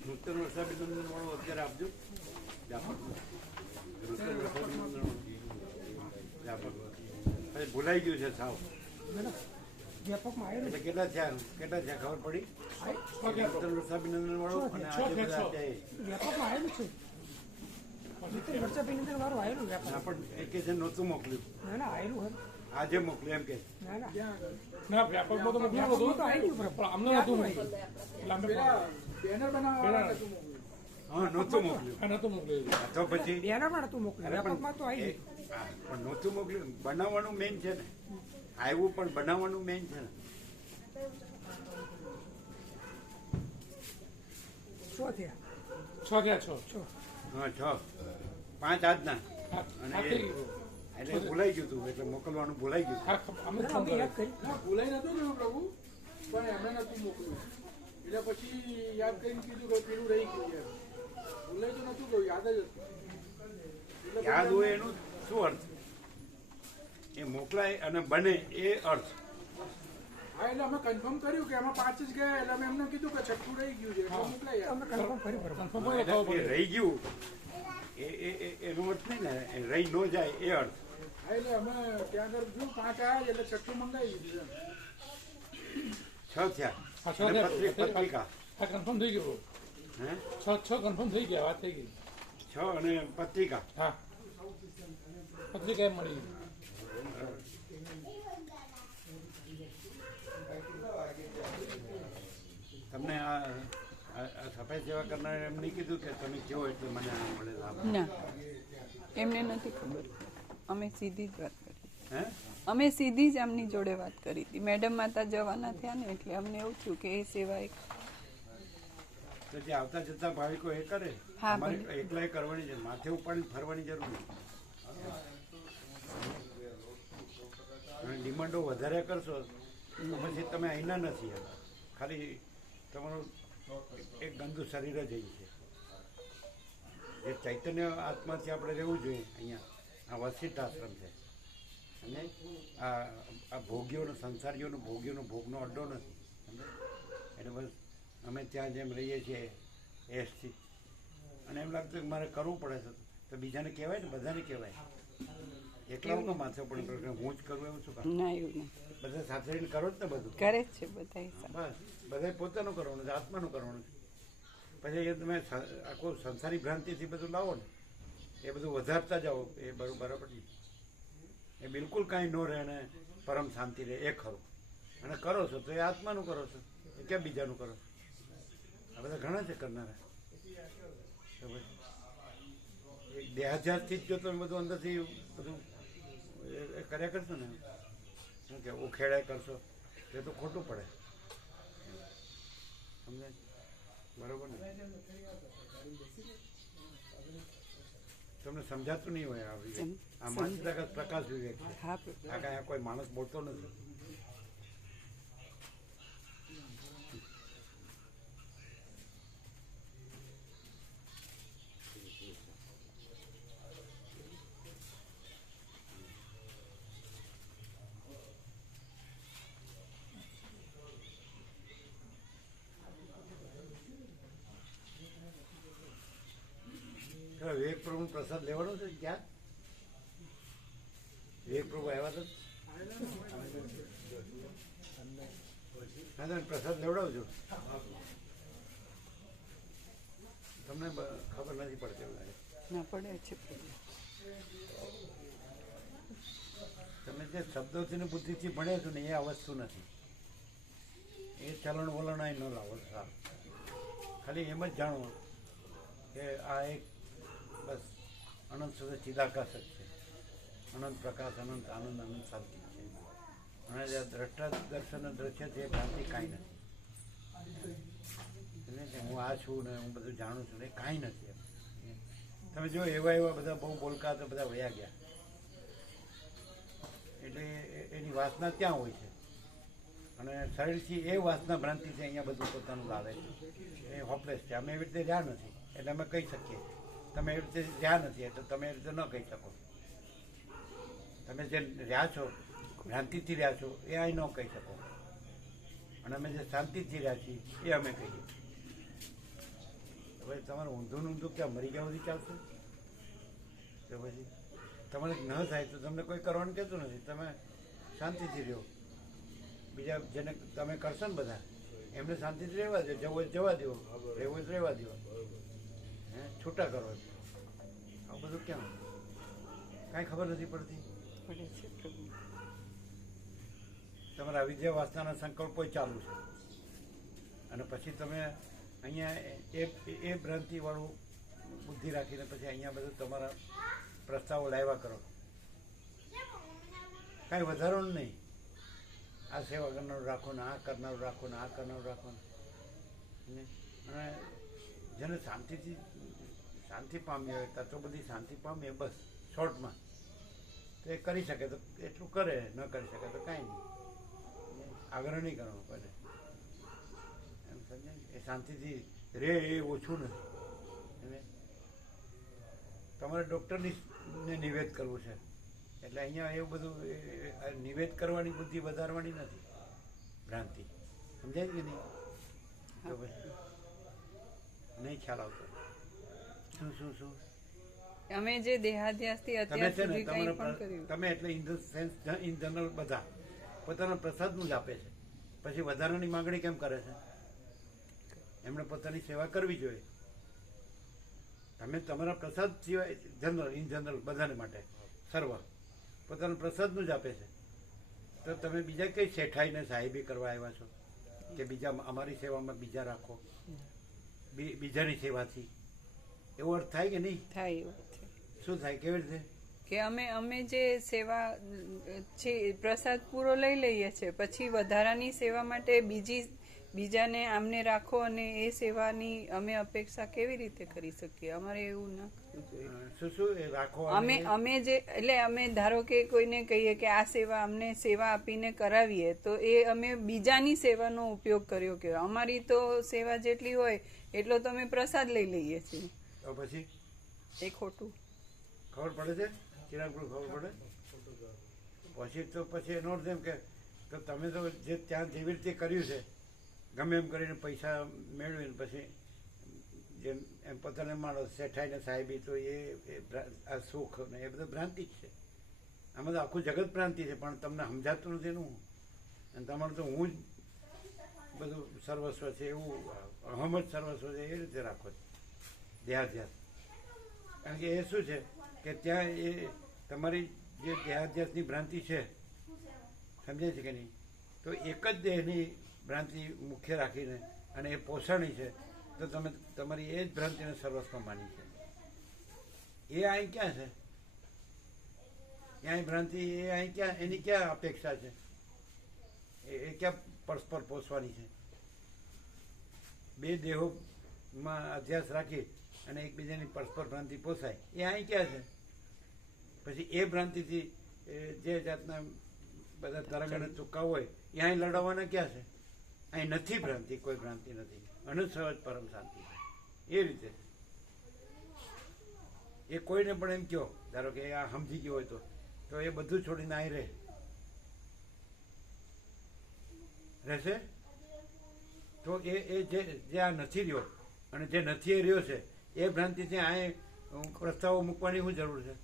નૂતન વર્ષાભિનંદન વાળો અત્યારે આપજો વ્યાપક નૂતન વર્ષાભિનંદન વ્યાપક અરે ભૂલાઈ ગયું છે સાવ વ્યાપકમાં આવેલું એટલે કેટલા થયા ખબર પડી નૂતન વર્ષાભિનંદન વાળો અને આજે બધા અત્યારે વ્યાપકમાં આવેલું છે નૂતન વર્ષાભિનંદન વાળું આવેલું વ્યાપક ના પણ એ કે છે નહોતું મોકલ્યું ના ના આવેલું હોય આજે મોકલ્યું એમ કે ના ના ના વ્યાપકમાં તો મોકલ્યું વ્યાપકમાં તો હતું આવેલું પણ અમને નતું મોકલ્યું બેનર બનાવવા હા નહોતું મોકલ્યું નતું મોકલ્યું તો પછી બેનરમાં નતું મોકલ્યું અરે વ્યાપકમાં તો આવી હા, પણ નહોતું મોકલ્યું બનાવવાનું મેઇન છે ને આવ્યું પણ બનાવવાનું મેઇન છે ને શું થયા 6 થયા 6 હા 6 5 આજના અને એટલે ભૂલાઈ ગયું હતું એટલે મોકલવાનું ભૂલાઈ ગયું અમે ના, અમે યાદ કરી ભૂલાઈ નતું ગયું પ્રભુ પણ એમને નતું મોકલ્યું એટલે પછી યાદ કરીને કીધું કે પેલું રહી ગયું એમ ભૂલાઈ તો નતું ગયું યાદ જ હતું એટલે યાદ હોય એનું શું અર્થ એ મોકલાય અને બને એ અર્થ હા એટલે અમે કન્ફર્મ કર્યું કે એમાં 5 જ ગયા એટલે અમે એમને કીધું કે છઠ્ઠું રહી ગયું છે એટલે મોકલાઈ અમે કન્ફર્મ કર્યું બરોબર એટલે એ રહી ગયું એનો અર્થ નહીં ને એ રહી ન જાય એ અર્થ હા એટલે અમે ત્યાં આગળ જો 5 આવ્યા એટલે છઠ્ઠું મંગાવી દીધું એમ 6 થયા હા, 6 અને થયા. પત્રિકા હા કન્ફર્મ થઈ ગયું હે 6 કન્ફર્મ થઈ ગયા વાત થઈ ગઈ 6 અને પત્રિકા હા પત્રિકા એમ મળી તમને આ સફાઈ સેવા કરનાર એમ નહીં કીધું કે તમે કહો એટલે મને આ મળે લાભ ના એમને નથી ખબર અમે સીધી જ વાત કરી હે અમે સીધી જ એમની જોડે વાત કરી હતી મેડમ માતા જવાના થયા ને એટલે અમને એવું થયું કે એ સેવા એક તો જે આવતા જતા ભાવિકો એ કરે હા, અમારે ભલે. એકલાએ કરવાની છે માથે ઉપાડીને ફરવાની જરૂર નથી અને ડિમાન્ડો વધારે કરશો તો પછી તમે અહીંના નથી એમ ખાલી તમારું એક ગંદુ શરીર જ અહીં છે એ ચૈતન્ય આત્માથી આપણે રહેવું જોઈએ અહીંયા આ વસિષ્ઠ આશ્રમ છે અને આ ભોગીઓનો સંસારીઓનો ભોગીઓનો ભોગનો અડ્ડો નથી સમજ્યા? એટલે બસ અમે ત્યાં જેમ રહીએ છીએ એસથી અને એમ લાગતું કે મારે કરવું પડે છે તો બીજાને કહેવાય ને બધાને કહેવાય એકલાઓનો માથે પણ પ્રશ્ન હું જ કરું એવું શું કામ ના એવું નહીં બધા સાથે રહીને કરો જ ને બધું કરે જ છે બધા બસ બધાએ પોતાનું કરવાનું છે આત્માનું કરવાનું છે પછી એ તમે આખું સંસારી ભ્રાંતિથી બધું લાવો ને એ બધું વધારતા જાઓ એ બરાબર નહીં એ બિલકુલ કાંઈ ન રહે ને પરમ શાંતિ રહે એ ખરું અને કરો છો તો એ આત્માનું કરો છો એ કેમ બીજાનું કરો છો આ બધા ઘણા છે કરનારા તો પછી એક દેહાધ્યાસથી જ જો તમે બધું અંદરથી બધું એ કર્યા કરશો ને શું કે ઉખેડાય કરશો તો એ તો ખોટું પડે સમજાય બરોબર ને તમને સમજાતું નહીં હોય આ વિવેક આ માનસિક પ્રકાશ વિવેક છે હા આ કાંઈ આ કોઈ માણસ બોલતો નથી વિવેક પ્રભુ પ્રસાદ લેવાનો છે ક્યાં વિવેક પ્રભુ આવ્યા હતા હા તમે પ્રસાદ લેવડાવજો તમને ખબર નથી પડતી એવું લાગે ના પડે છે તમે જે શબ્દોથી ને બુદ્ધિથી ભણ્યા છો ને એ આ વસ્તુ નથી એ ચલણ વલણ અહીં ન લાવો સારું ખાલી એમ જ જાણો કે આ એક બસ અનંત સુધી ચિદાકાશ જ છે અનંત પ્રકાશ, અનંત આનંદ, અનંત શાંતિ છે. અને જે દ્રષ્ટા દર્શન દ્રશ્ય છે એ ભ્રાંતિ કાંઈ નથી. એટલે કે હું આ છું ને હું બધું જાણું છું ને એ કાંઈ નથી. તમે જો એવા બધા બહુ બોલકા તો બધા વયા ગયા. એટલે એની વાસના ત્યાં હોય છે અને શરીરથી એ વાસના ભ્રાંતિથી અહીંયા બધું પોતાનું લાવે છે. એ હોપલેસ છે. અમે એવી રીતે રહ્યા નથી એટલે અમે કહી શકીએ. તમે એવી રીતે રહ્યા નથી એટલે તમે એ રીતે ન કહી શકો. તમે જે રહ્યા છો, ભ્રાંતિથી રહ્યા છો, એ અહીં ન કહી શકો. અને અમે જે શાંતિથી રહ્યા છીએ એ અમે કહીએ. હવે તમારે ઊંધું ક્યાં મરી ગયા સુધી ચાલશે? તો પછી તમારે ન થાય તો તમને કોઈ કરવાનું કહેતું નથી. તમે શાંતિથી રહો. બીજા જેને તમે કરશો ને બધા એમને શાંતિથી રહેવા દો. જવું હોય જવા દો, રહેવું હોય રહેવા દો. છૂટા કરો. આવું બધું કેમ? કાંઈ ખબર નથી પડતી. તમારા અવિદ્યા વાસનાના સંકલ્પો ચાલુ છે અને પછી તમે અહીંયા એ ભ્રાંતિવાળું બુદ્ધિ રાખીને પછી અહીંયા બધું તમારા પ્રસ્તાવો લાવ્યા કરો. કાંઈ વધારવાનું નહીં. આ સેવા કરનારું રાખો ને આ કરનારું રાખો ને આ કરનારું રાખો ને. અને જેને શાંતિ પામી હોય તત્વ બધી શાંતિ પામી હોય બસ શોર્ટમાં તો એ કરી શકે તો એટલું કરે, ન કરી શકે તો કાંઈ નહીં. આગ્રહ નહીં કરવાનો પડે. એમ સમજે એ શાંતિથી રહે એ ઓછું નથી. તમારે ડૉક્ટરને નિવેદ કરવું છે એટલે અહીંયા એવું બધું નિવેદ કરવાની બુદ્ધિ વધારવાની નથી. ભ્રાંતિ સમજાય કે નહીં? તો પછી નહીં ખ્યાલ આવતો. શું અમે જે દેહાધ્યાસથી અત્યાર સુધી કંઈ પણ કર્યું. તમે એટલે in the sense in general બધા પોતાના પ્રસાદનું જ આપે છે. પછી વધારાની માંગણી કેમ કરે છે? એમણે પોતાની સેવા કરવી જોઈએ. તમે તમારા પ્રસાદ સિવાય જનરલ ઇન જનરલ બધાને માટે સર્વ પોતાનો પ્રસાદનું જ આપે છે. તો તમે બીજા કઈ શેઠાઈને સાહેબી કરવા આવ્યા છો કે બીજા અમારી સેવામાં બીજા રાખો, બીજાની સેવાથી? એવો અર્થ થાય કે નહીં થાય? એવું છે. શું થાય? કેવી રીતે? કે અમે જે સેવા છે પ્રસાદ પૂરો લઈ લઈએ છીએ, પછી વધારાની સેવા માટે બીજાને આમને રાખો અને એ સેવાની અમે અપેક્ષા કેવી રીતે કરી શકીએ? અમારે એવું ના કરવું જોઈએ. શું એ રાખો? અમે ધારો કે કોઈને કહીએ કે આ સેવા અમને સેવા આપીને કરાવીએ તો એ અમે બીજાની સેવાનો ઉપયોગ કર્યો કે અમારી તો સેવા જેટલી હોય એટલો તો અમે પ્રસાદ લઈ લઈએ છીએ. તો પછી એ ખોટું. ખબર પડે છે? ચિરાગપુર ખબર પડે પછી એનો અર્થ એમ કે તો તમે તો જે ત્યાં જેવી રીતે કર્યું છે ગમે એમ કરીને પૈસા મેળવીને પછી જેમ એમ પોતાને માણો શેઠાઈને સાહેબી તો એ આ સુખ ને એ બધું ભ્રાંતિ જ છે. આમાં તો આખું જગત ભ્રાંતિ છે પણ તમને સમજાતું નથી એનું. અને તમારું તો હું જ બધું સર્વસ્વ છે એવું અહમ જ સર્વસ્વ છે એ રીતે રાખો છો દેહાધ્યાસ. કારણ કે એ શું છે કે ત્યાં એ તમારી જે દેહાધ્યાસની ભ્રાંતિ છે સમજાય છે કે નહીં? તો એક જ દેહની ભ્રાંતિ મુખ્ય રાખીને અને એ પોષણી છે તો તમે તમારી એ જ ભ્રાંતિને સર્વસ્વ માની છે. એ અહીં ક્યાં છે? ત્યાં ભ્રાંતિ એ અહીં ક્યાં? એની ક્યાં અપેક્ષા છે? એ ક્યાં પરસ્પર પોષવાની છે? બે દેહોમાં અધ્યાસ રાખી અને એકબીજાની પરસ્પર ભ્રાંતિ પોસાય એ અહીં ક્યાં છે? પછી એ ભ્રાંતિથી જે જાતના બધા તરંગને ચૂકવા હોય એ અહીં લડાવવાના ક્યાં છે? અહીં નથી ભ્રાંતિ, કોઈ ભ્રાંતિ નથી. અનુસહજ પરમ શાંતિ છે. એ રીતે એ કોઈને પણ એમ કહો ધારો કે આ સમજી ગયો હોય તો એ બધું છોડીને અહીં રહેશે. તો એ જે આ નથી રહ્યો અને જે નથી એ રહ્યો છે એ ભ્રાંતિથી અહીં પ્રસ્તાવો મૂકવાની શું જરૂર છે?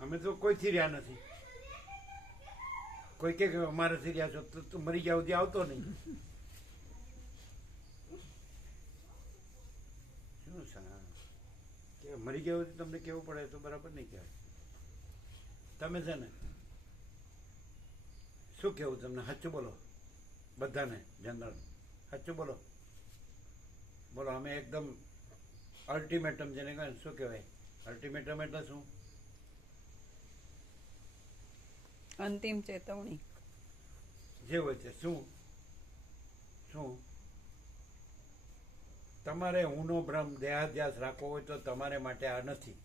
અમે તો કોઈથી રહ્યા નથી. કોઈ કે અમારાથી રહ્યા છો તો મરી ગયા સુધી આવતો નહીં. શું કે મરી ગયા સુધી તમને કેવું પડે તો બરાબર નહીં કહેવાય. તમે છે ને શું કેવું તમને? સાચું બોલો બધાને જનરલ સાચું બોલો. અમે એકદમ અલ્ટિમેટમ જેને કહે શું કહેવાય અલ્ટિમેટમ એટલે શું? અંતિમ ચેતવણી. જે હોય છે શું શું તમારે હુંનો ભ્રમ દેહાધ્યાસ રાખવો હોય તો તમારે માટે આ નથી,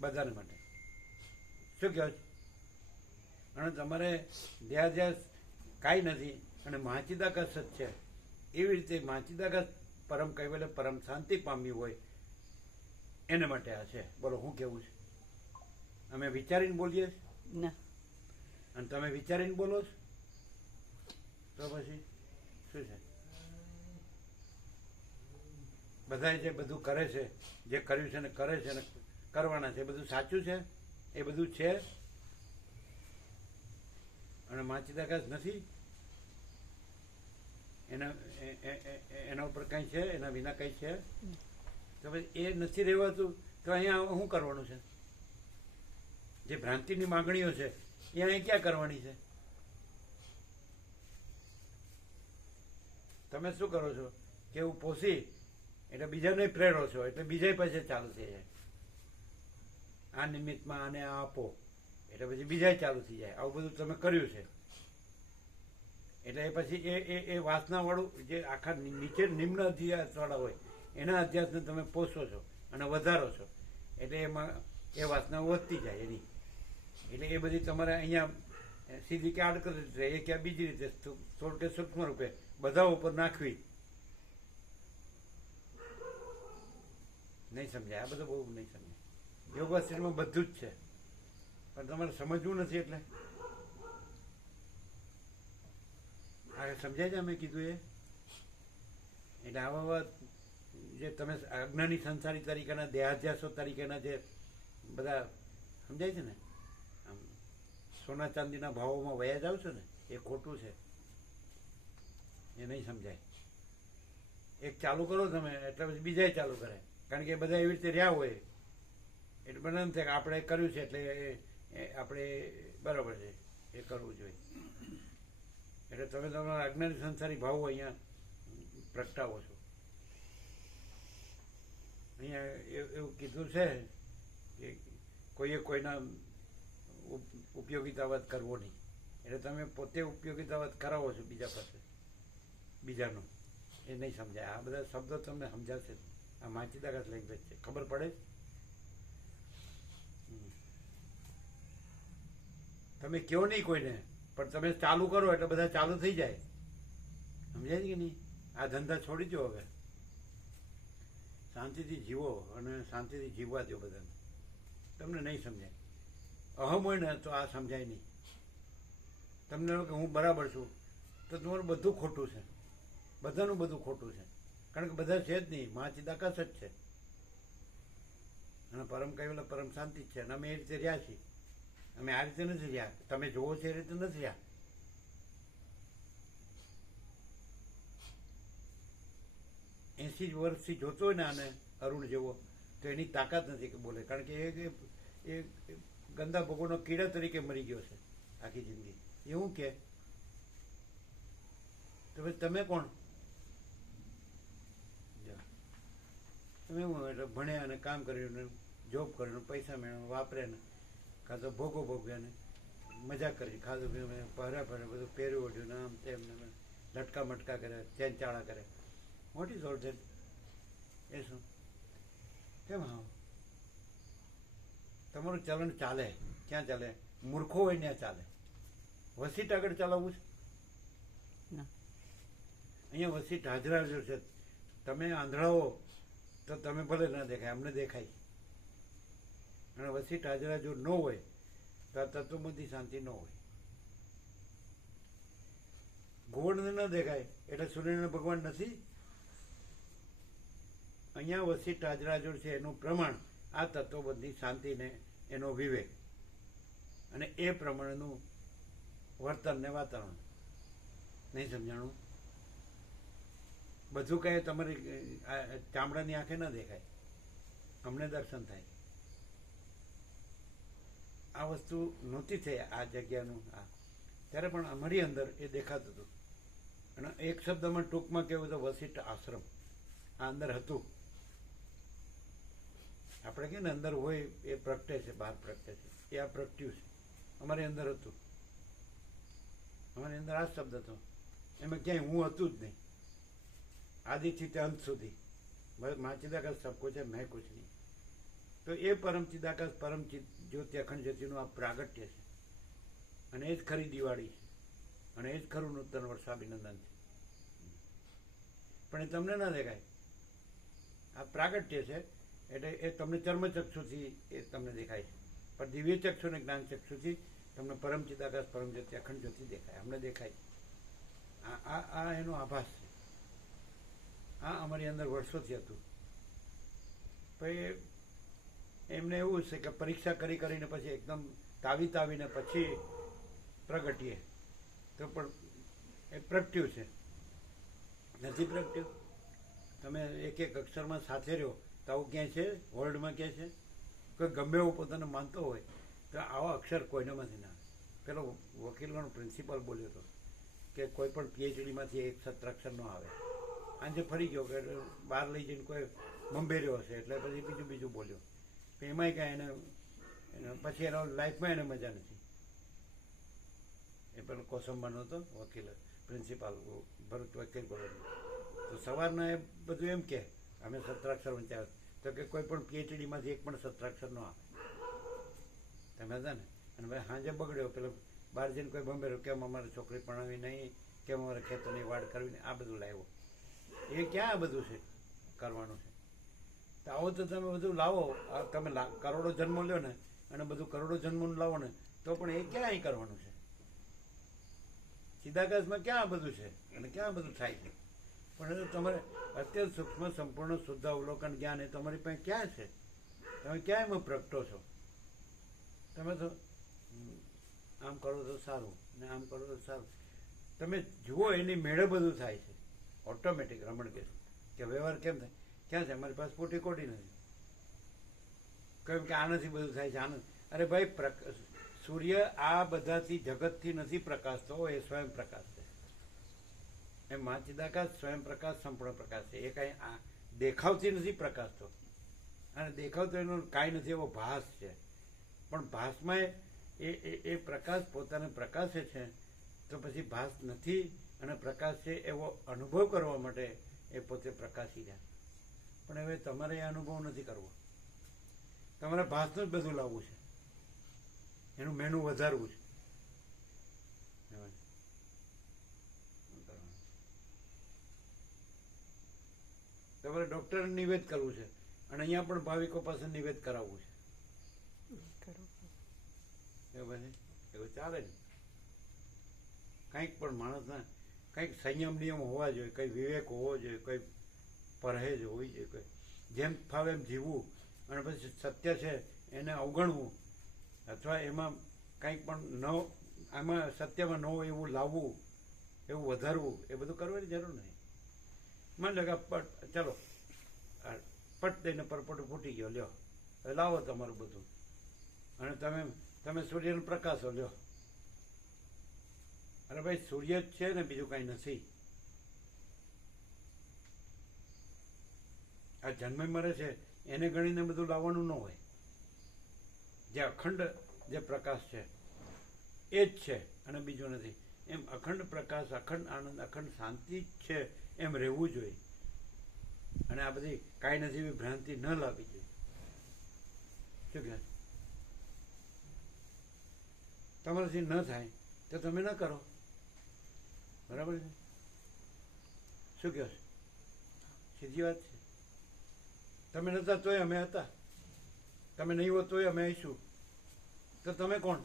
બધાને માટે. શું કહો છો? અને તમારે દેહાધ્યાસ કાંઈ નથી અને માચિદાકસ જ છે, એવી રીતે માચિદાકસ પરમ કહેવાય પરમ શાંતિ પામ્યું હોય એને માટે આ છે. બોલો શું કેવું છે? અમે વિચારીને બોલીએ છીએ ના, અને તમે વિચારીને બોલો છો તો પછી શું છે? બધા જે બધું કરે છે, જે કર્યું છે ને કરે છે ને કરવાના છે, એ બધું સાચું છે? એ બધું છે અને માચિદાકાશ નથી? એના ઉપર કંઈ છે? એના વિના કંઈ છે? તો પછી એ નથી રહેવાતું તો અહીંયા શું કરવાનું છે? જે ભ્રાંતિની માગણીઓ છે એ અહીં ક્યાં કરવાની છે? તમે શું કરો છો કે એવું પોસી એટલે બીજાને પ્રેરો છો, એટલે બીજા પાસે ચાલુ થઈ જાય. આ નિમિત્તમાં આને આ આપો એટલે પછી બીજા ચાલુ થઈ જાય. આવું બધું તમે કર્યું છે એટલે એ પછી એ વાસનાવાળું જે આખા નીચે નિમ્ન અધ્યાસવાળા હોય એના અધ્યાસને તમે પોષો છો અને વધારો છો, એટલે એમાં એ વાસના વધતી જાય એની. એટલે એ બધી તમારે અહીંયા સીધી કે આડકત રહે, એ ક્યાં બીજી રીતે થોડું કે સૂક્ષ્મ રૂપે બધા ઉપર નાખવી. નહીં સમજાય, આ બધું બહુ નહીં સમજાય. યોગાશ્રમમાં બધું જ છે પણ તમારે સમજવું નથી. એટલે આ સમજાય છે અમે કીધું એ? એટલે આવા જે તમે અજ્ઞાની સંસારી તરીકેના દેહાધ્યાસો તરીકેના જે બધા સમજાય છે ને, આમ સોના ચાંદીના ભાવોમાં વયા જાવ છો ને, એ ખોટું છે, એ નહીં સમજાય. એક ચાલુ કરો તમે એટલે પછી બીજા ચાલુ કરે, કારણ કે એ બધા એવી રીતે રહ્યા હોય એટલે મને એમ થાય કે આપણે કર્યું છે એટલે આપણે બરાબર છે, એ કરવું જોઈએ. એટલે તમે તમારા અજ્ઞાની સંસારી ભાવો અહીંયા પ્રગટાવો છો. અહીંયા એવું કીધું છે કે કોઈએ કોઈના ઉપયોગિતાવાદ કરવો નહીં, એટલે તમે પોતે ઉપયોગિતાવાદ કરાવો છો બીજા પાસે, બીજાનો. એ નહીં સમજાય. આ બધા શબ્દો તમને સમજાશે. આ માચિદાકાશ લેંગ્વેજ છે, ખબર પડે? તમે કહો નહીં કોઈને, પણ તમે ચાલુ કરો એટલે બધા ચાલુ થઈ જાય. સમજાય કે નહીં? આ ધંધા છોડી દો હવે, શાંતિથી જીવો અને શાંતિથી જીવવા દો બધાને. તમને નહીં સમજાય. અહમ હોય ને તો આ સમજાય નહીં. તમને કે હું બરાબર છું તો તમારું બધું ખોટું છે, બધાનું બધું ખોટું છે, કારણ કે બધા છે જ નહીં. માચિદાકાશ જ છે અને પરમ કહેવાય પરમ શાંતિ જ છે. અને અમે એ રીતે રહ્યા છીએ. અમે આ રીતે નથી રહ્યા, તમે જોવો છો એ રીતે નથી રહ્યા. 80 વર્ષથી જોતો હોય ને આને અરુણ જેવો, તો એની તાકાત નથી કે બોલે, કારણ કે એ ગંદા ભોગોનો કીડા તરીકે મરી ગયો છે આખી જિંદગી. એવું કે તો પછી તમે કોણ? તમે એવું એટલે ભણ્યા અને કામ કર્યું, જોબ કર્યું, પૈસા મેળવ્યા, વાપરે ને કાં તો ભોગો ભોગવ્યા ને મજા કરી, ખાધું પીધું, પહેર્યા ફરે, બધું પહેર્યું ઓઢ્યું ને આમ તેમ ને લટકા મટકા કરે, ચેન ચાળા કરે. What is all that? એ શું? કેમ? હા, તમારું ચલણ ચાલે. ક્યાં ચાલે? મૂર્ખો હોય ત્યાં ચાલે. વસીટ આગળ ચલાવવું છે? અહીંયા વસીટ હાજરા છે. તમે આંધળાઓ તો તમે ભલે ના દેખાય, અમને દેખાય. અને વસીટ હાજરા જો ન હોય તો આ તત્વબુદ્ધિ શાંતિ ન હોય. ગોળને ન દેખાય એટલે સૂર્યનારાયણ ભગવાન નથી. અહીંયા વસીટ હાજરા જો છે એનું પ્રમાણ આ તત્વબુદ્ધિ શાંતિને એનો વિવેક અને એ પ્રમાણેનું વર્તન ને વાતાવરણ. નહીં સમજાણું? બધું કહે તમારી ચામડાની આંખે ન દેખાય, અમને દર્શન થાય. આ વસ્તુ નહોતી થઈ આ જગ્યાનું આ, ત્યારે પણ અમારી અંદર એ દેખાતું હતું. અને એક શબ્દમાં ટૂંકમાં કહેવું તો વસીટ આશ્રમ આ અંદર હતું. આપણે કે ને અંદર હોય એ પ્રગટે છે, બહાર પ્રગટે છે, એ આ પ્રગટ્યું છે. અમારી અંદર હતું, અમારી અંદર આ જ શબ્દ હતો. એમાં ક્યાંય હું હતું જ નહીં, આદિથી તે અંત સુધી. મા ચિદાકાશ સબ કુછ है, मैं कुछ नहीं. તો એ પરમ ચિદાકાશ પરમ જ્યોતિ અખંડ જ્યોતિનું આ પ્રાગટ્ય છે, અને એ જ ખરી દિવાળી છે, અને એ જ ખરું નૂતન વર્ષાભિનંદન છે. પણ એ તમને ના દેખાય. આ પ્રાગટ્ય છે એટલે એ તમને ચર્મચક્ષુથી એ તમને દેખાય છે, પણ દિવ્ય ચક્ષુ અને જ્ઞાન ચક્ષુથી તમને પરમ ચિદાકાશ પરમ જ્યોતિ અખંડ જ્યોતિ દેખાય, અમને દેખાય. આ એનો આભાસ છે. આ અમારી અંદર વર્ષોથી હતું. પછી એમને એવું છે કે પરીક્ષા કરીને પછી એકદમ તાવીને પછી પ્રગટીએ, તો પણ એ પ્રગટ્યું છે, નથી પ્રગટ્યું. તમે એક એક અક્ષરમાં સાથે રહ્યો તો આવું ક્યાંય છે વર્લ્ડમાં? ક્યાંય છે? કોઈ ગમે એવું પોતાને માનતો હોય તો આવા અક્ષર કોઈનામાંથી ના આવે. પેલો વકીલનો પ્રિન્સિપાલ બોલ્યો હતો કે કોઈ પણ પીએચડીમાંથી એક સત્રાક્ષર ન આવે. આજે ફરી ગયો કે બહાર લઈ જઈને કોઈ બંબેર્યો હશે એટલે પછી બીજું બોલ્યો. એમાંય કાંઈ એને પછી એનો લાઈફમાં એને મજા નથી. એ પેલો કોસંબાનો હતો વકીલ પ્રિન્સિપાલ ભરત વકીલ કોલેજ. તો સવારના એ બધું એમ કે અમે સત્રાક્ષર વંચાવ્યા, તો કે કોઈ પણ પીએચડીમાંથી એક પણ સત્રાક્ષર ન આવે. તમે હતા ને, અને ભાઈ સાંજે બગડ્યો પેલો બહાર જઈને કોઈ બંબેર્યો, કેમ અમારે છોકરી ભણાવી નહીં, કેમ અમારે ખેતરની વાડ કરવી નહીં, આ બધું લાવ્યો. એ ક્યાં આ બધું છે કરવાનું છે? તો આવો તો તમે બધું લાવો, તમે કરોડો જન્મો લ્યો ને અને બધું કરોડો જન્મોનું લાવો ને તો પણ એ ક્યાં અહીં કરવાનું છે? ચિદાકાશમાં ક્યાં આ બધું છે અને ક્યાં બધું થાય છે? પણ એ તમારે અત્યંત સૂક્ષ્મ સંપૂર્ણ શુદ્ધ અવલોકન જ્ઞાન એ તમારી પાસે ક્યાં છે? તમે ક્યાં એમાં પ્રગટો છો? તમે તો આમ કરો તો સારું ને આમ કરો તો સારું. તમે જુઓ એની મેળે બધું થાય છે ઓટોમેટિક. રમણ કે વ્યવહાર કેમ થાય? ક્યાં છે? અમારી પાસે પોટી કોટી નથી. કેમ કે આનાથી બધું થાય છે, આનંદ. અરે ભાઈ, સૂર્ય આ બધાથી જગતથી નથી પ્રકાશતો, એ સ્વયં પ્રકાશ છે. એમ મા ચિદાકાશ સ્વયં પ્રકાશ સંપૂર્ણ પ્રકાશ છે. એ કાંઈ આ દેખાવથી નથી પ્રકાશતો, અને દેખાવ તો એનો કાંઈ નથી, એવો ભાસ છે. પણ ભાસમાં એ પ્રકાશ પોતાને પ્રકાશે છે, તો પછી ભાસ નથી અને પ્રકાશ છે એવો અનુભવ કરવા માટે એ પોતે પ્રકાશી જાય. પણ હવે તમારે એ અનુભવ નથી કરવો. તમારે ભાસનું જ બધું લાવવું છે, એનું મેનુ વધારવું છે. તમારે ડૉક્ટરને નિવેદ કરવું છે, અને અહીંયા પણ ભાવિકો પાસે નિવેદ કરાવવું છે. એવું પછી એવું ચાલે ને? કંઈક પણ માણસના કંઈક સંયમ નિયમ હોવા જોઈએ, કંઈ વિવેક હોવો જોઈએ, કંઈ પરહેજ હોવી જોઈએ, કંઈ જેમ ફાવે એમ જીવવું, અને પછી સત્ય છે એને અવગણવું, અથવા એમાં કંઈક પણ ન આમાં સત્યમાં ન હોય એવું લાવવું, એવું વધારવું, એ બધું કરવાની જરૂર નહીં. માની લો કે ચલો પટ દઈને પરપોટો ફૂટી ગયો, લ્યો હવે લાવો તમારું બધું, અને તમે સૂર્યનો પ્રકાશો લ્યો. અરે ભાઈ, સૂર્ય જ છે ને, બીજું કાંઈ નથી. આ જન્મે મરે છે એને ગણીને બધું લાવવાનું ન હોય. જે અખંડ જે પ્રકાશ છે એ જ છે અને બીજું નથી. એમ અખંડ પ્રકાશ, અખંડ આનંદ, અખંડ શાંતિ જ છે એમ રહેવું જોઈએ. અને આ બધી કાંઈ નથી એવી ભ્રાંતિ ન લાવવી જોઈએ. શું કહે? તમારાથી ન થાય તો તમે ન કરો, બરાબર છે? શું કહો? સીધી વાત છે. તમે નહોતા તોય અમે હતા, તમે નહીં હો તોય અમે આવીશું. તો તમે કોણ?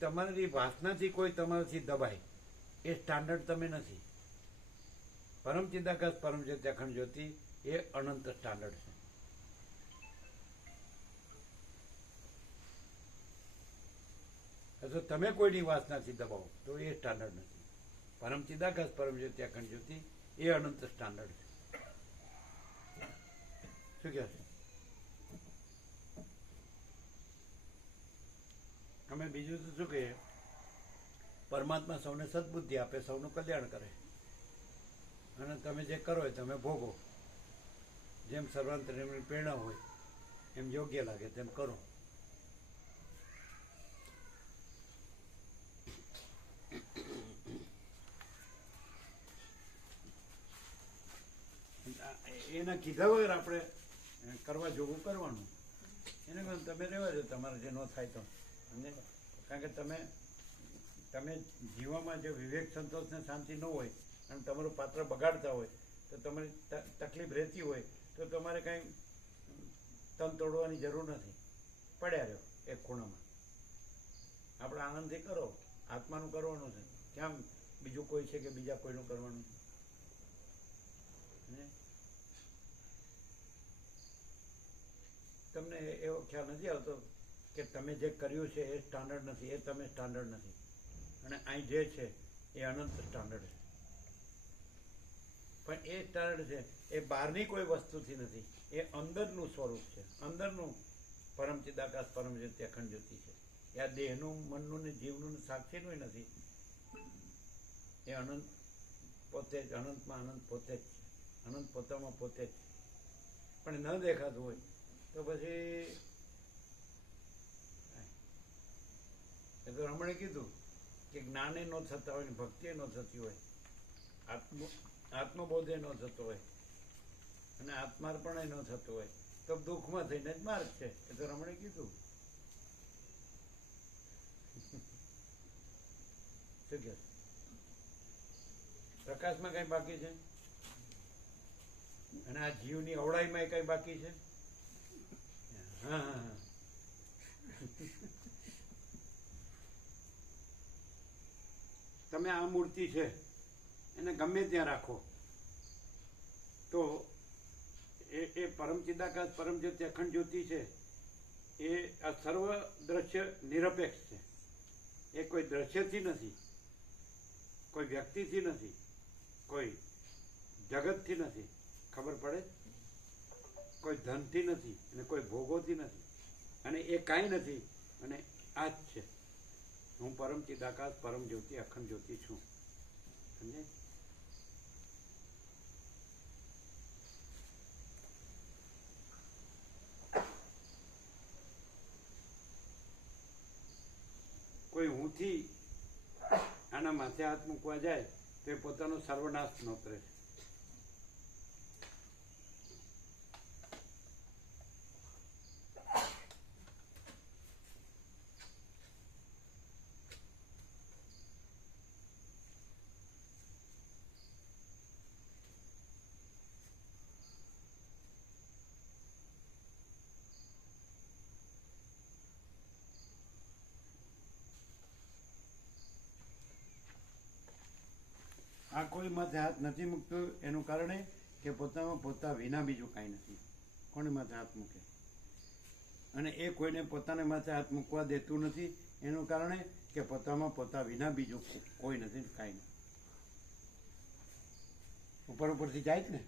તમારી વાસનાથી કોઈ તમારાથી દબાય એ સ્ટાન્ડર્ડ તમે નથી. પરમ ચિદાકાશ પરમ જ્યોતિ અખંડ જ્યોતિ એ અનંત સ્ટાન્ડર્ડ છે. અથવા તમે કોઈની વાસનાથી દબાવો તો એ સ્ટાન્ડર્ડ નથી. પરમ ચિદાકાશ પરમ જ્યોતિ અખંડ જ્યોતિ એ અનંત સ્ટાન્ડર્ડ છે. શું કહે છે? અમે બીજું તો શું કહીએ, પરમાત્મા સૌને સદબુદ્ધિ આપે, સૌનું કલ્યાણ કરે, અને તમે જે કરો એ તમે ભોગો. જેમ સર્વાંતરની પ્રેરણા હોય એમ યોગ્ય લાગે તેમ કરો. એના કીધા વગર આપણે કરવા જોગું કરવાનું. એને કહું તમે રહેવા દો, તમારે જે ન થાય તો. સમજે? કારણ કે તમે જીવવામાં જે વિવેક, સંતોષ ને શાંતિ ન હોય અને તમારું પાત્ર બગાડતા હોય તો તમારી તકલીફ રહેતી હોય તો તમારે કાંઈ તન તોડવાની જરૂર નથી. પડ્યા રહ્યો એક ખૂણામાં. આપણે આનંદથી કરો. આત્માનું કરવાનું છે. કેમ બીજું કોઈ છે કે બીજા કોઈનું કરવાનું છે? તમને એવો ખ્યાલ નથી આવતો કે તમે જે કર્યું છે એ સ્ટાન્ડર્ડ નથી, એ તમે સ્ટાન્ડર્ડ નથી, અને અહીં જે છે એ અનંત સ્ટાન્ડર્ડ છે. પણ એ સ્ટાન્ડર્ડ છે એ બહારની કોઈ વસ્તુથી નથી, એ અંદરનું સ્વરૂપ છે, અંદરનું પરમ ચિદાકાશ પરમ જ્યોતિ અખંડ જ્યોતિ છે. એ આ દેહનું, મનનું ને જીવનું ને સાક્ષીનું નથી. એ અનંત પોતે જ, અનંતમાં અનંત પોતે જ છે, અનંત પોતામાં પોતે જ. પણ ન દેખાતું હોય તો પછી એ તો રમણે કીધું કે જ્ઞાને ન થતા હોય ને ભક્તિ ન થતી હોય, આત્મબોધે ન થતો હોય અને આત્માર્પણ ન થતું હોય તો દુઃખમાં થઈને જ માર્ગ છે. એ તો રમણે કીધું. શું કે પ્રકાશમાં કઈ બાકી છે? અને આ જીવની અવળાઈમાં કઈ બાકી છે? હા હા હા. તમે આ મૂર્તિ છે એને ગમે ત્યાં રાખો તો એ પરમ ચિદાકાશ પરમ જ્યોતિ અખંડ જ્યોતિ છે એ આ સર્વ દ્રશ્ય નિરપેક્ષ છે. એ કોઈ દ્રશ્યથી નથી, કોઈ વ્યક્તિથી નથી, કોઈ જગતથી નથી, ખબર પડે? કોઈ ધનથી નથી અને કોઈ ભોગોથી નથી, અને એ કાંઈ નથી, અને આ જ છે. હું પરમ ચિદાકાશ પરમ જ્યોતિ અખંડ જ્યોતિ છું. સમજે? કોઈ હુંથી આના માથે હાથ મૂકવા જાય તો એ પોતાનો સર્વનાશ નોતરે છે. આ કોઈ માથે હાથ નથી મૂકતો એનું કારણે કે પોતામાં પોતા વિના બીજું કાંઈ નથી. કોની માથે હાથ મૂકે? અને એ કોઈને પોતાને માથે હાથ મૂકવા દેતું નથી એનું કારણે કે પોતામાં પોતા વિના બીજું કોઈ નથી, કાંઈ નથી. ઉપર ઉપરથી જાય જ ને?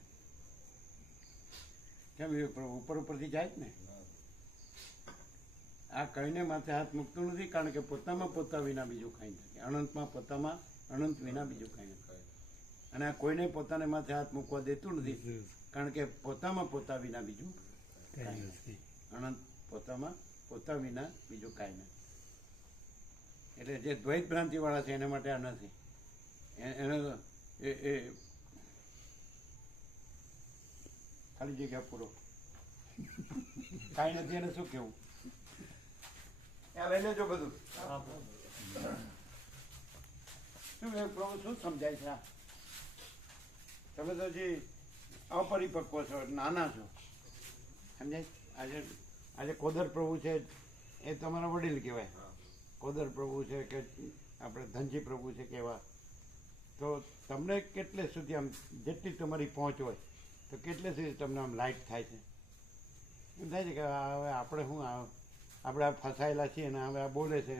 કેમ ઉપર ઉપરથી જાય જ ને? આ કઈને માથે હાથ મૂકતું નથી કારણ કે પોતામાં પોતા વિના બીજું કાંઈ નથી. અનંતમાં પોતામાં અનંત વિના બીજું કાંઈ નથી. અને આ કોઈને પોતાને માથે હાથ મૂકવા દેતું નથી કારણ કે પોતામાં પોતા વિના બીજું કાંઈ નથી. અનંત પોતામાં પોતા વિના બીજું કાંઈ નથી. એટલે જે દ્વૈત ભ્રાંતિવાળા છે એના માટે આ નથી. એને એ ખાલી જગ્યા પૂરો કાંઈ નથી. એને શું કેવું? ત્યાં લઈ લેજો બધું. શું સમજાય છે? તમે તો હજી અપરિપક્વ છો, નાના છો. સમજાય? આજે કોદર પ્રભુ છે એ તમારા વડીલ કહેવાય. કોદર પ્રભુ છે કે આપણે ધનજી પ્રભુ છે કેવા. તો તમને કેટલે સુધી આમ જેટલી તમારી પહોંચ હોય તો કેટલે સુધી તમને આમ લાઇટ થાય છે? એમ થાય છે કે હવે આપણે શું આપણે આ ફસાયેલા છીએ ને હવે આ બોલે છે,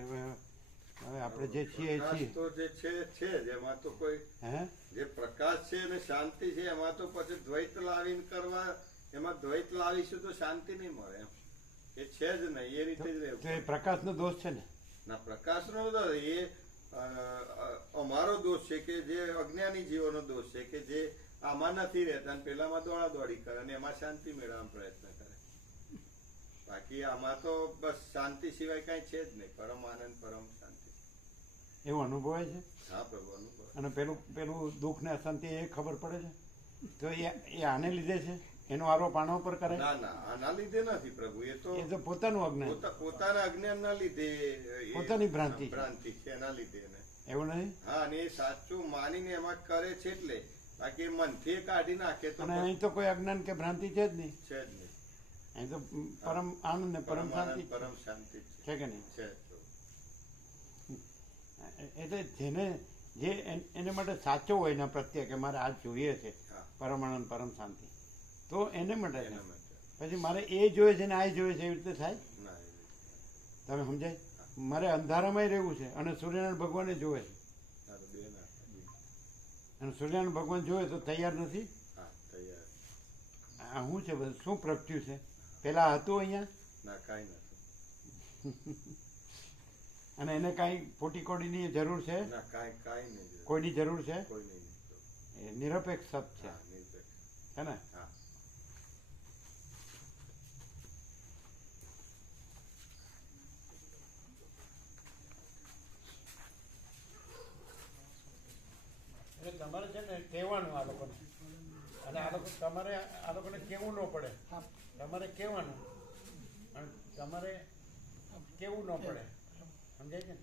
હવે આપણે જે છીએ એ છીએ. તો જે છે જ એમાં તો કોઈ જે પ્રકાશ છે અને શાંતિ છે એમાં તો પછી દ્વૈત લાવીને કરવા, એમાં દ્વૈત લાવીશું તો શાંતિ નહીં મળે. એમ એ છે જ નહીં, એ રીતે જ રહેવું. તો એ પ્રકાશનો દોષ છે ને? ના, પ્રકાશનો એ અમારો દોષ છે કે જે અજ્ઞાની જીવોનો દોષ છે કે જે આમાં નથી રહેતા અને પેલામાં દોડા દોડી કરે અને એમાં શાંતિ મેળવવાનો પ્રયત્ન કરે. બાકી આમાં તો બસ શાંતિ સિવાય કઈ છે જ નહીં. પરમ આનંદ, પરમ શાંતિ. એવું અનુભવાય છે. હા પ્રભુ, અનુભવ. અને પેલું દુઃખ ને અશાંતિ એ ખબર પડે છે. તો એ આને લીધે છે, એનો આરોપ આના ઉપર કરે? ના ના, આના લીધે નથી પ્રભુ. એ તો પોતાનું અજ્ઞાન, પોતાના અજ્ઞાનના લીધે, પોતાની ભ્રાંતિ છે એના લીધે ને. એવું નહીં? હા, અને એ સાચું માનીને એમાં કરે છે એટલે. બાકી એ મનથી કાઢી નાખે તો અને અહીં તો કોઈ અજ્ઞાન કે ભ્રાંતિ છે જ નહીં. છે જ નહીં. અહીં તો પરમ આનંદ ને પરમ શાંતિ પરમ શાંતિ છે કે નહીં? છે. એટલે જે એને માટે સાચો હોય એના પ્રત્યે કે મારે આ જોઈએ છે, પરમ આનંદ પરમ શાંતિ, તો એને માટે છે. પછી મારે એ જોઈએ છે ને આ જોઈએ છે, એવી રીતે થાય? તમે સમજાય? મારે અંધારામાં રહેવું છે અને સૂર્યનારાયણ ભગવાને જોવે છે, અને સૂર્યનારાયણ ભગવાન જોવે તો તૈયાર નથી. આ શું છે બધું? શું પ્રગટ્યું છે? પેલા હતું અહીંયા ના, કાંઈ નથી. અને એને કાંઈ ખોટી કોડીની જરૂર છે? ના, કાંઈ નહીં. કોઈની જરૂર છે? કોઈ નહીં. એ નિરપેક્ષ સત છે, છે ને? હા. એટલે તમારે છે ને કહેવાનું આ લોકોને, અને તમારે આ લોકોને કહેવું ન પડે. તમારે કહેવાનું અને તમારે કેવું ન પડે. સમજાય છે ને?